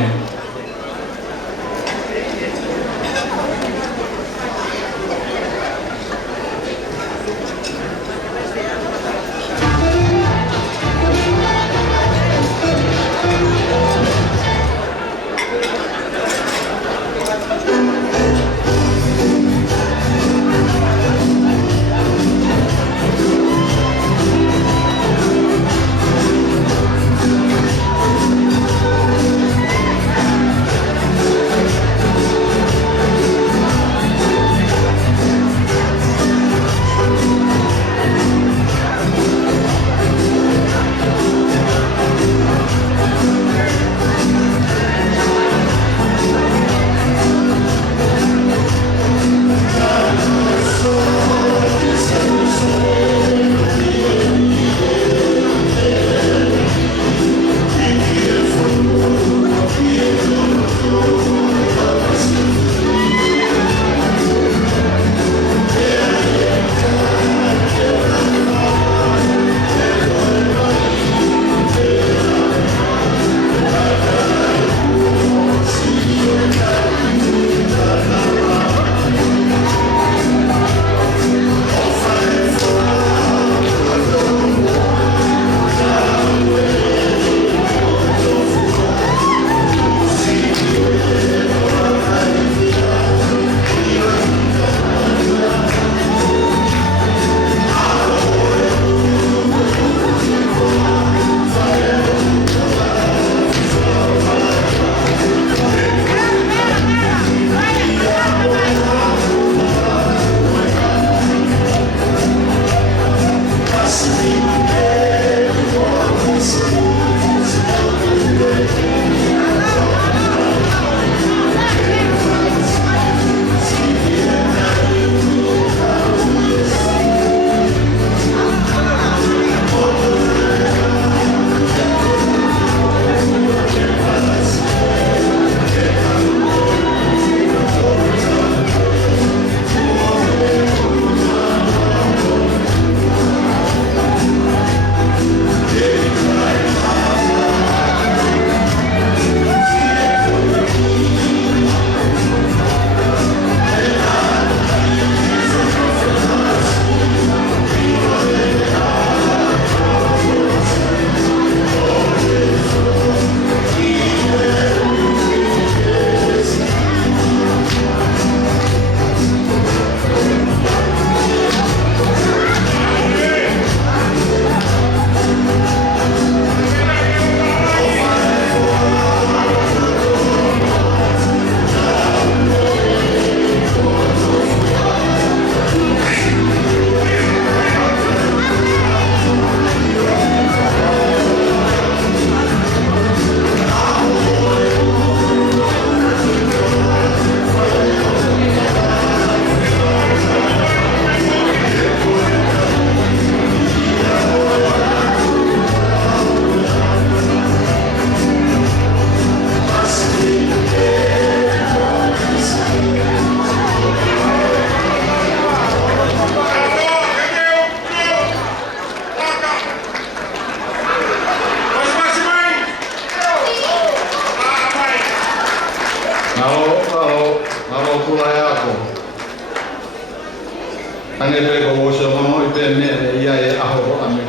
Ane pe ko wo so mo I pe me ia e aho a me.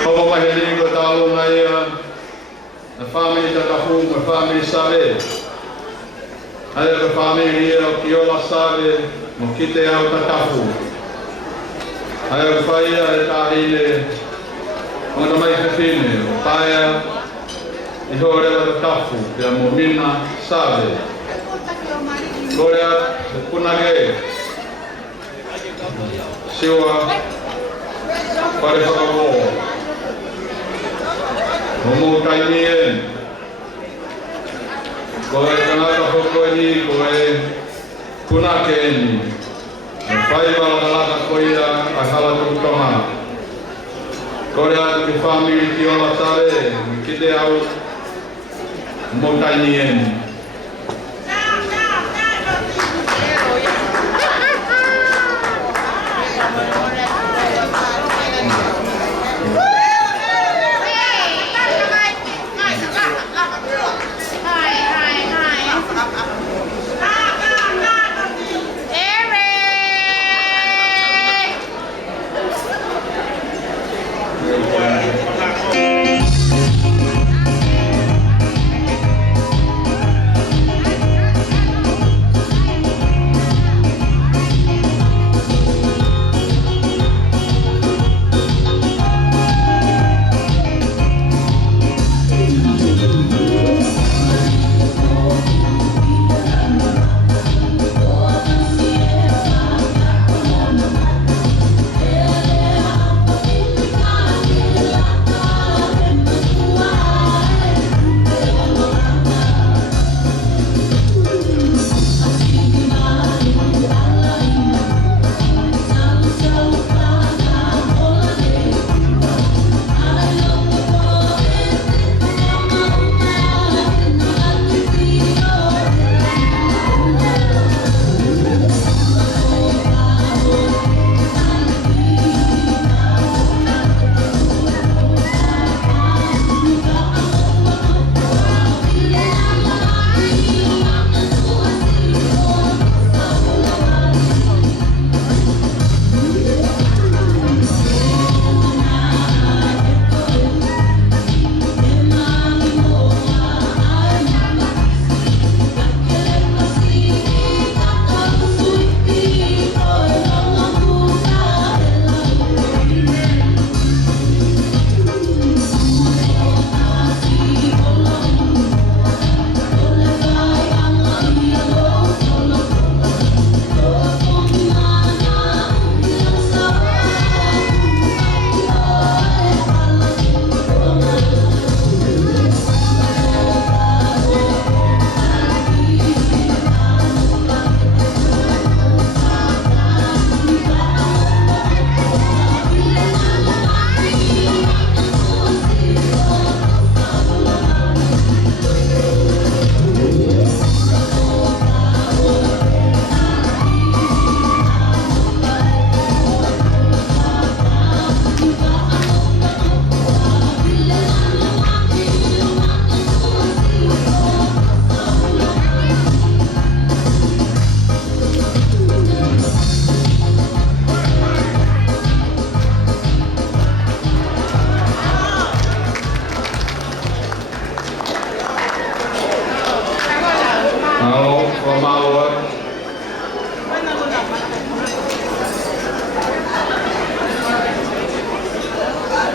Como vai ele ko talo ngai na family ta ka fu ma family save. Ai ka family o ki ola save mo kite au ta tafu. Ai ka fai e ta ile mo ta mai ka fine paia I hore la tafu pe mo mina save. Gloria punage siwa pare whakamo Momo kaimien koe kanaka hoko ni koe punake ni whai wala koia a hala tukutonga Gloria ki family ki ola tare ki te au mo kaimien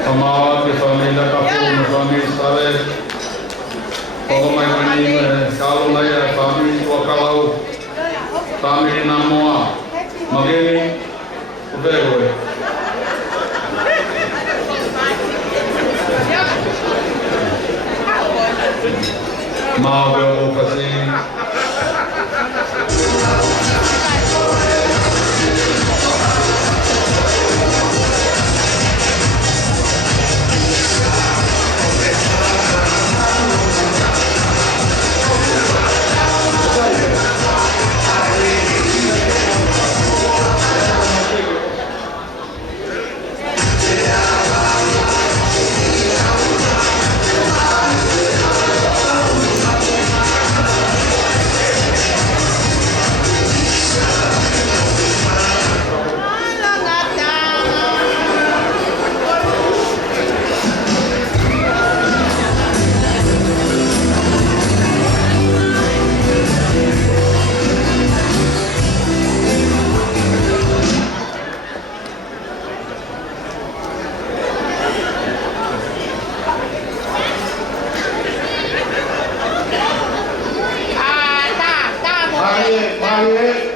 Amawa ke família kapu família sare Como mai mani kalau mai família tua kalau família namoa mageni ubego mau eu fazer Maie.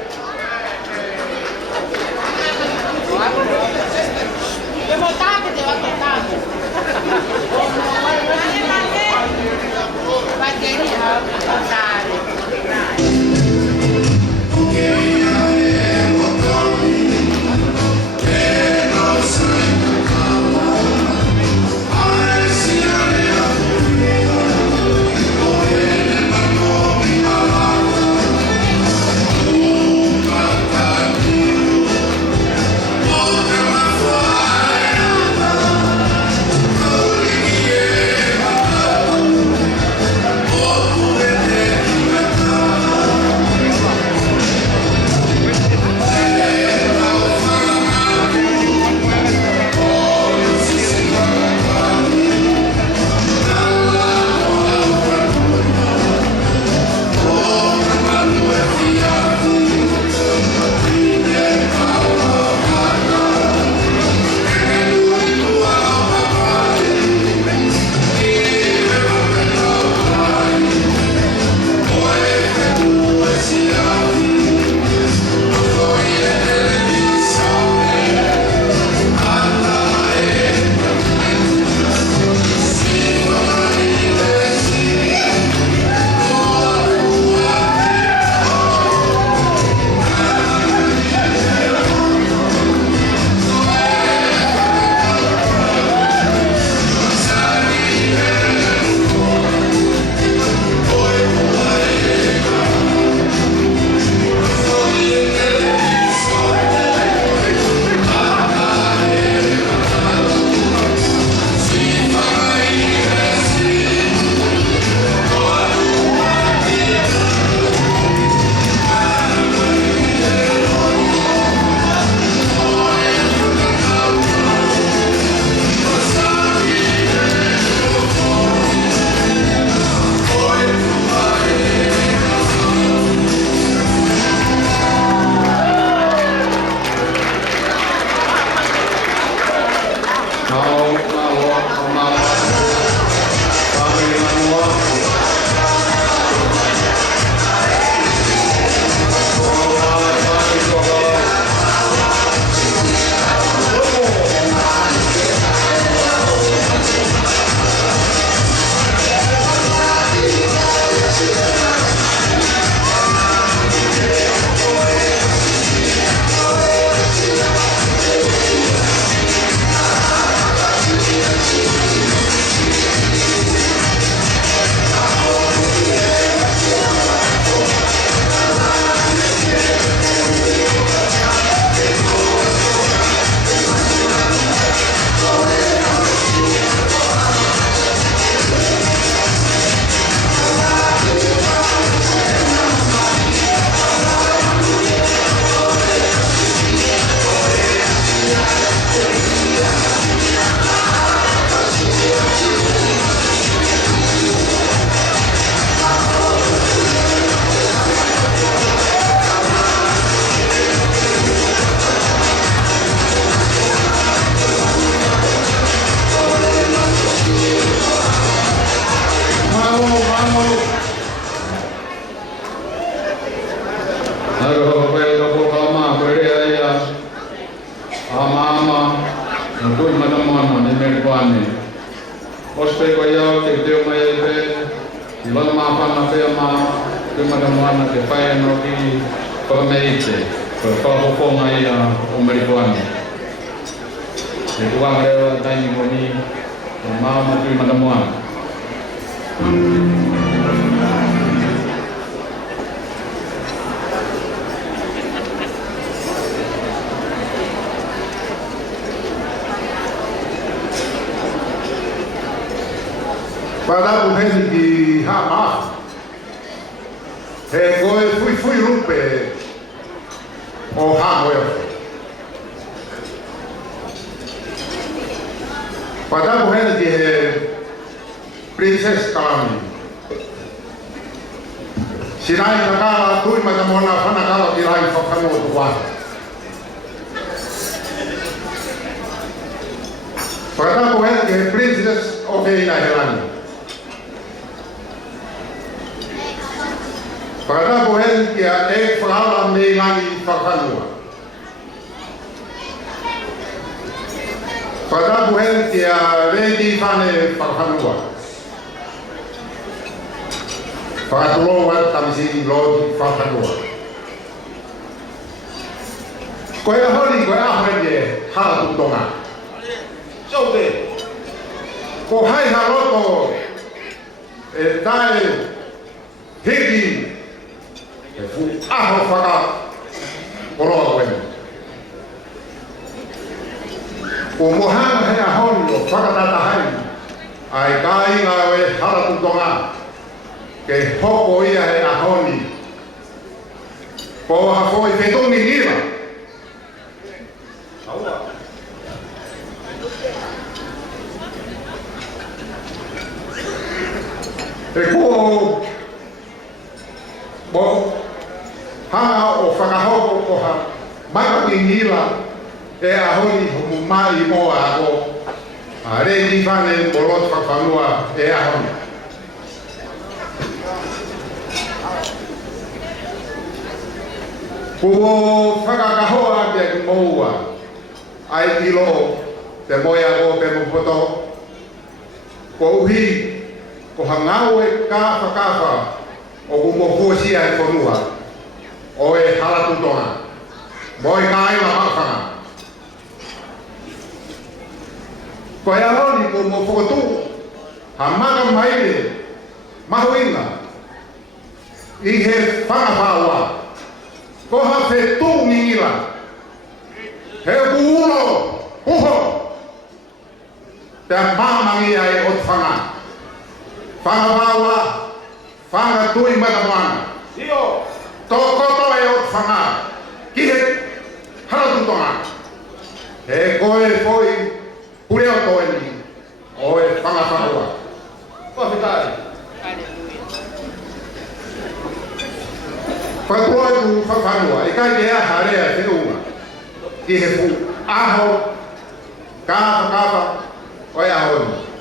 Para o de Hamas, fui rupe o Hamoel. Para o de Princess Kalami. Sinai nakala tui matamona fanakala tirai fakano tuwa. Para o de Princess of Helani. Whakatapu hei kia e whakaala me langi whakanua. Whakatapu hei kia reiki whane whakanua. Whakatuloa tamisi lodi whakanua. Koe ahori koe ahorenge hala tutonga. Sote. Ko hai haroto e tae hiki e fu aho whaka koroa koe. Ko mohanga he ahori o whakatata hai ai ka inga o e hala tutonga ke hoko ia he ahoni. Ko hafo i whetongi ngira. E ko bo hanga o whakahoko o ha maka ngila e ahoni homu mai mo ako a re ni whane bolot whakanua e ahoni. Ko whakakahoa te moua ai kilo te moia ko pe mupoto ko uhi ko hangau e kafa o kumofuosia e whanua o e halatutonga mo e kaila mawhanga ko e ahoni ko mofuotu ha maka maile mahuinga i he whangawhaua ko ha whetu ngingila he kuulo uho te mamangi ai o whanga whangawhaua, whanga tui matamoana. Io! Tō koto e o whanga, ki he haratutonga. He koe koi pure o toeni, o e whangawhaua. Ko whitai. Whatua e tu whawhanua, e kai te aha rea te unga. Ki he pu aho, kawa, o e ahoni.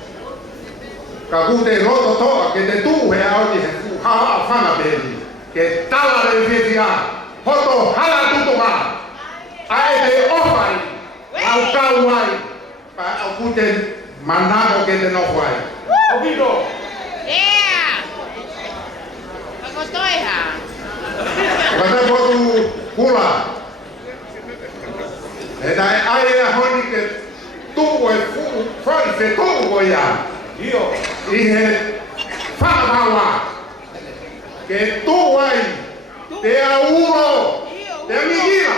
Ka kute roto toa ke te tū he aoti he haa whanga pēri. Ke tala re whiwhia, hoto hala tutonga. Ae te ofai, au kau ai. Pa au kute manako ke te noho ai. Obido! Yeah! Ako toi ha? Kata potu kula. E tae ai a honi ke tū e whai te tū o ia. Io, i he whakamaua, ke tō ai, te a uro, te a migira,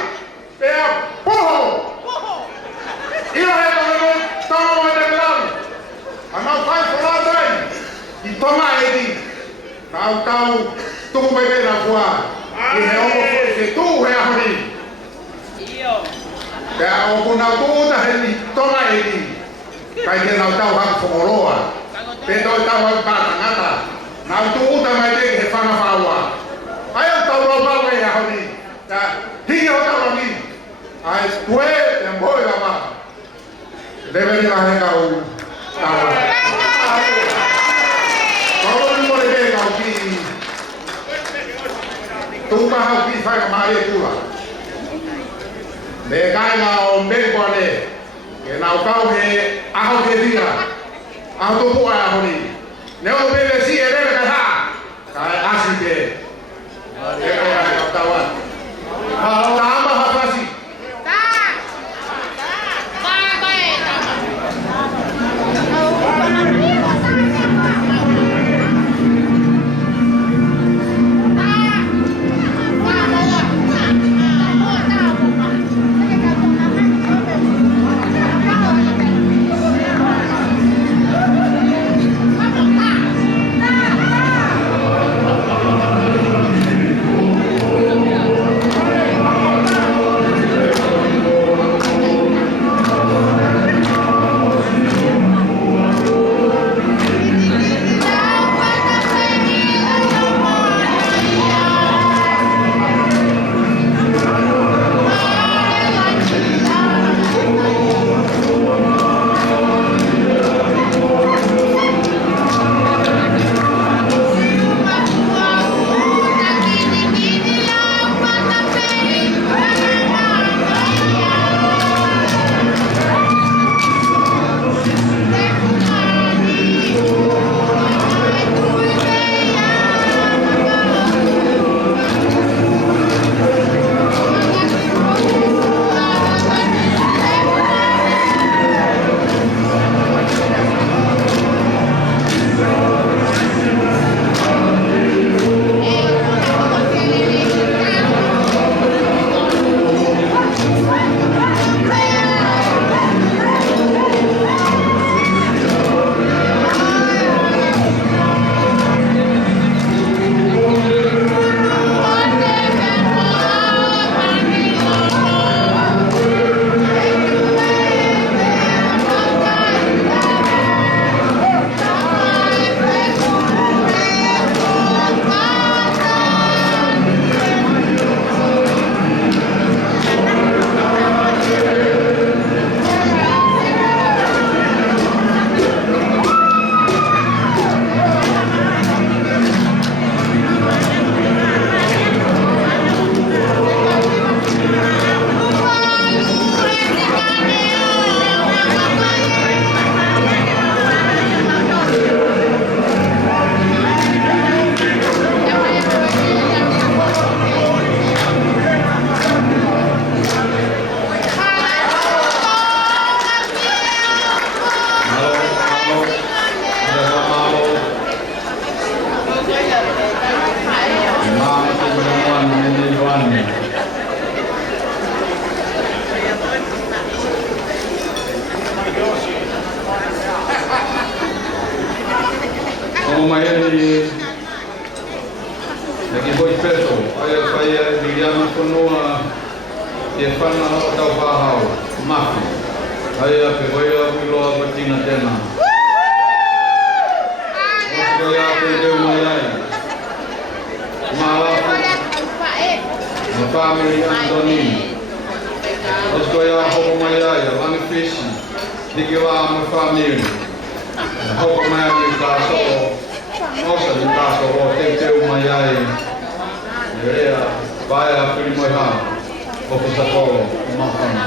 te a poho. Io he toke tōno e te grau, anau whai whalātai, i tonga e di, tau tuku me tēnā kua, i he omo ke tū he ahoni. Te a okuna tūta he ni tonga e di, kai te nau tau haka whomoroa, pe toi tau haka pātangata, nau tu uta mai te he whangawhaua. Ai au tau rau pau e ahoni, ta hingi o tau rangi, ai tue te mboi rama, reveri la he kau tawa. Kau ni mo rebe kau ki, tuka hau ki whaika maare kula. Me kai ngā o mbekwane, ke nau kau he aho ke tira, aho tupu ai ahoni. Neo bebe si e rebe ka ha, kai asi ke. E koe ai kau tawan. Ta ama hapasi. whanua e whana o tau whahau, mafi. Hai a pe hoi a piloa patina tēnā. Osko ia te teu mai ai. Mālafu, ma whamiri Antoni. Osko ia hoko mai ai, a Langi Fisi. Hiki wā ma whamiri. Hoko mai ai i tāso, osa i tāso o te teu mai ai. E rea, vai a piri mai hā. Hoko sa kolo, mahana.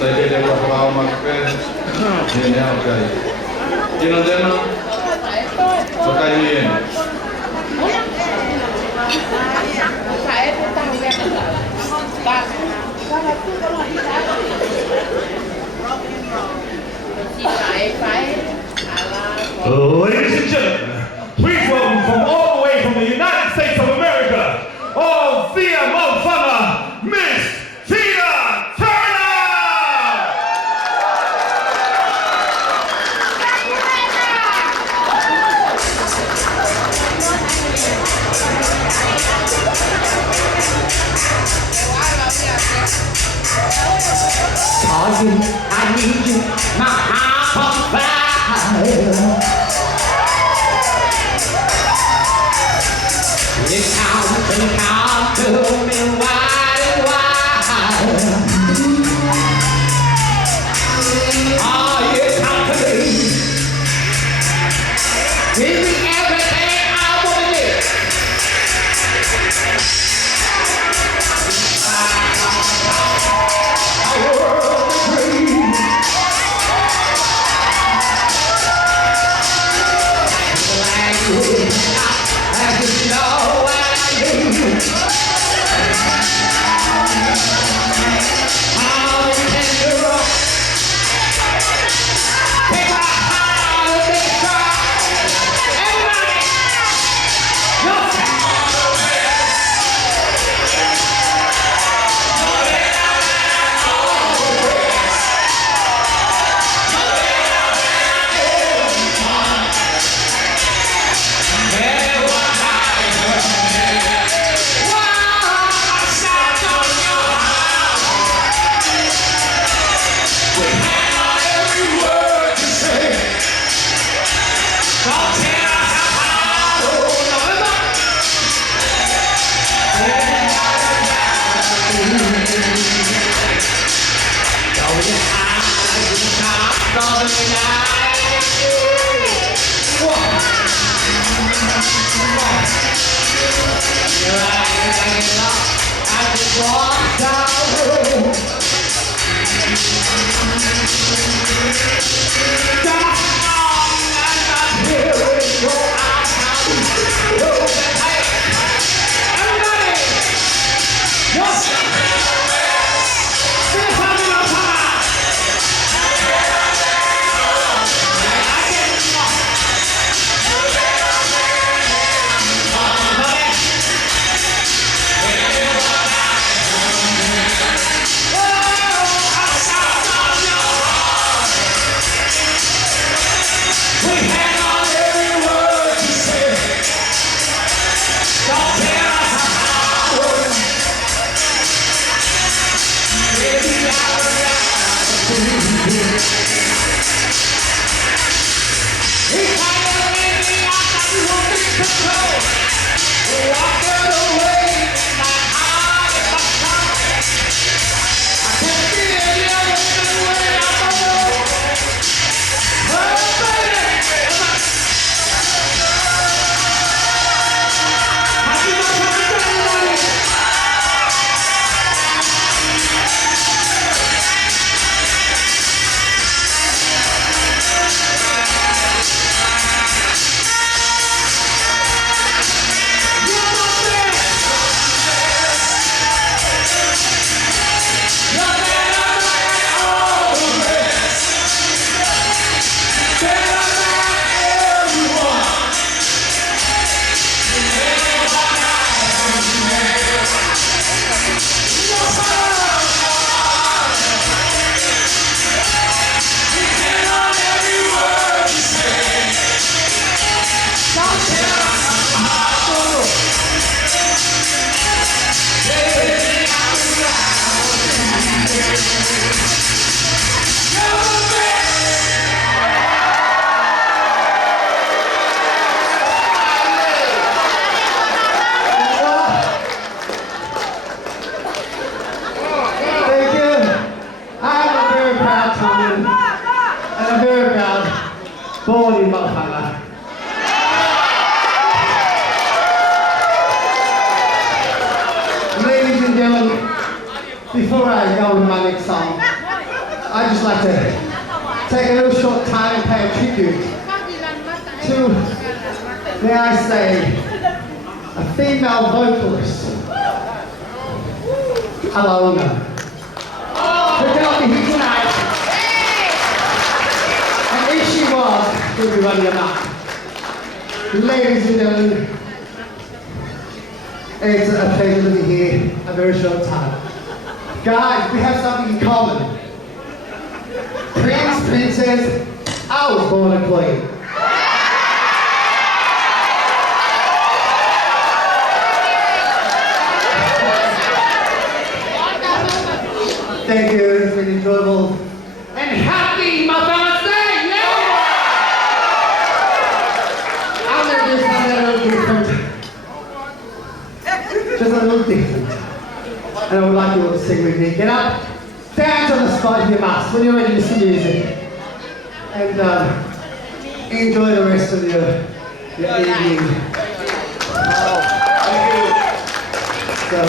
Sai te te whakarao makape, ni ne au kai. Tina tēnā, wakai ni ene. Ladies and gentlemen, please welcome from all the way from the United States of America, all via Mofana, Miss Tina Turner! For you, I need you, my heart on fire. Come to me wide and wide. Oh, you come to me. Give me everything I want to do. A world of dreams. Language, as you know what I do. How tender rock. Take my heart and make it try. Everybody, Before I go with my next song, I'd just like to take a little short time and pay a tribute to, may I say, a female vocalist, Alona, who cannot be here tonight. And if she was, we'll be running them up. Ladies and gentlemen, it's a pleasure to be here a very short time. Guys, we have something in common. Prince, princess, I was born a queen. Thank you, it's been enjoyable. And happy Mother's Day, yeah! I'm gonna do something a little different. Just a little different. And I would like you all to sing with me. Get up, dance on the spot if you must, when you're ready to see music. And enjoy the rest of your evening. So,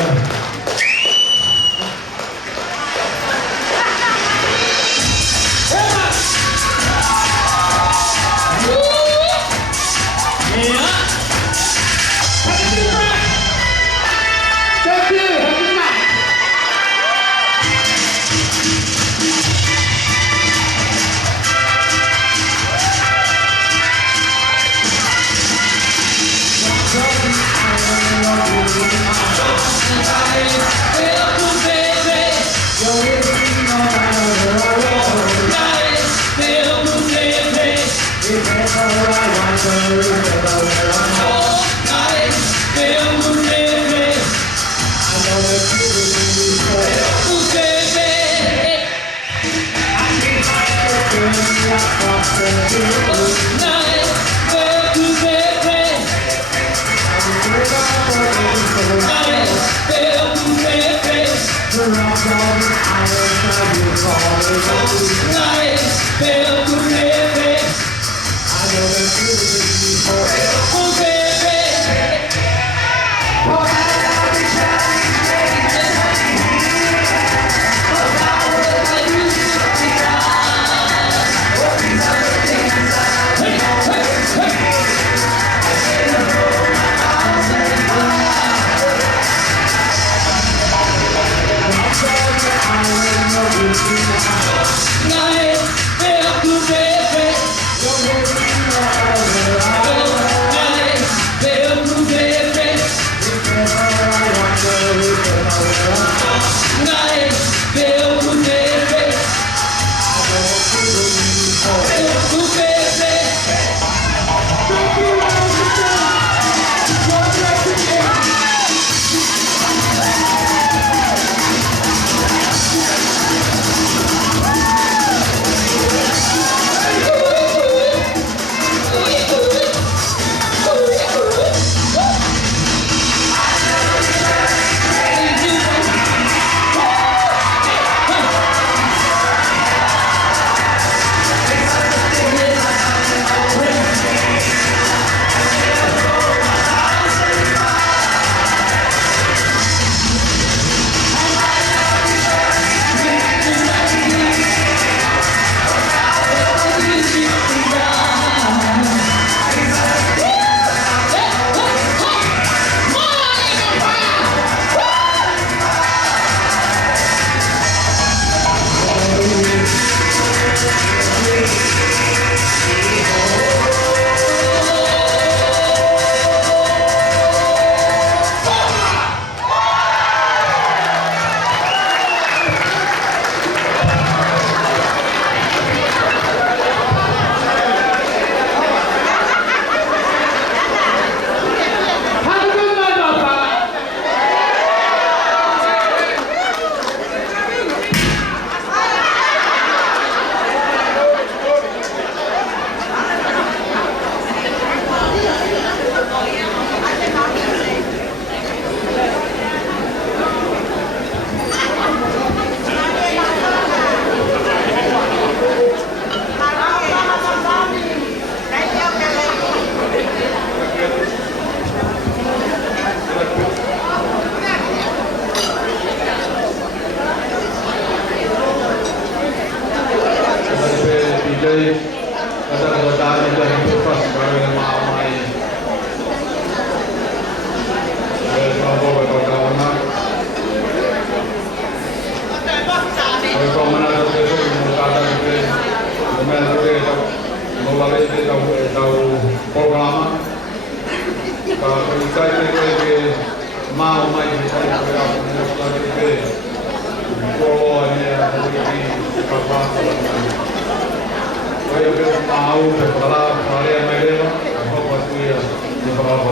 au pe para para mai leva ho pa tuia ni para ho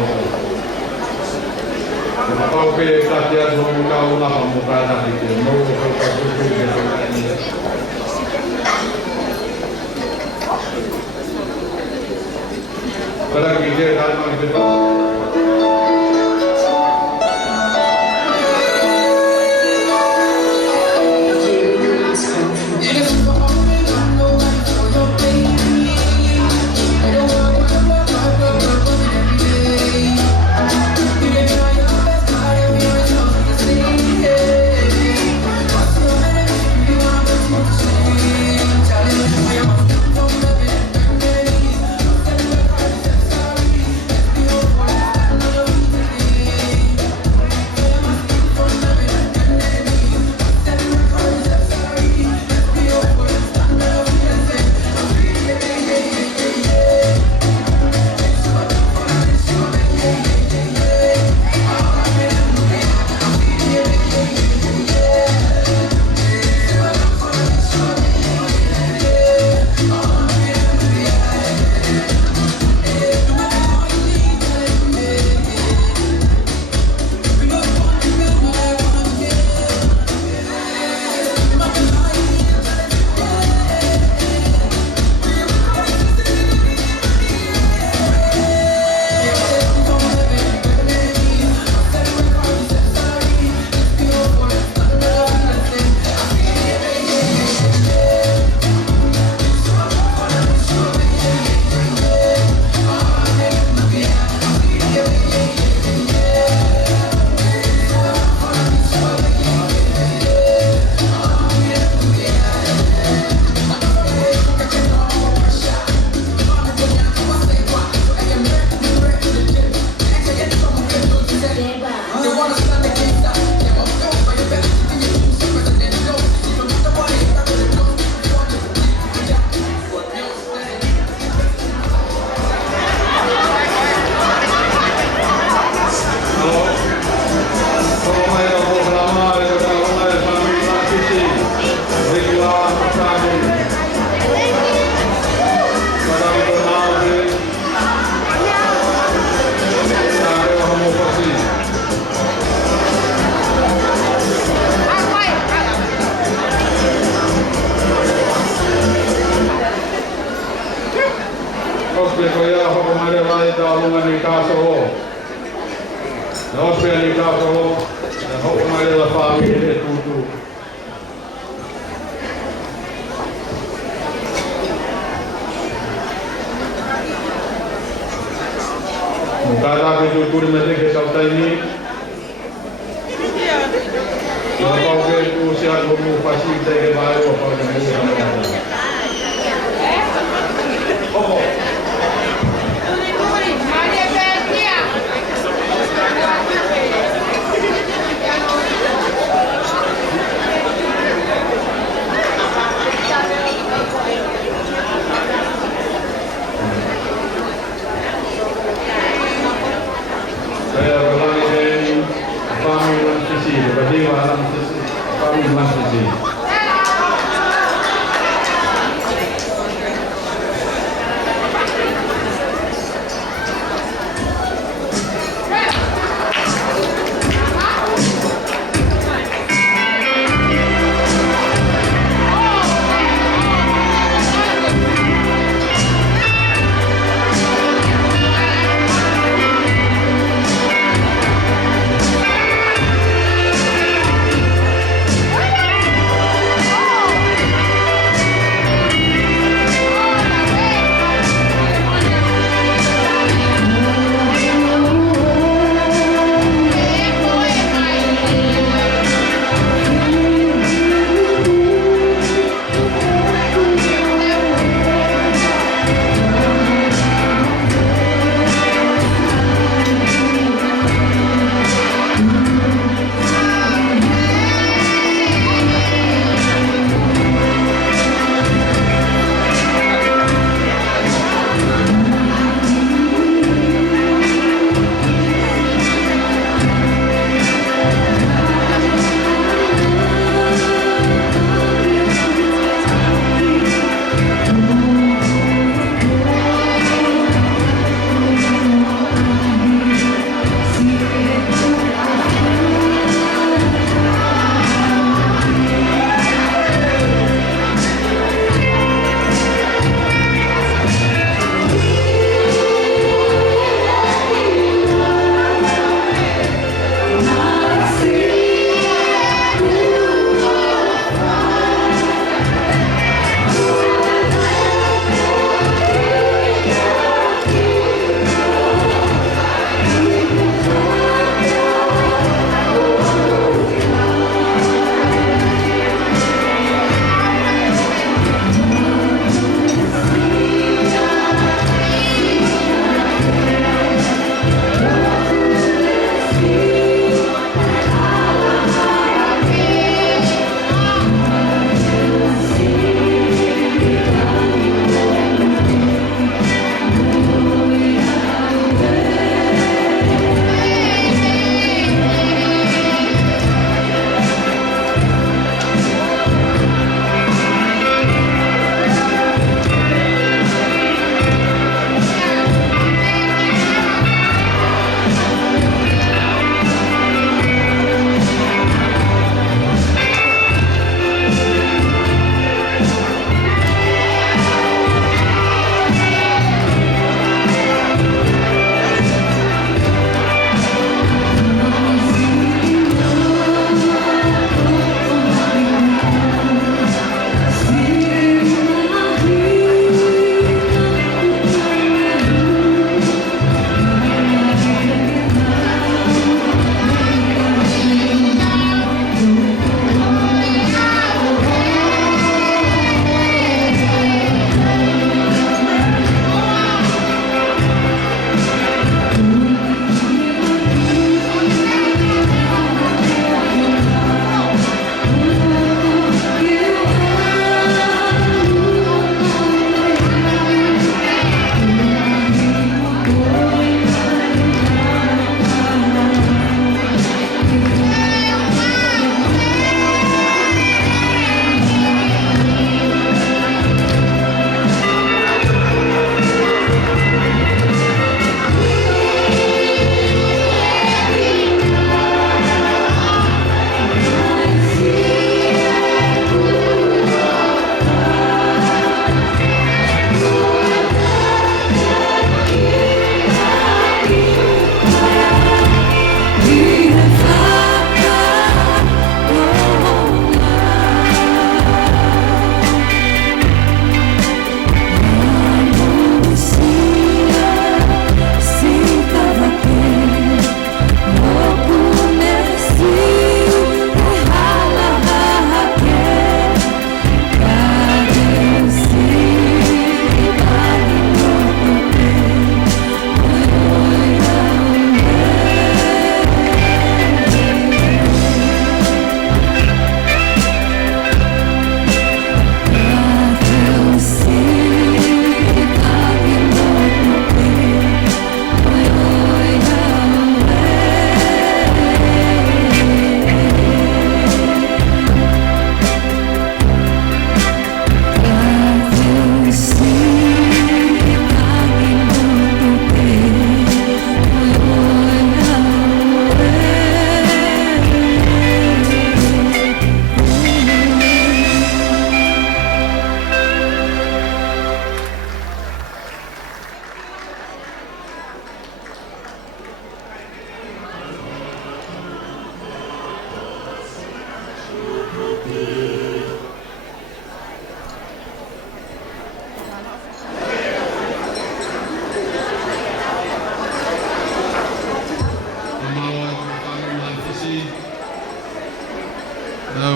ma pa pe ka tia do mo ka una pa mo ka da ni ke mo ko ka ku ku ke ni para que je da ma ke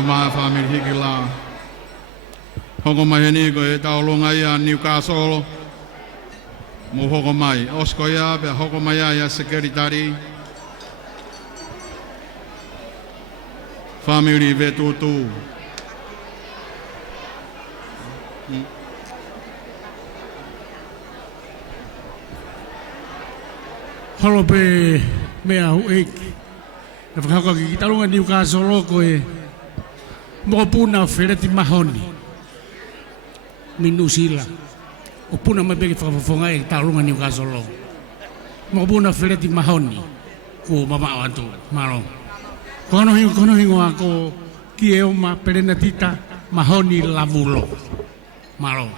Ma family hikila. Hoko mai ni ko e taulunga ia Newcastle. Mo hoko mai oskoia be hoko mai ia secretary. Family vetutu. Holo pe mea hu eiki. Na whakauka ki talunga Newcastle ko e mo puna fereti mahoni. Minusila. O puna mai beke whakafonga e talunga Newcastle. Mo puna fereti mahoni. Ko mama awantu. Maro. Kono hingo ako ki e oma perena tita mahoni lavulo. Maro.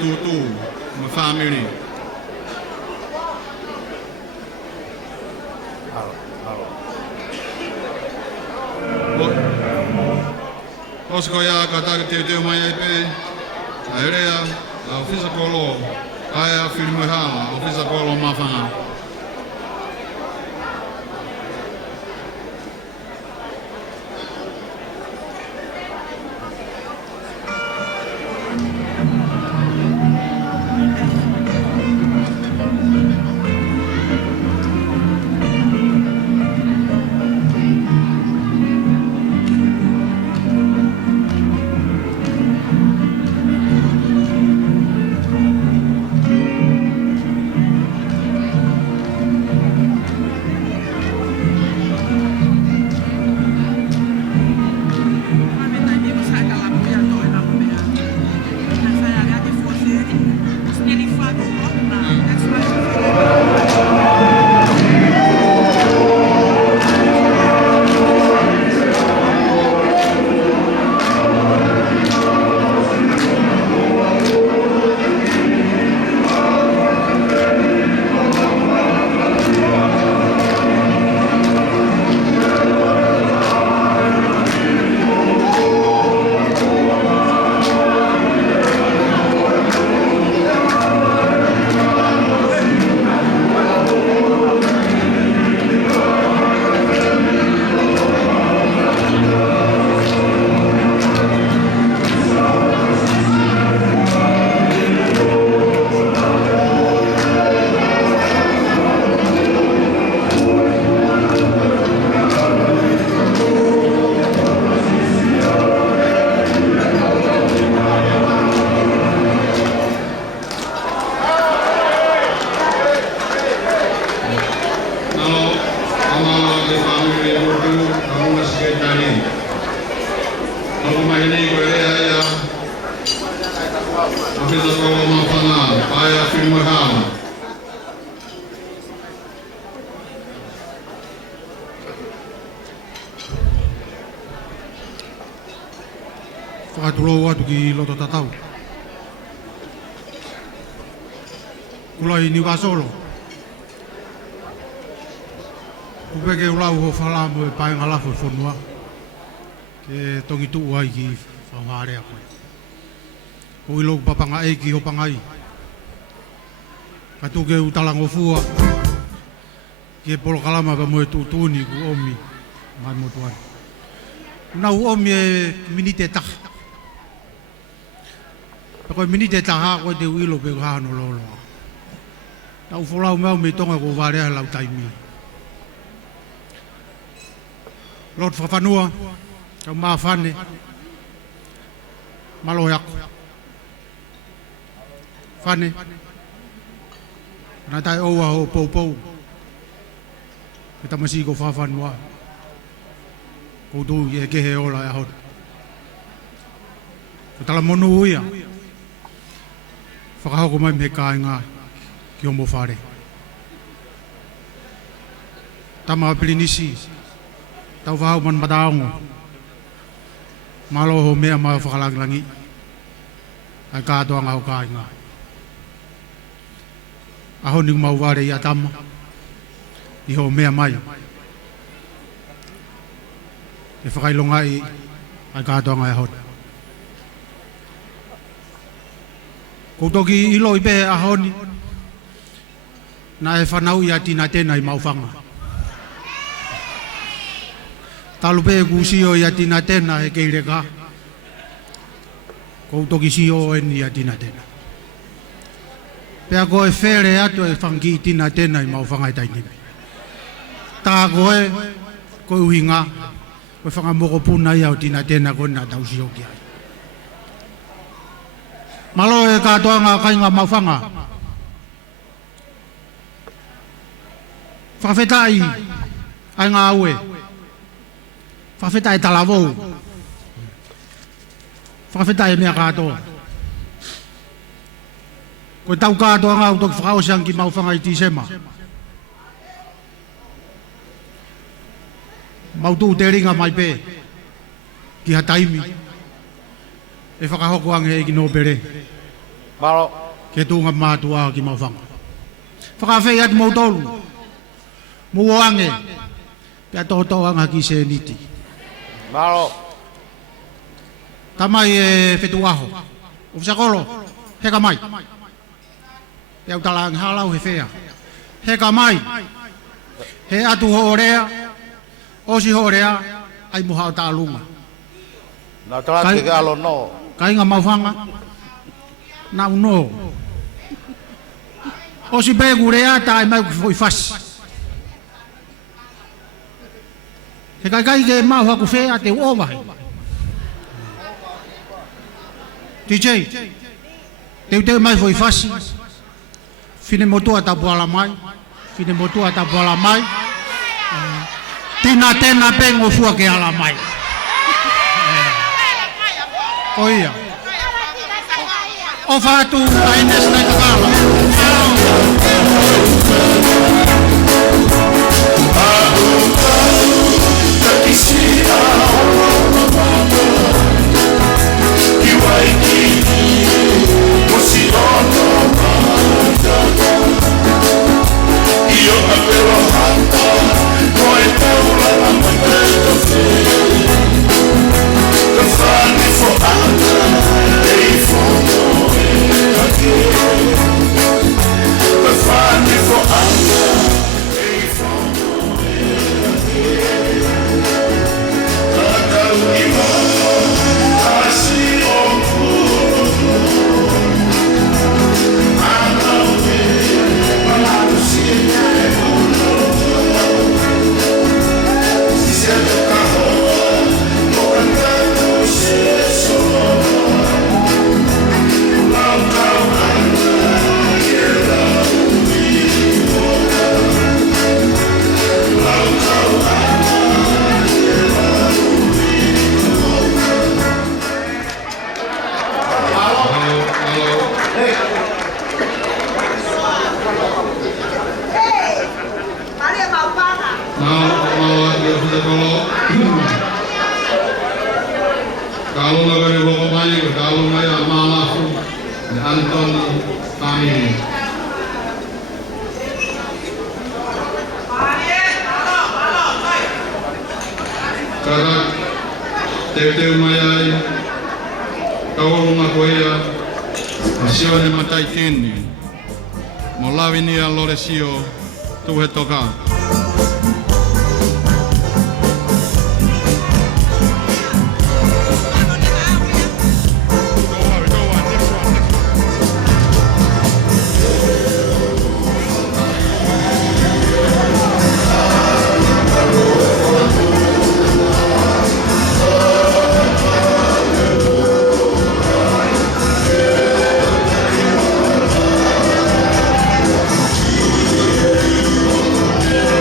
tutu, my family. Kosko ia ka taka te mai ai pe, a erea, a ofisa kolo, ai a whirimu hama, ofisa kolo mawhanga. Whakaturo atu ki loto tatau. Kulai ni wasolo. Upeke ulau ho whalamu e pae ngalafu e whonua. Ke tongi tuu ai ki whangarea koe. O iloku papanga e ki hopangai. Ka tuke utalango fua. Ke polo kalama pa moe tuutuni ku omi. Mai motuani. Nau omi e minite taka. Koe minite taha koe te uilo pe kahano lolo. Tau wholau meu me tonga ko warea lau taimi. Lot whawhanua, tau mawhane, maloiako. Whane, nā tai oua ho pou. Ke tamasi ko whawhanua. Koutou i e kehe ola e ahot. Ko tala monu uia. Whakahoko mai me kāinga ki homo whare. Tama pilinisi, tau whahau man mataongo. Malo ho mea mai whakalangilangi. Ai kātoa ngau kāinga. Aho ni mau ware i atama. I ho mea mai. E whakailonga i ai kātoa ngai ahot. Ko toki ilo i pehe ahoni, na e whanau i ati na tēnā i mauwhanga. Talu pehe ku sio i ati na tēnā e keireka. Ko toki sio en i ati na tēnā. Pea ko e where atu e whangi i tina tēnā i mauwhanga i tainimi. Tā koe, ko uhinga, ko e whangamoko puna i au tina tēnā ko nā tau sio ki ai. Malo e katoa ngā kainga mawhanga. Whawhetai ai ngā aue. Whawhetai talavou. Whawhetai mea katoa. Koe tau katoa ngā utok whakaosiang ki mawhanga i tisema. Mautu te ringa mai pē. Ki hataimi. E whakahoko ange e ki nō pere. Maro. Ke tunga matua ki mawhanga. Whakawhai atu mau tolu. Muange. Pia toto anga ki se niti. Maro. Tamai e whetuaho. Ufisakolo. Heka mai. Pia utala ang halau he whea. Heka mai. He atu hoorea. Osi hoorea. Ai muha o tālunga. Nā tarate ke alo no. Kainga mawhanga. Nā uno. Osi begu rea ta ai mai foi fasi. He kai ke mau haku whea te uowahi. DJ, teu mai foi fasi. Fine motua tapu ala mai. Fine motua tapu ala mai. Tina tena pengo fua ke ala mai. O ia. O fatu a ines na kakala. Tuhe toka. Yeah.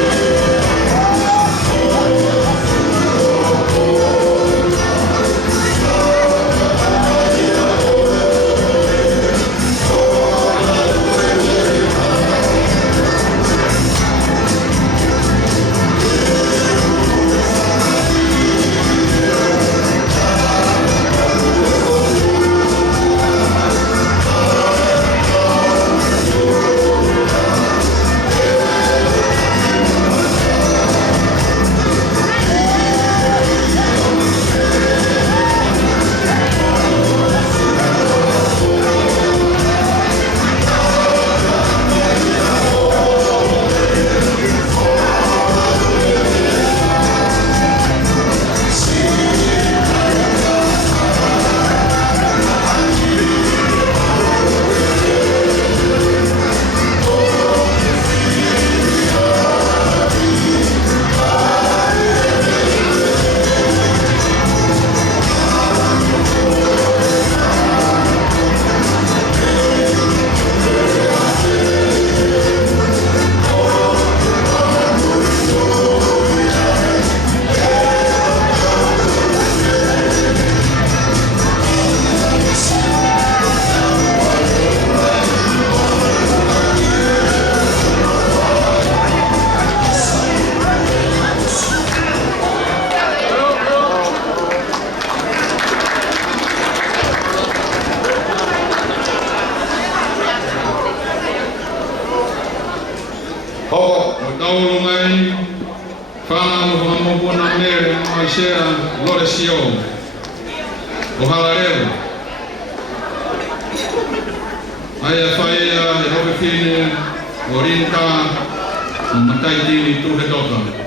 taulu mai whanga mo puna mere mai sea lore sio. O halareu. Aia whaia e hope whine o rinta matai tini tu he toka.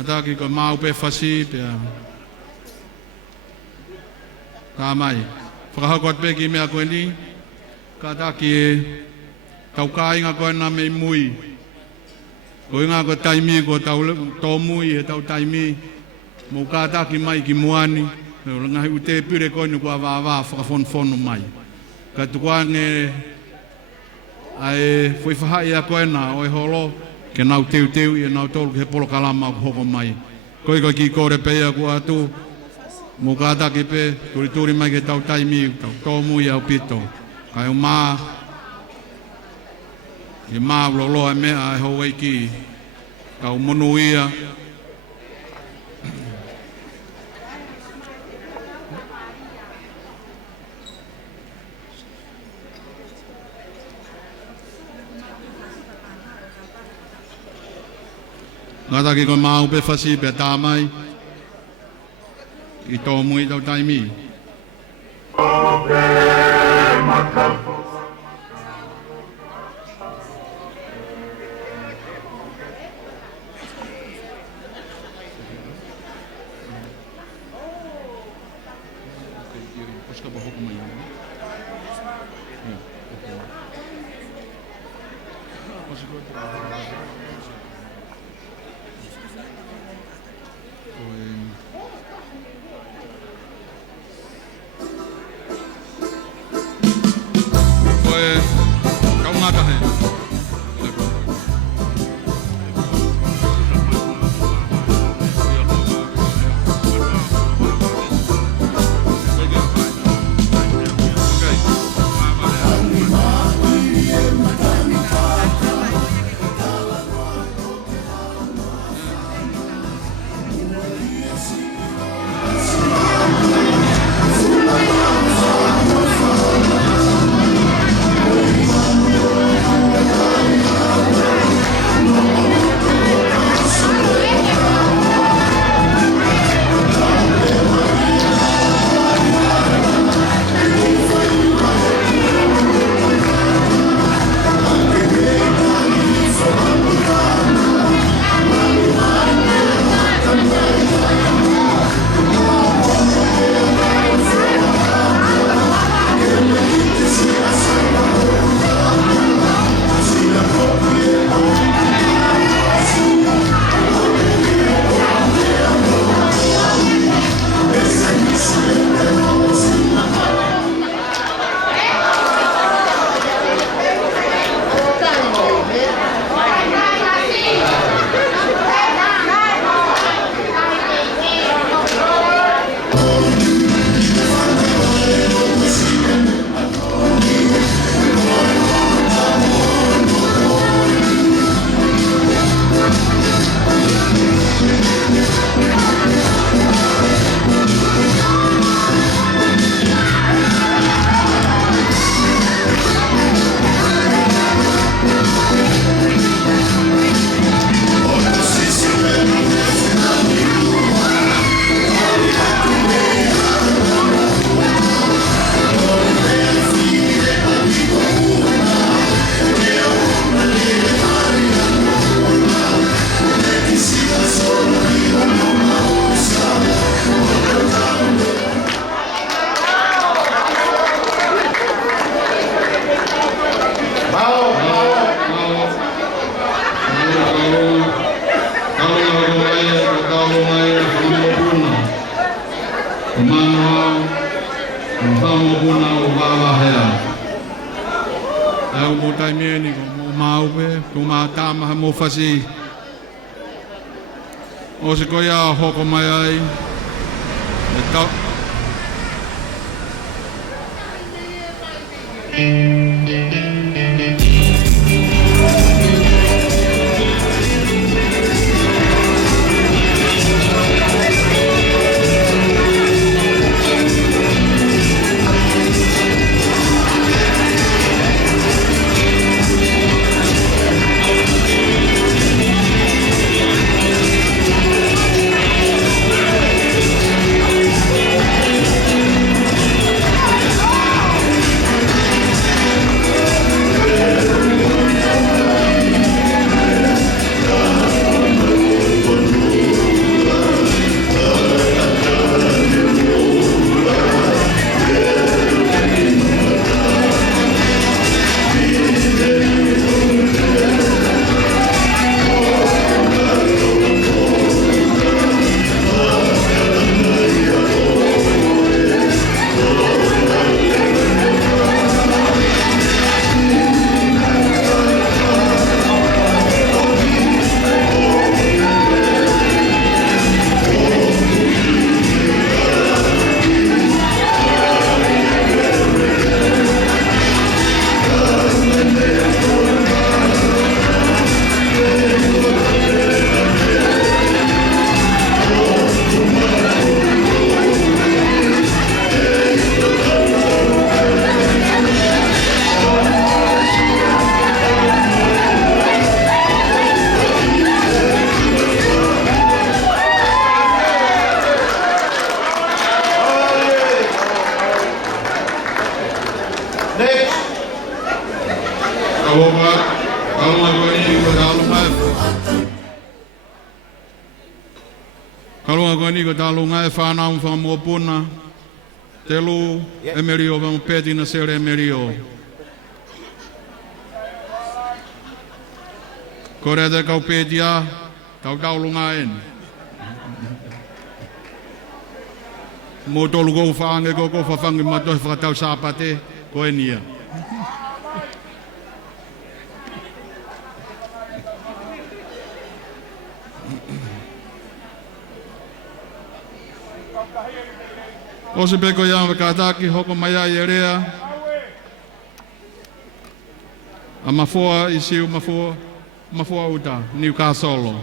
Mataki ko mau pe fasi pe kamai whakahakot pe ki mea koe ni ka taki e tauka inga koe na mei mui ko inga ko taimi ko tau mui e tau taimi mo ka taki mai ki muani ngahi ute pire koe ni kua wawa whakafonfono mai ka tukua nge ai foi whahai a koe na oi holo ke nau teu i nau tolu ke polo kalama hoko mai. Koe ki kore peia kua atu, mo kātaki pe, turi mai ke tau taimi, tau tōmu i au pito. Kai o mā, i mā loloa mea e hou eiki, kau monu ia. Ngata ki ko mau pe fasi pe tamai i tō mui tau taimi. Manuel, Mfamo Puna Uvala Hea. Au mo taimieni ko mo maupe, ko matama mo fasi. O se koia hoko mai ai. E tau. Kalua koe ni ko talunga e whanau whamua puna. Te lu e merio wa peti na sere e merio. Ko rea te kau peti a, kau taulunga en. Mo tolu kou whaange ko whawhangi matoi whakatau sāpate, ko e nia. O se peko ia wakataki hoko mai ai e rea. A mafua i siu mafua uta, Newcastle.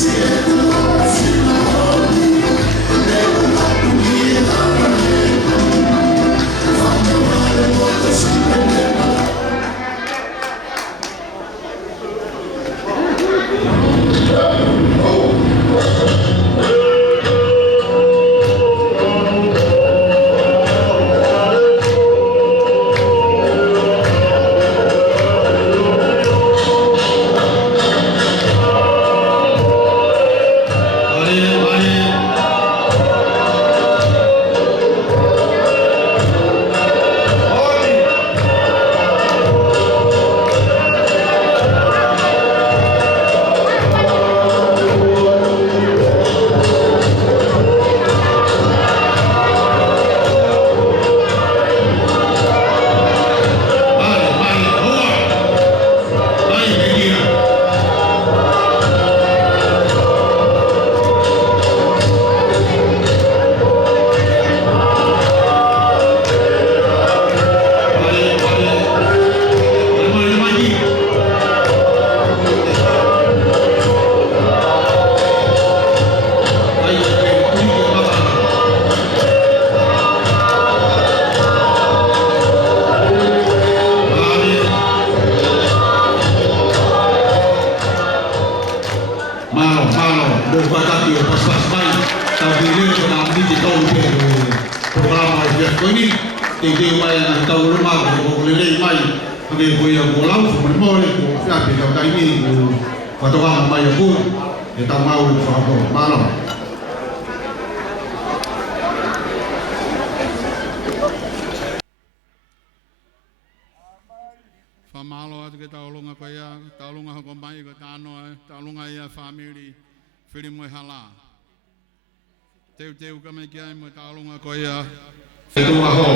Yeah. koe ni, te mai na tau ruma ko le mai, ave koe ia ko lau, mo mo le ko fiape ka tai ni ko patoga mai ko, e ta mau fa ko, malo. Famalo atu ke taulunga ko ia, taulunga ko mai ko tano, taulunga ia family, fili mo hala. Teu ka me kia mo taulunga ko ia. Fetu aho.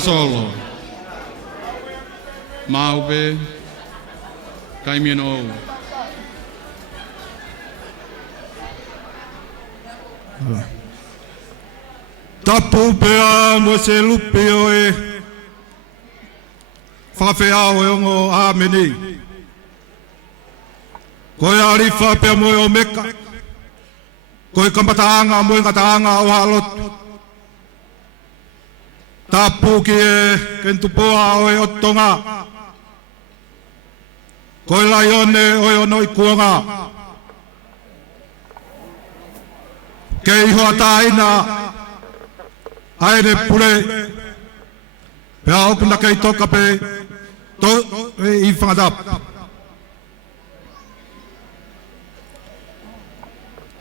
Solo Maube Kaimiano Tapu pea mo se lupi oe whawhea oe ongo āmeni koe arifa pea mo o meka koe kampataanga mo ngataanga o halotu Tapu ki e kentupoa oe o tonga koe lai one oe o noi kuanga kei hoa taina aere pule pea opuna kei toka pe to i whangadap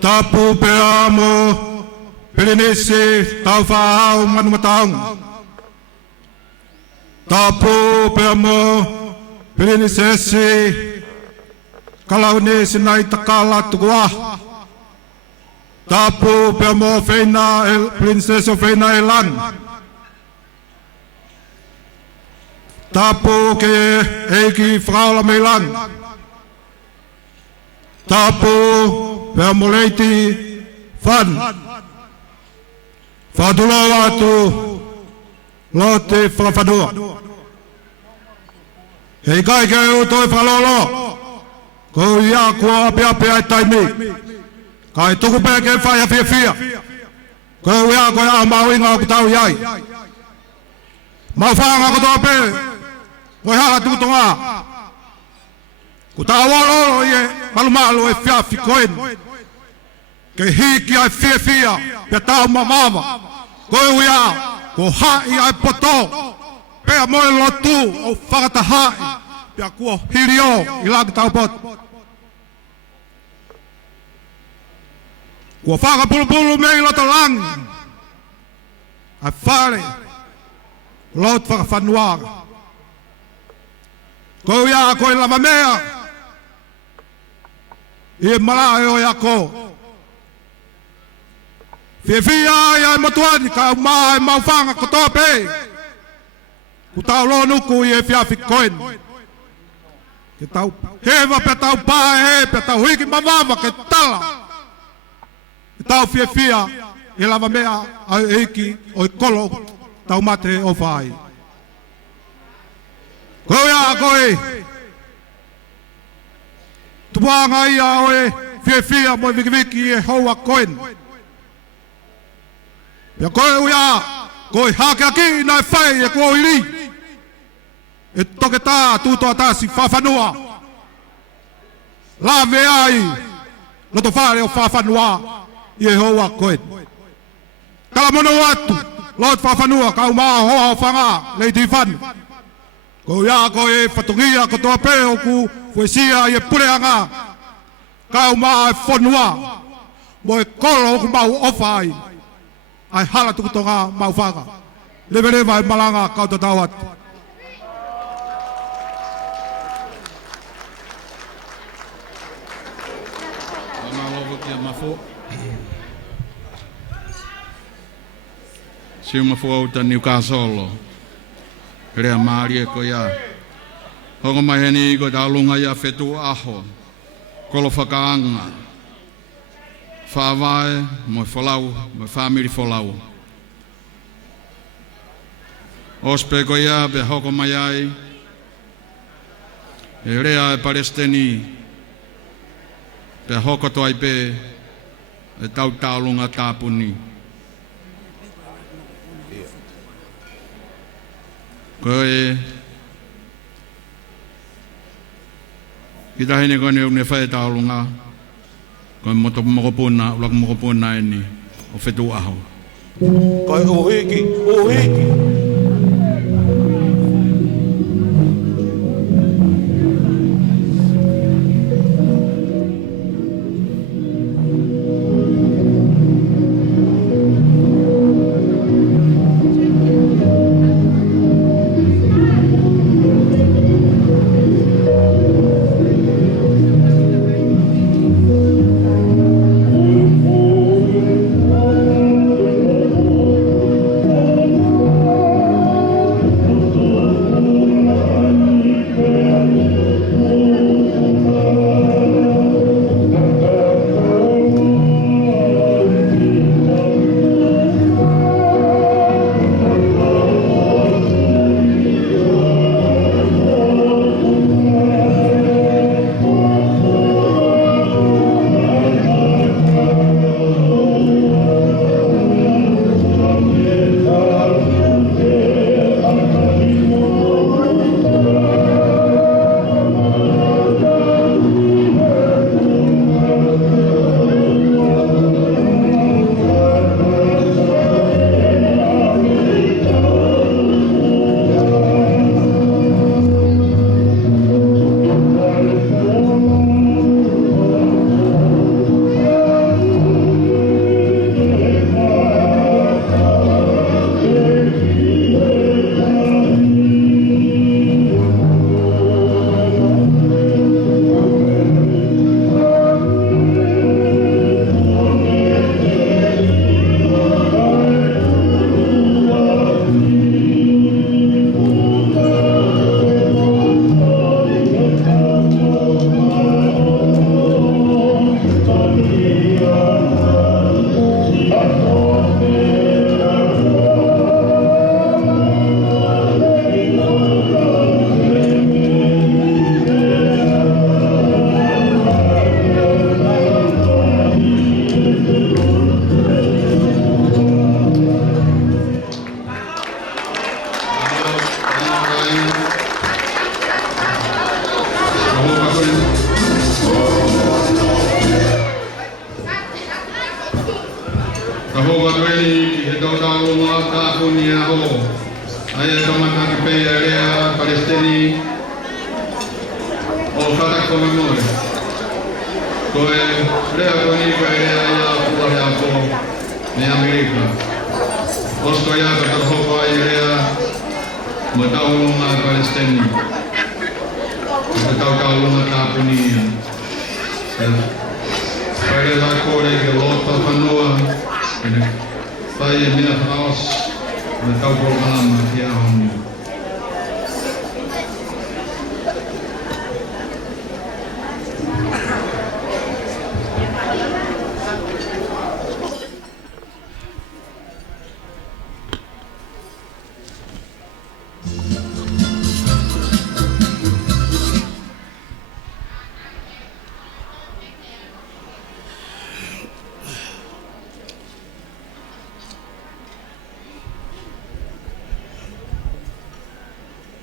Tapu pea mo Perenese tau whaau manu mataung Tapu pea mo Perenese Kalaune sinai takala tukua Tapu pea mo feina Princess feina elan Tapu ke eiki whaula meilan Tapu pea mo leiti Fan Fadula atu Lote whakawhanua Hei kai kei o toi whalolo Ko ia kua pia pia e taimi Kai tuku pia kei whai a fia fia Ko ia koe a mauinga ku tau iai Mau whanga ko toa pe Koe hala tuku tonga Ku tau olo ie Malumalu e fia fi koen Ke hiki ai fia fia Pia tau mamama Koe uia Ko hai ai poto pea moe lotu o whakatahai, pea kua hirio I lagi taupot. Kua whakapulupulu mei loto langi, ai whare, lot whakawhanuaga. Ko ia koe lava mea, I mara o ia ko. Fia ia motuani ka mai maufanga ko tope. Ku tau lo nuku I fia fikoen. Ke tau heva pe tau pae pe tau hiki mavava ke tala. Ke tau fia I lava mea ai hiki o kolo tau mate o fai. Ko ia koe. Tuanga ia oe fia mo viki e hoa koen. Ya koe uia, koe hake aki na whai e kua iri. E toke tā tūtoa tā si whawhanua. La vea ai, loto whare o whawhanua I e hoa koen. Kala mono atu, lot whawhanua kau maa hoa o whanga leiti whanu. Ko ia koe whatungia ko toa pēo ku fuesia I e pureanga. Kau maa e whanua, mo e kolo ku mau ofa ai. Ai hala tuku tonga mau whanga. Lewe ai malanga kau tatau atu. Siu mafu au ta Newcastle. Rea maari e ko ia. Hongo maheni ko dalunga ia fetu aho. Kolo whakaanga. Whaawae, moi wholau, moi whamiri wholau. Ospe ko ia be hoko mai ai. E rea e Palestini. Be hoko toai pe e tau tālunga tāpuni. Koe I tahine kone une whae tālunga. Koe moto mokopuna, ulak mokopuna eni o whetu aho. Koe uhiki, uhiki. Aia kamaka ki pei area Palestini o whata ko me moe. Koe rea koni koe rea ia pua rea po me Amerika. Osko ia ka hoko ai rea mo taulunga Palestini. Mo taulunga Tapunia. Pare la kore ke lota whanua. Whai e mea whaos. Mo taulunga ki a honu.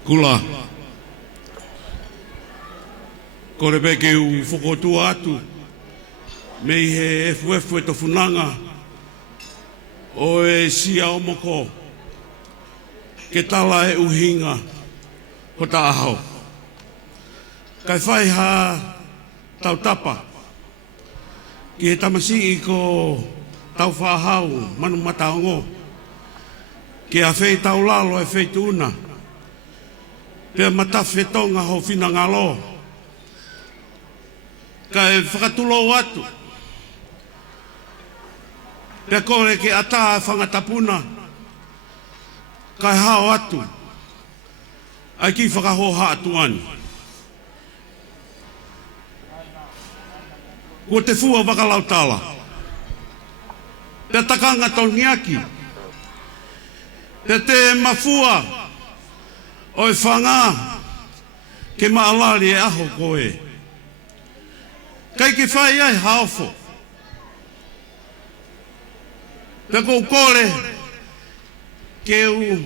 Kula. Kore peke u whokotua atu. Mei he efu e tofunanga. O e sia o moko. Ke tala e uhinga. Ko ta ahau. Kai whai ha tau tapa. Ki he tamasi i ko tau whahau manu mataongo. Ki a whei tau lalo e whei tuna. Pea matawhetonga ho whina ngalo. Ka e whakatulo atu. Pea kore ke ata whangatapuna. Ka e hao atu. Ai ki whakahoha atu ani. Kua te fua wakalautala. Pea takanga tau niaki. Pea te mafua. O e whanga ke maalari e aho koe. Kai ke whai ai haofo. Pe kou kore ke u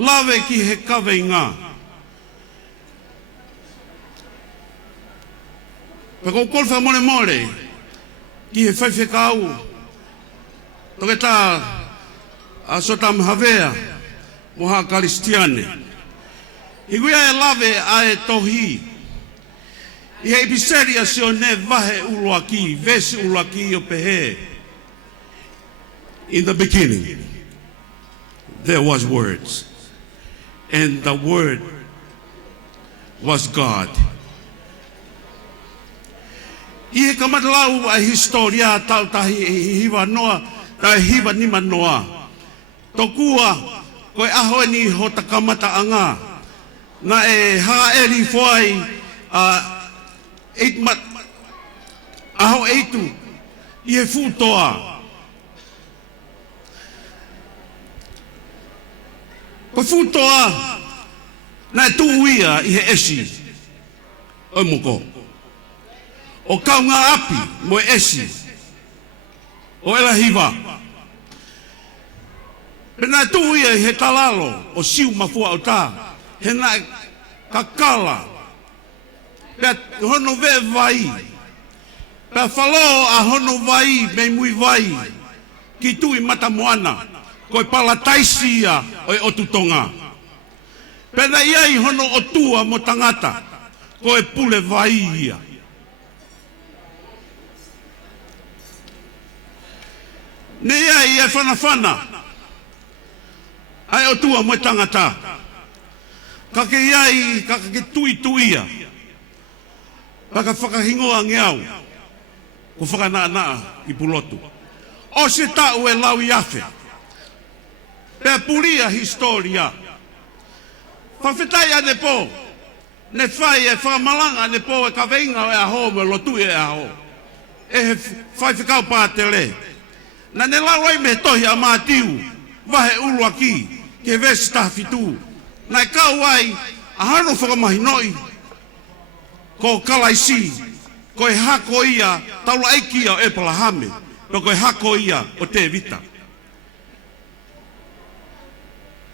lawe ki he kawe ngā. Pe kou kore wha more more ki he whaiwhe kau. Toke tā a sotam havea moha karistiane. Higuia e lave a e tohi. I he episeria se o ne vahe uloaki, vesi uloaki o pehe. In the beginning, there was words. And the word was God. I he kamatlau a historia tau tahi hiva noa, tahi hiva nima noa. Tokua koe ahoe ni ho takamata anga. Na e ha eri foi mat aho eitu I e futoa ko futoa na tuia I he esi o moko o kaunga api mo esi o ela hiva pena tuia he talalo o siu mafua o ta he na kakala pe hono ve vai pe falo a hono vai me mui vai ki tu I mata moana ko pala taisia o tutonga pe na ia hono o tua mo tangata ko pule vai ia ne ia fana ai o tua mo tangata Kake iai, kake tuia. Kaka whakahingoa ngeau. Ko whakanaa I pulotu. O se tau e lau I afe. Pea puria historia. Whawhetai ane po. Ne whai e whamalanga ane po e ka veinga e aho me lotu e aho. E he whai whikau pātere. Na ne lau ai me tohi a mātiu. Wahe ulu aki. Ke vesi tafitu. Nai kau ai, a hano whakamahinoi, ko kalaisi, ko e hako ia, taula eiki o e palahame, no ko e hako ia o te vita.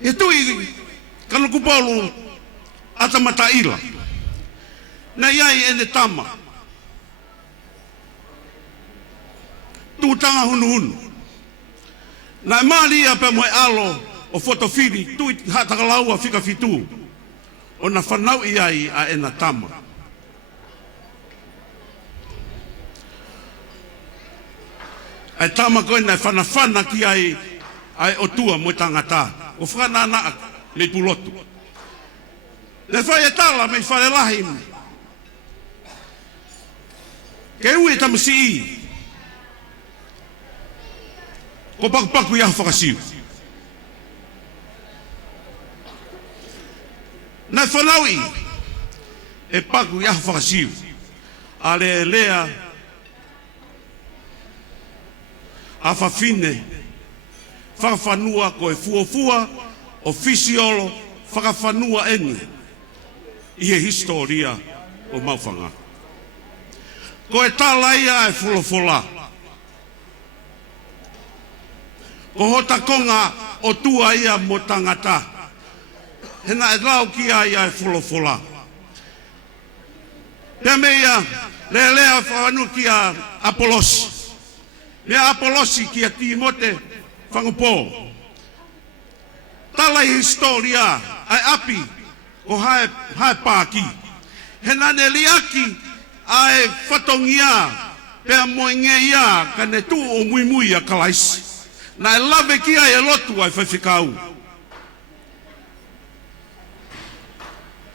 E tui, kanukupolu, atamata ila. Na iai ene tama. Tūtanga hunu. Na malia pe moe alo, o fotofili tui hatakalau a fika fitu. O na whanau i ai a ena tama. Ai tama koe na whanawhana ki ai o tua mo tangata. O whanana me pulotu. Le whai e tala me whare lahi. Ke ui e tamusi i. Ko paku ia whakasiu. Na whanau i. E paku ia whakasiu. A le lea. A whawhine. Whakawhanua ko e fuafua. O fisiolo. Whakawhanua eni. I he historia o mauwhanga. Ko e tala ia e folofola. Ko hota konga o tua ia mo tangata. Hena e lau ki ia e folofola. Pea mea lea whanu ki a Apolosi. Mea Apolosi ki a Timote whangupo. Tala i historia ai api o hae pāki. Hena ne liaki ai whatongia pea moenga ia ka ne tu o mui a kalaisi. Na e lave ki ai e lotu ai whawhikau.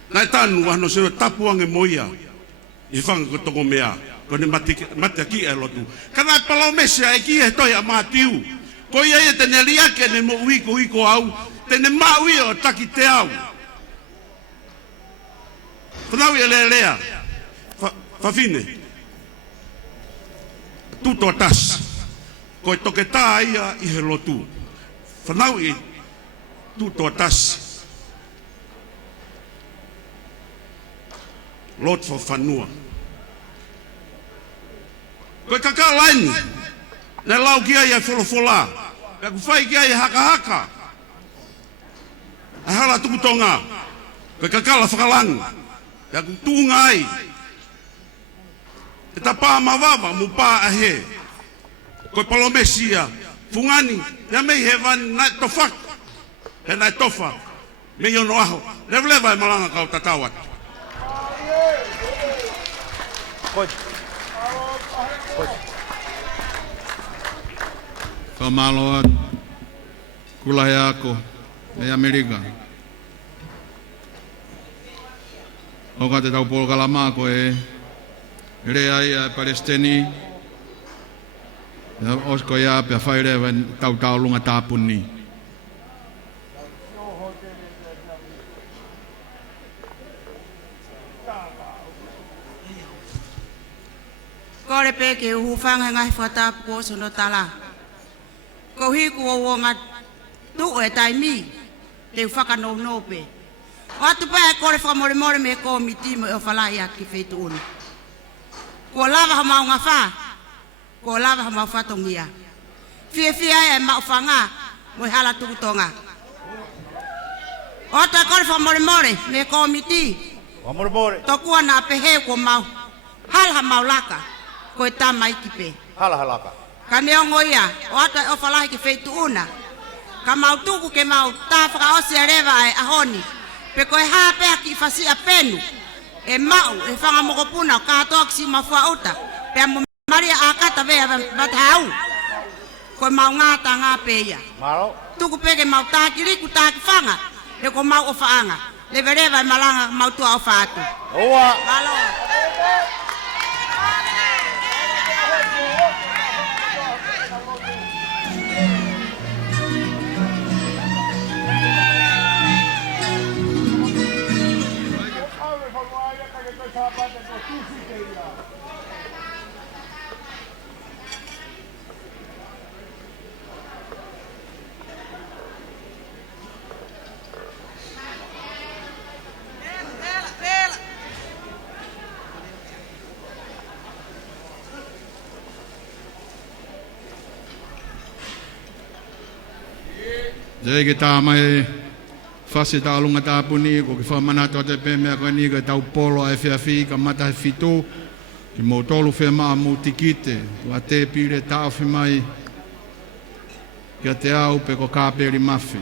Na e tanu wano se tapuange moia i whanga ko tongo mea ko ne mate ki e lotu. Kana e palau mesia e ki e toi a mātiu. Ko ia e tene liake ne mo uiko au tene maui o taki te au. Whanau i e lea whawhine. Tuto atas. Ko e toke tā ia i he lotu. Whanau i tuto atas. Lot for whanua. Ko e kaka laini. Ne lau kia i a wholofola. Ka ku whai kia i haka. A hala tukutonga. Ko e kakala whakalangu. Ka ku tūnga ai. E ta pā mawava mu pā ahe. Ko palomesia fungani ya mei hevan na tofak e na tofa me yo no aho leva e malanga ka tatawat Kamalo kulayako e Amerika. O ka te tau polo kalama ko e rea ia Palestini. Osko ia pia whairewa tau lunga tāpuni. Kore peke uhufanga ngai whatapu ko sono tala. Ko hiku o wonga tu e taimi te whakano nope. O atu pa e kore whamore me ko mitimo e o whalai a ki whetu unu. Ko lava ha maunga wha. Ko lava ha mau whatongia. Fia e mau whanga mo hala tukutonga. O ta kore whamore me ko miti. Tokua na pehe ko mau. Hala mau laka. Ko e tama ikipe. Hala laka. Ka neongo ia, o ata e o whalahi ki wheitu una. Ka mau tuku ke mau tā whakaosi a rewa e ahoni. Pe ko e hāpea ki whasi a penu. E mau, e whanga mokopuna o kātoa kisi mawhua uta. Pe a maria a kata vea batau. Ko e mau ngāta ngā peia. Tuku peke mau tāki riku tāki whanga. E ko mau o whaanga. Lewe rewa e malanga mau tua o whaatu. Oa. Malo. Jadi kita mai fase ta lunga tāpuni ko ki whamana to te pēmea koe ni ka tau polo ai whiawhi ka mata whitu ki mō tolu whema mō tikite wa te pire tāwhi mai kia te au pe ko kāperi mawhi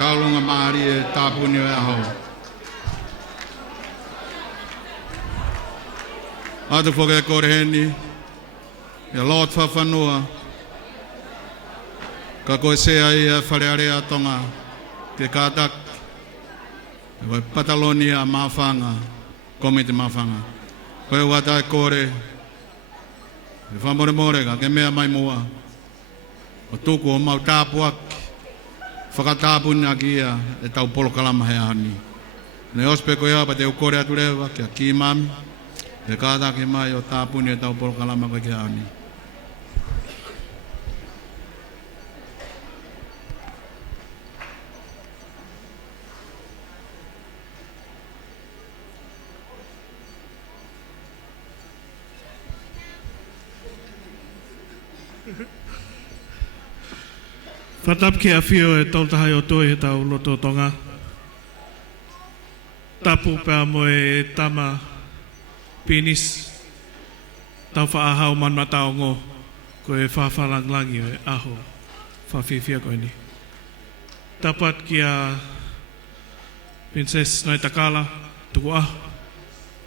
Kaulunga maari e tāpuni o e aho. Atu whoke e kore heni, e lot whawhanua, ka koe sea i e wharearea tonga, te kātak, e koe Patalonia mawhanga, komite mawhanga. Koe wata e kore, e whamore more ka, ke mea mai mua, o tuku o mau tāpuaki, whakatāpuni aki ia e tau polo kalama he ahani. Ne ospe koe apa te ukore atu rewa kia ki mami, te kātaki mai o tāpuni e tau polo kalama koe ki ahani. Whatap ke a whio e tautahai o toi he tau loto tonga. Tapu pēr mo e tama penis. Tau whaahau man matao ngō. Ko e whawharanglangi o e aho. Whawhiwhia koe ni. Tapat ki a Princess Nai Takala. Tuku aho.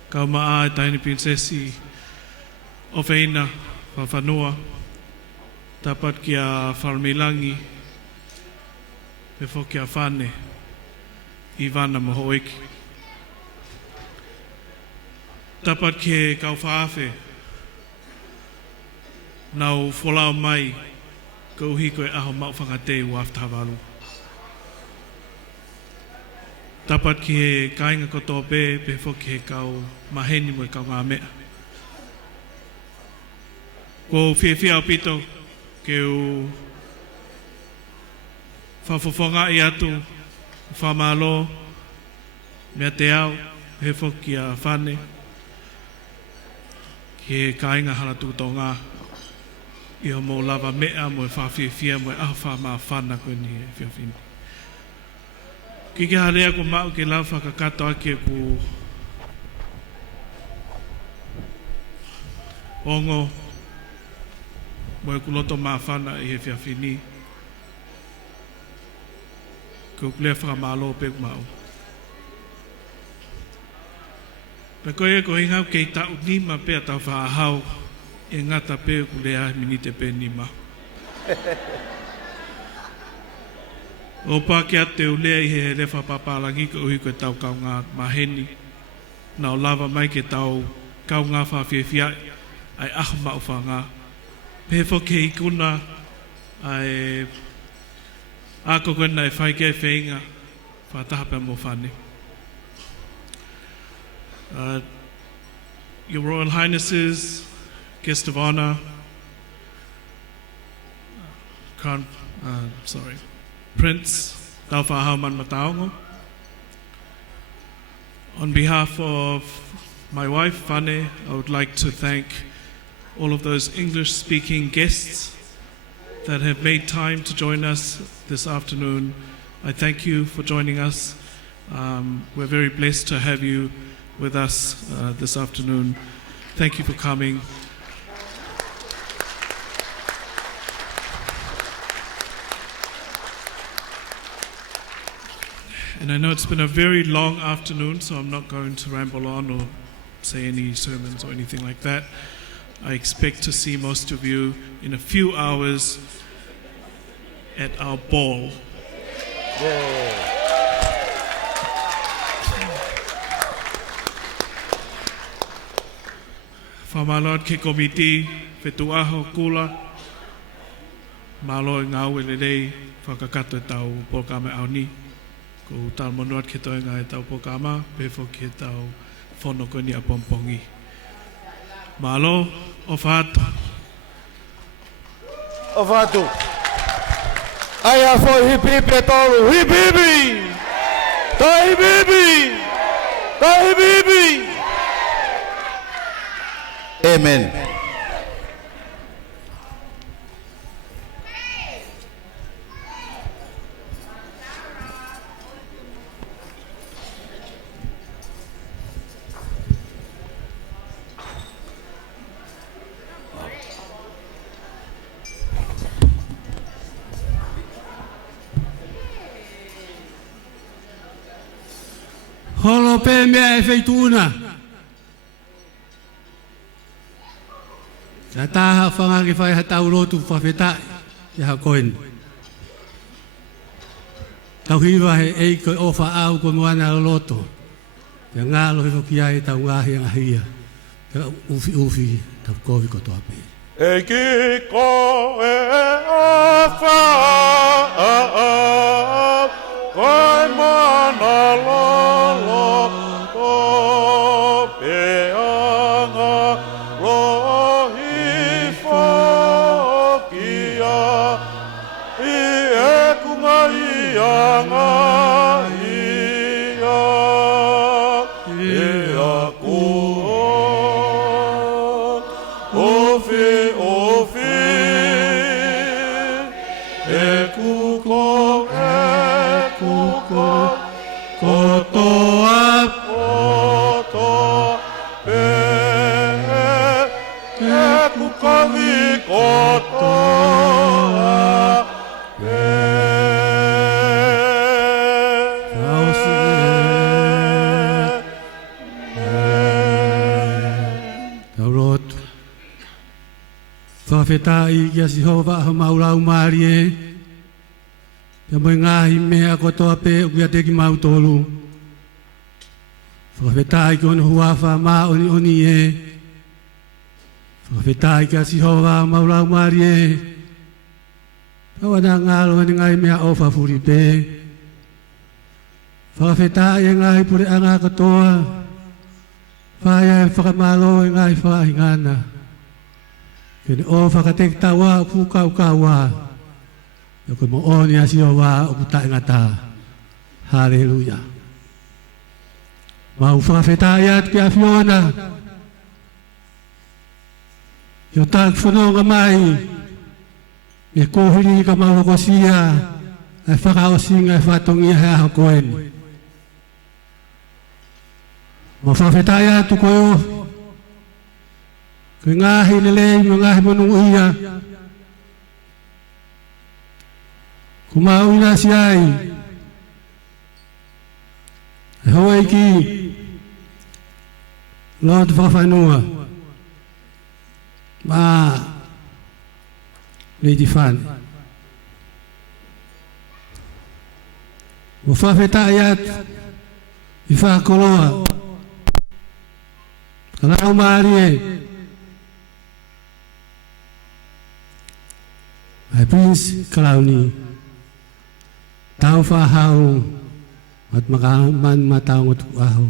Kau maa e taini princesi o Feina. Whawhanua. Tapat ki a Wharmilangi. Pe whoki a whane, Ivana Mohoiki. Tapat ke kau whaafe, nau wholao mai, kau hiko e aho mau whangatei u aftahawaru. Tapat ki he kainga kotoa pe whoki he kau maheni mo e kau ngā mea. Ko whiawhia o pito, ke u whawhawhonga i atu, whamalo, mea te au, he whoki a whane, ki he kāinga hana tūtō ngā, i ho mō lava mea mo e whawhiawhia mo e aho whamā whana koe ni e whiawhini. Ki ke harea ko mau ke lau whakakato ake ku ongo, mo e kuloto mā whana i he whiawhini, ko kulea whakamalo pe kumau. Me koe ko hingau kei tau ni ma pea tau whaahau e ngata pe kulea minite pe ni ma. O pāke a te ulea i he rewa papalangi ko uhi koe tau kau ngā maheni. Na o lava mai ke tau kau ngā whawhiawhia ai aho mau whanga. Pe whoke i kuna ai ako koe nai whai kei whainga, whataha pia mō whane. Your Royal Highnesses, Guest of Honour, Prince Tau Whahauman Mataongo. On behalf of my wife, Fane, I would like to thank all of those English-speaking guests that have made time to join us this afternoon. I thank you for joining us. We're very blessed to have you with us this afternoon. Thank you for coming. And I know it's been a very long afternoon, so I'm not going to ramble on or say any sermons or anything like that. I expect to see most of you in a few hours at our ball. Whamalot ke komiti, whetuaho kula, malo ngā wele rei, whakakato e tau pokama au ni. Ko tal monuat ke toenga e tau pokama, pefo ke tau whono koe ni a pompongi. Malo, o whātu. O whātu. Ai a foi hip hip e tolu. Hip hipi! Tai bibi! Tai bibi! Amen. Holo pe mea e feituna. Ka taha whanga ki whai hatau rotu whawhetai e hakoen. Tau hiwa he ei koe ofa au koe moana o loto. Pea ngā lohe whoki ai tau ngāhi anga hia. Pea ufi ufi tau kovi kotoa pe. E ki ko e ofa au koe moana lolo ko pe anga lohi whokia i e kunga i anga ia e a kua ofi ofi e kuko kotoa kotoa pe e kuko vi kotoa pe Tau rotu. Whawhetai kia si hova ha maurau maari e. Pea moi ngahi mea kotoa pe o kia teki mautolu. Whawhetai ki ono huafa maa oni oni e. Whawhetai kia si hova ha maurau maari e. Pea wana ngalo ni ngai mea ofa furi pe. Whawhetai e ngai pure anga kotoa. Whaia e whakamalo e ngai whaingana. Kene o whakatek tawa o kukau kawa. Yo koe mo oni asi o wā o kutai ngata. Hallelujah. Mau whakawhetai atu ki a Fiona. Yo tak whanonga mai. Me kohiri ka mawakosia. Ai whakaosinga e whatongia he aho koeni. Mau whakawhetai atu koe o. Koe ngahi lelei mo ngahi manungu ia. Kumau ina si ai. E hoa iki. Lord whawhanua. Ma. Lady Fan. Mo whawhetai atu. I whakoloa. Kanau maari e. Ai Prince Kalauni. Tau whahau. At makaman matao ngotu aho.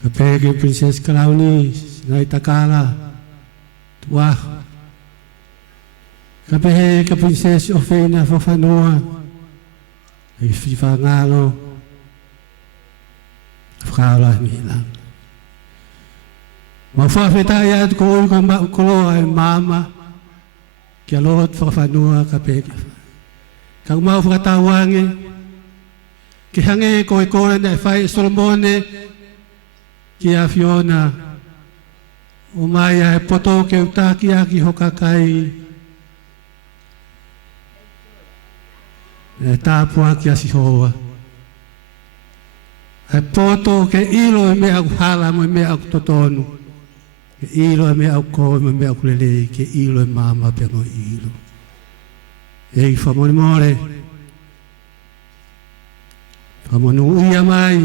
Kapege Princess Kalauni. Sinai takala. Tuaho. Kapehe ka Princess Ofena Whawhanua. Ai whiwhangalo. Whakaola milang. Mawhawhetai atu ko ui ko loa e mama. Kia lot whawhanua ka peke. Ka umau whakatawange. Ki hange ko e kore na e whai Solomone. Ki a Fiona. O mai a e poto ke utaki aki hokakai. E tāpua ki a si hoa. Ai poto ke ilo e mea au hala mo e mea au totonu. Ke ilo e mea au koe mo e mea au kulele ke ilo e mama pe mo ilo. E i whamone more. Whamone uia mai.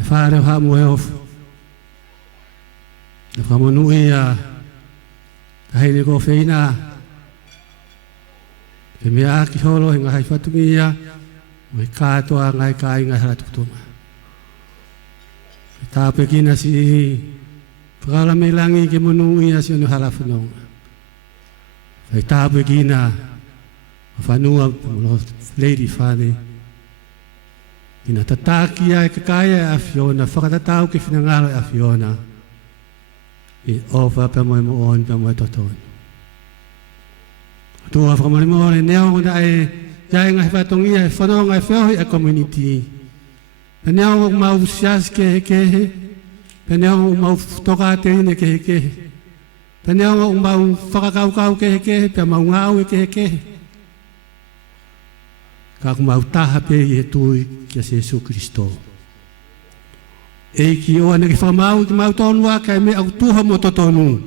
E whare o hamu e ofu. E whamone uia. Tahine ko whina. Ke mea aki holo he ngahai whatungia. Mai katoa ngai kai ngai hala tukutuma. E tāpe kina si whakala me langi ke monu ia si onu hala whanonga. E tāpe kina whanua lady whane. Kina tataki ai kakaya a Fiona, whakatatau ke whinangalo a Fiona. I ofa pe moe mo on pe moe totonu. Tua whakamare mo le neo ngona e Jai ngai whatongia e whanonga e whiohi a community. Peneo mau sias ke he. Peneo mau toka te ine ke he. Peneo mau whakakaukau ke he. Pea mau ngau e ke he. Kako mau taha pe i he tui ki a Jesu Christo. E ki oa neke whamau ki mau tonua kai me au tuha mo totonu.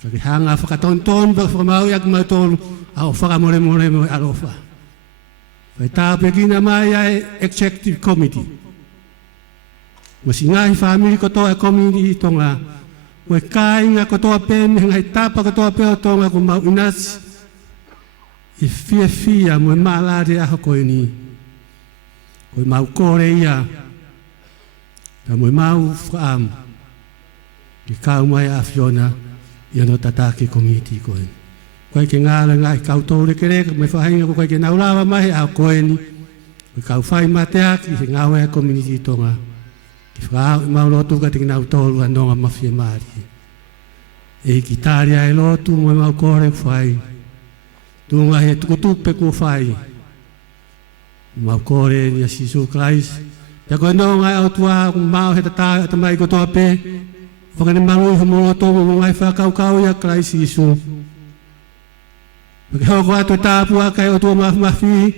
Kaki hanga whakatontonu pa whamau i aki mau tonu. Au whakamore mo arofa. Whai tāpe kina mai ai Executive Committee. Masi ngahi whamiri kotoa e community tonga. Mo e kāinga kotoa pēme, ngai tāpa kotoa pēo tonga ko mau inasi. I fia mo e maalare aho koe ni. Ko e mau kore ia. Ka mo e mau whaam. Ki kau mai a Fiona. Ia no tatake community koe. Koe ke ngāra ngai kautore ke reka, me whahinga ko koe ke naurawa mahi a koe ni. Koe kau whai matea ki se ngawe a community tonga. Ki whakau i maulotu ka te ki nautolu a nonga mafia maari. E ki tāri ai lotu mo e mau kore whai. Tunga he tukutupe ku whai. Mau kore ni a Sisu Christ. Ia koe nonga au tua mau he tata atamai kotoa pe. Whakane manui hamoa tomo mo ngai whakaukau ia Christ Sisu. Pake hoko ato tāpua kai o tua mafi,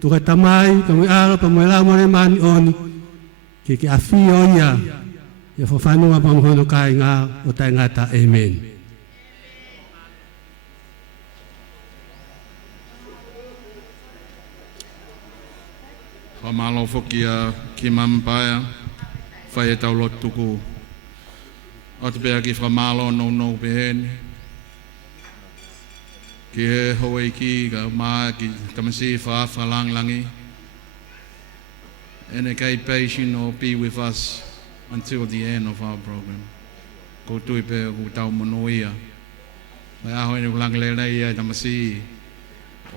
tuka tamai, kamui aro, pamui lau more mani oni, ke afi o ia, ia whawhanua pamuhono kai ngā o tai ngata, amen. Whamalo whokia ki mampaya, whai e tau lotuku. O te pēr ki whamalo no pehene. Ki he hoa ki ka maa ki tamasi whaafalang langi. And a kei patient or be with us until the end of our program. Ko tui pe ku tau monoia. Mai aho ene kulang lelei ai tamasi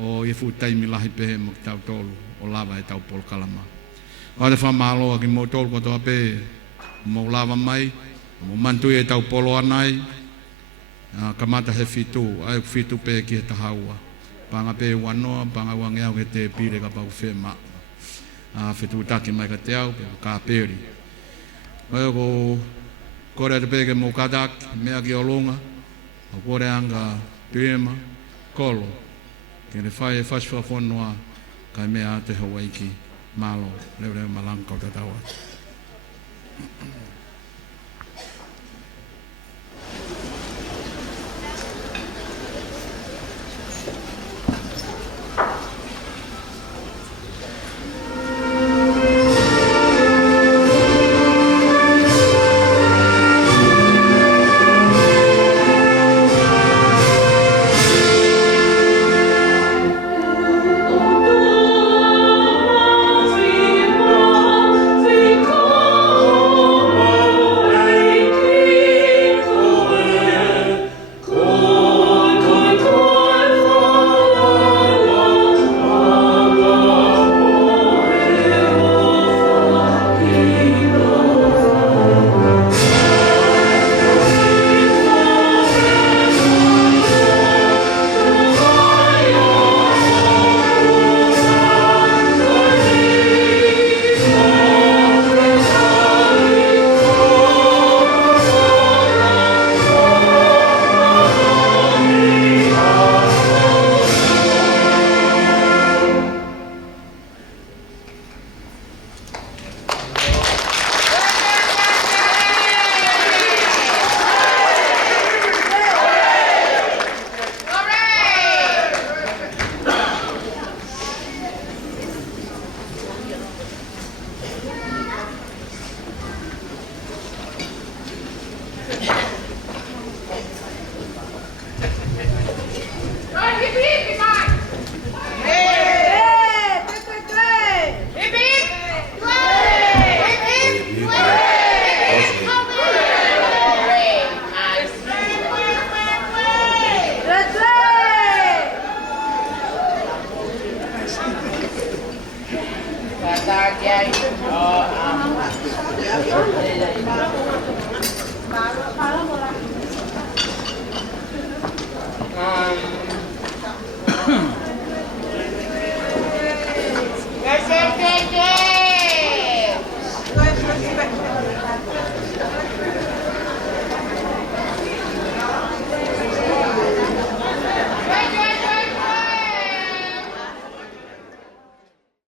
o i fu taimi lahi pe mo tau tolu o lava e tau pol kalama. O te whamalo ki mo tolu kotoa pe mo lava mai, mo mantui e tau polo anai. Kamata he fitu, ai fitu pe ki he tahaua. Panga pe wanoa, panga wangeau ke te pire ka pau whema. Fitu taki mai ka te au, pe ka peri. Mai ko kore te peke mo katak, mea ki olonga, o kore anga tuema, kolo. Ke le whai e whaswa whanua, kai mea te Hawaii ki malo, leo malang kau tatawa.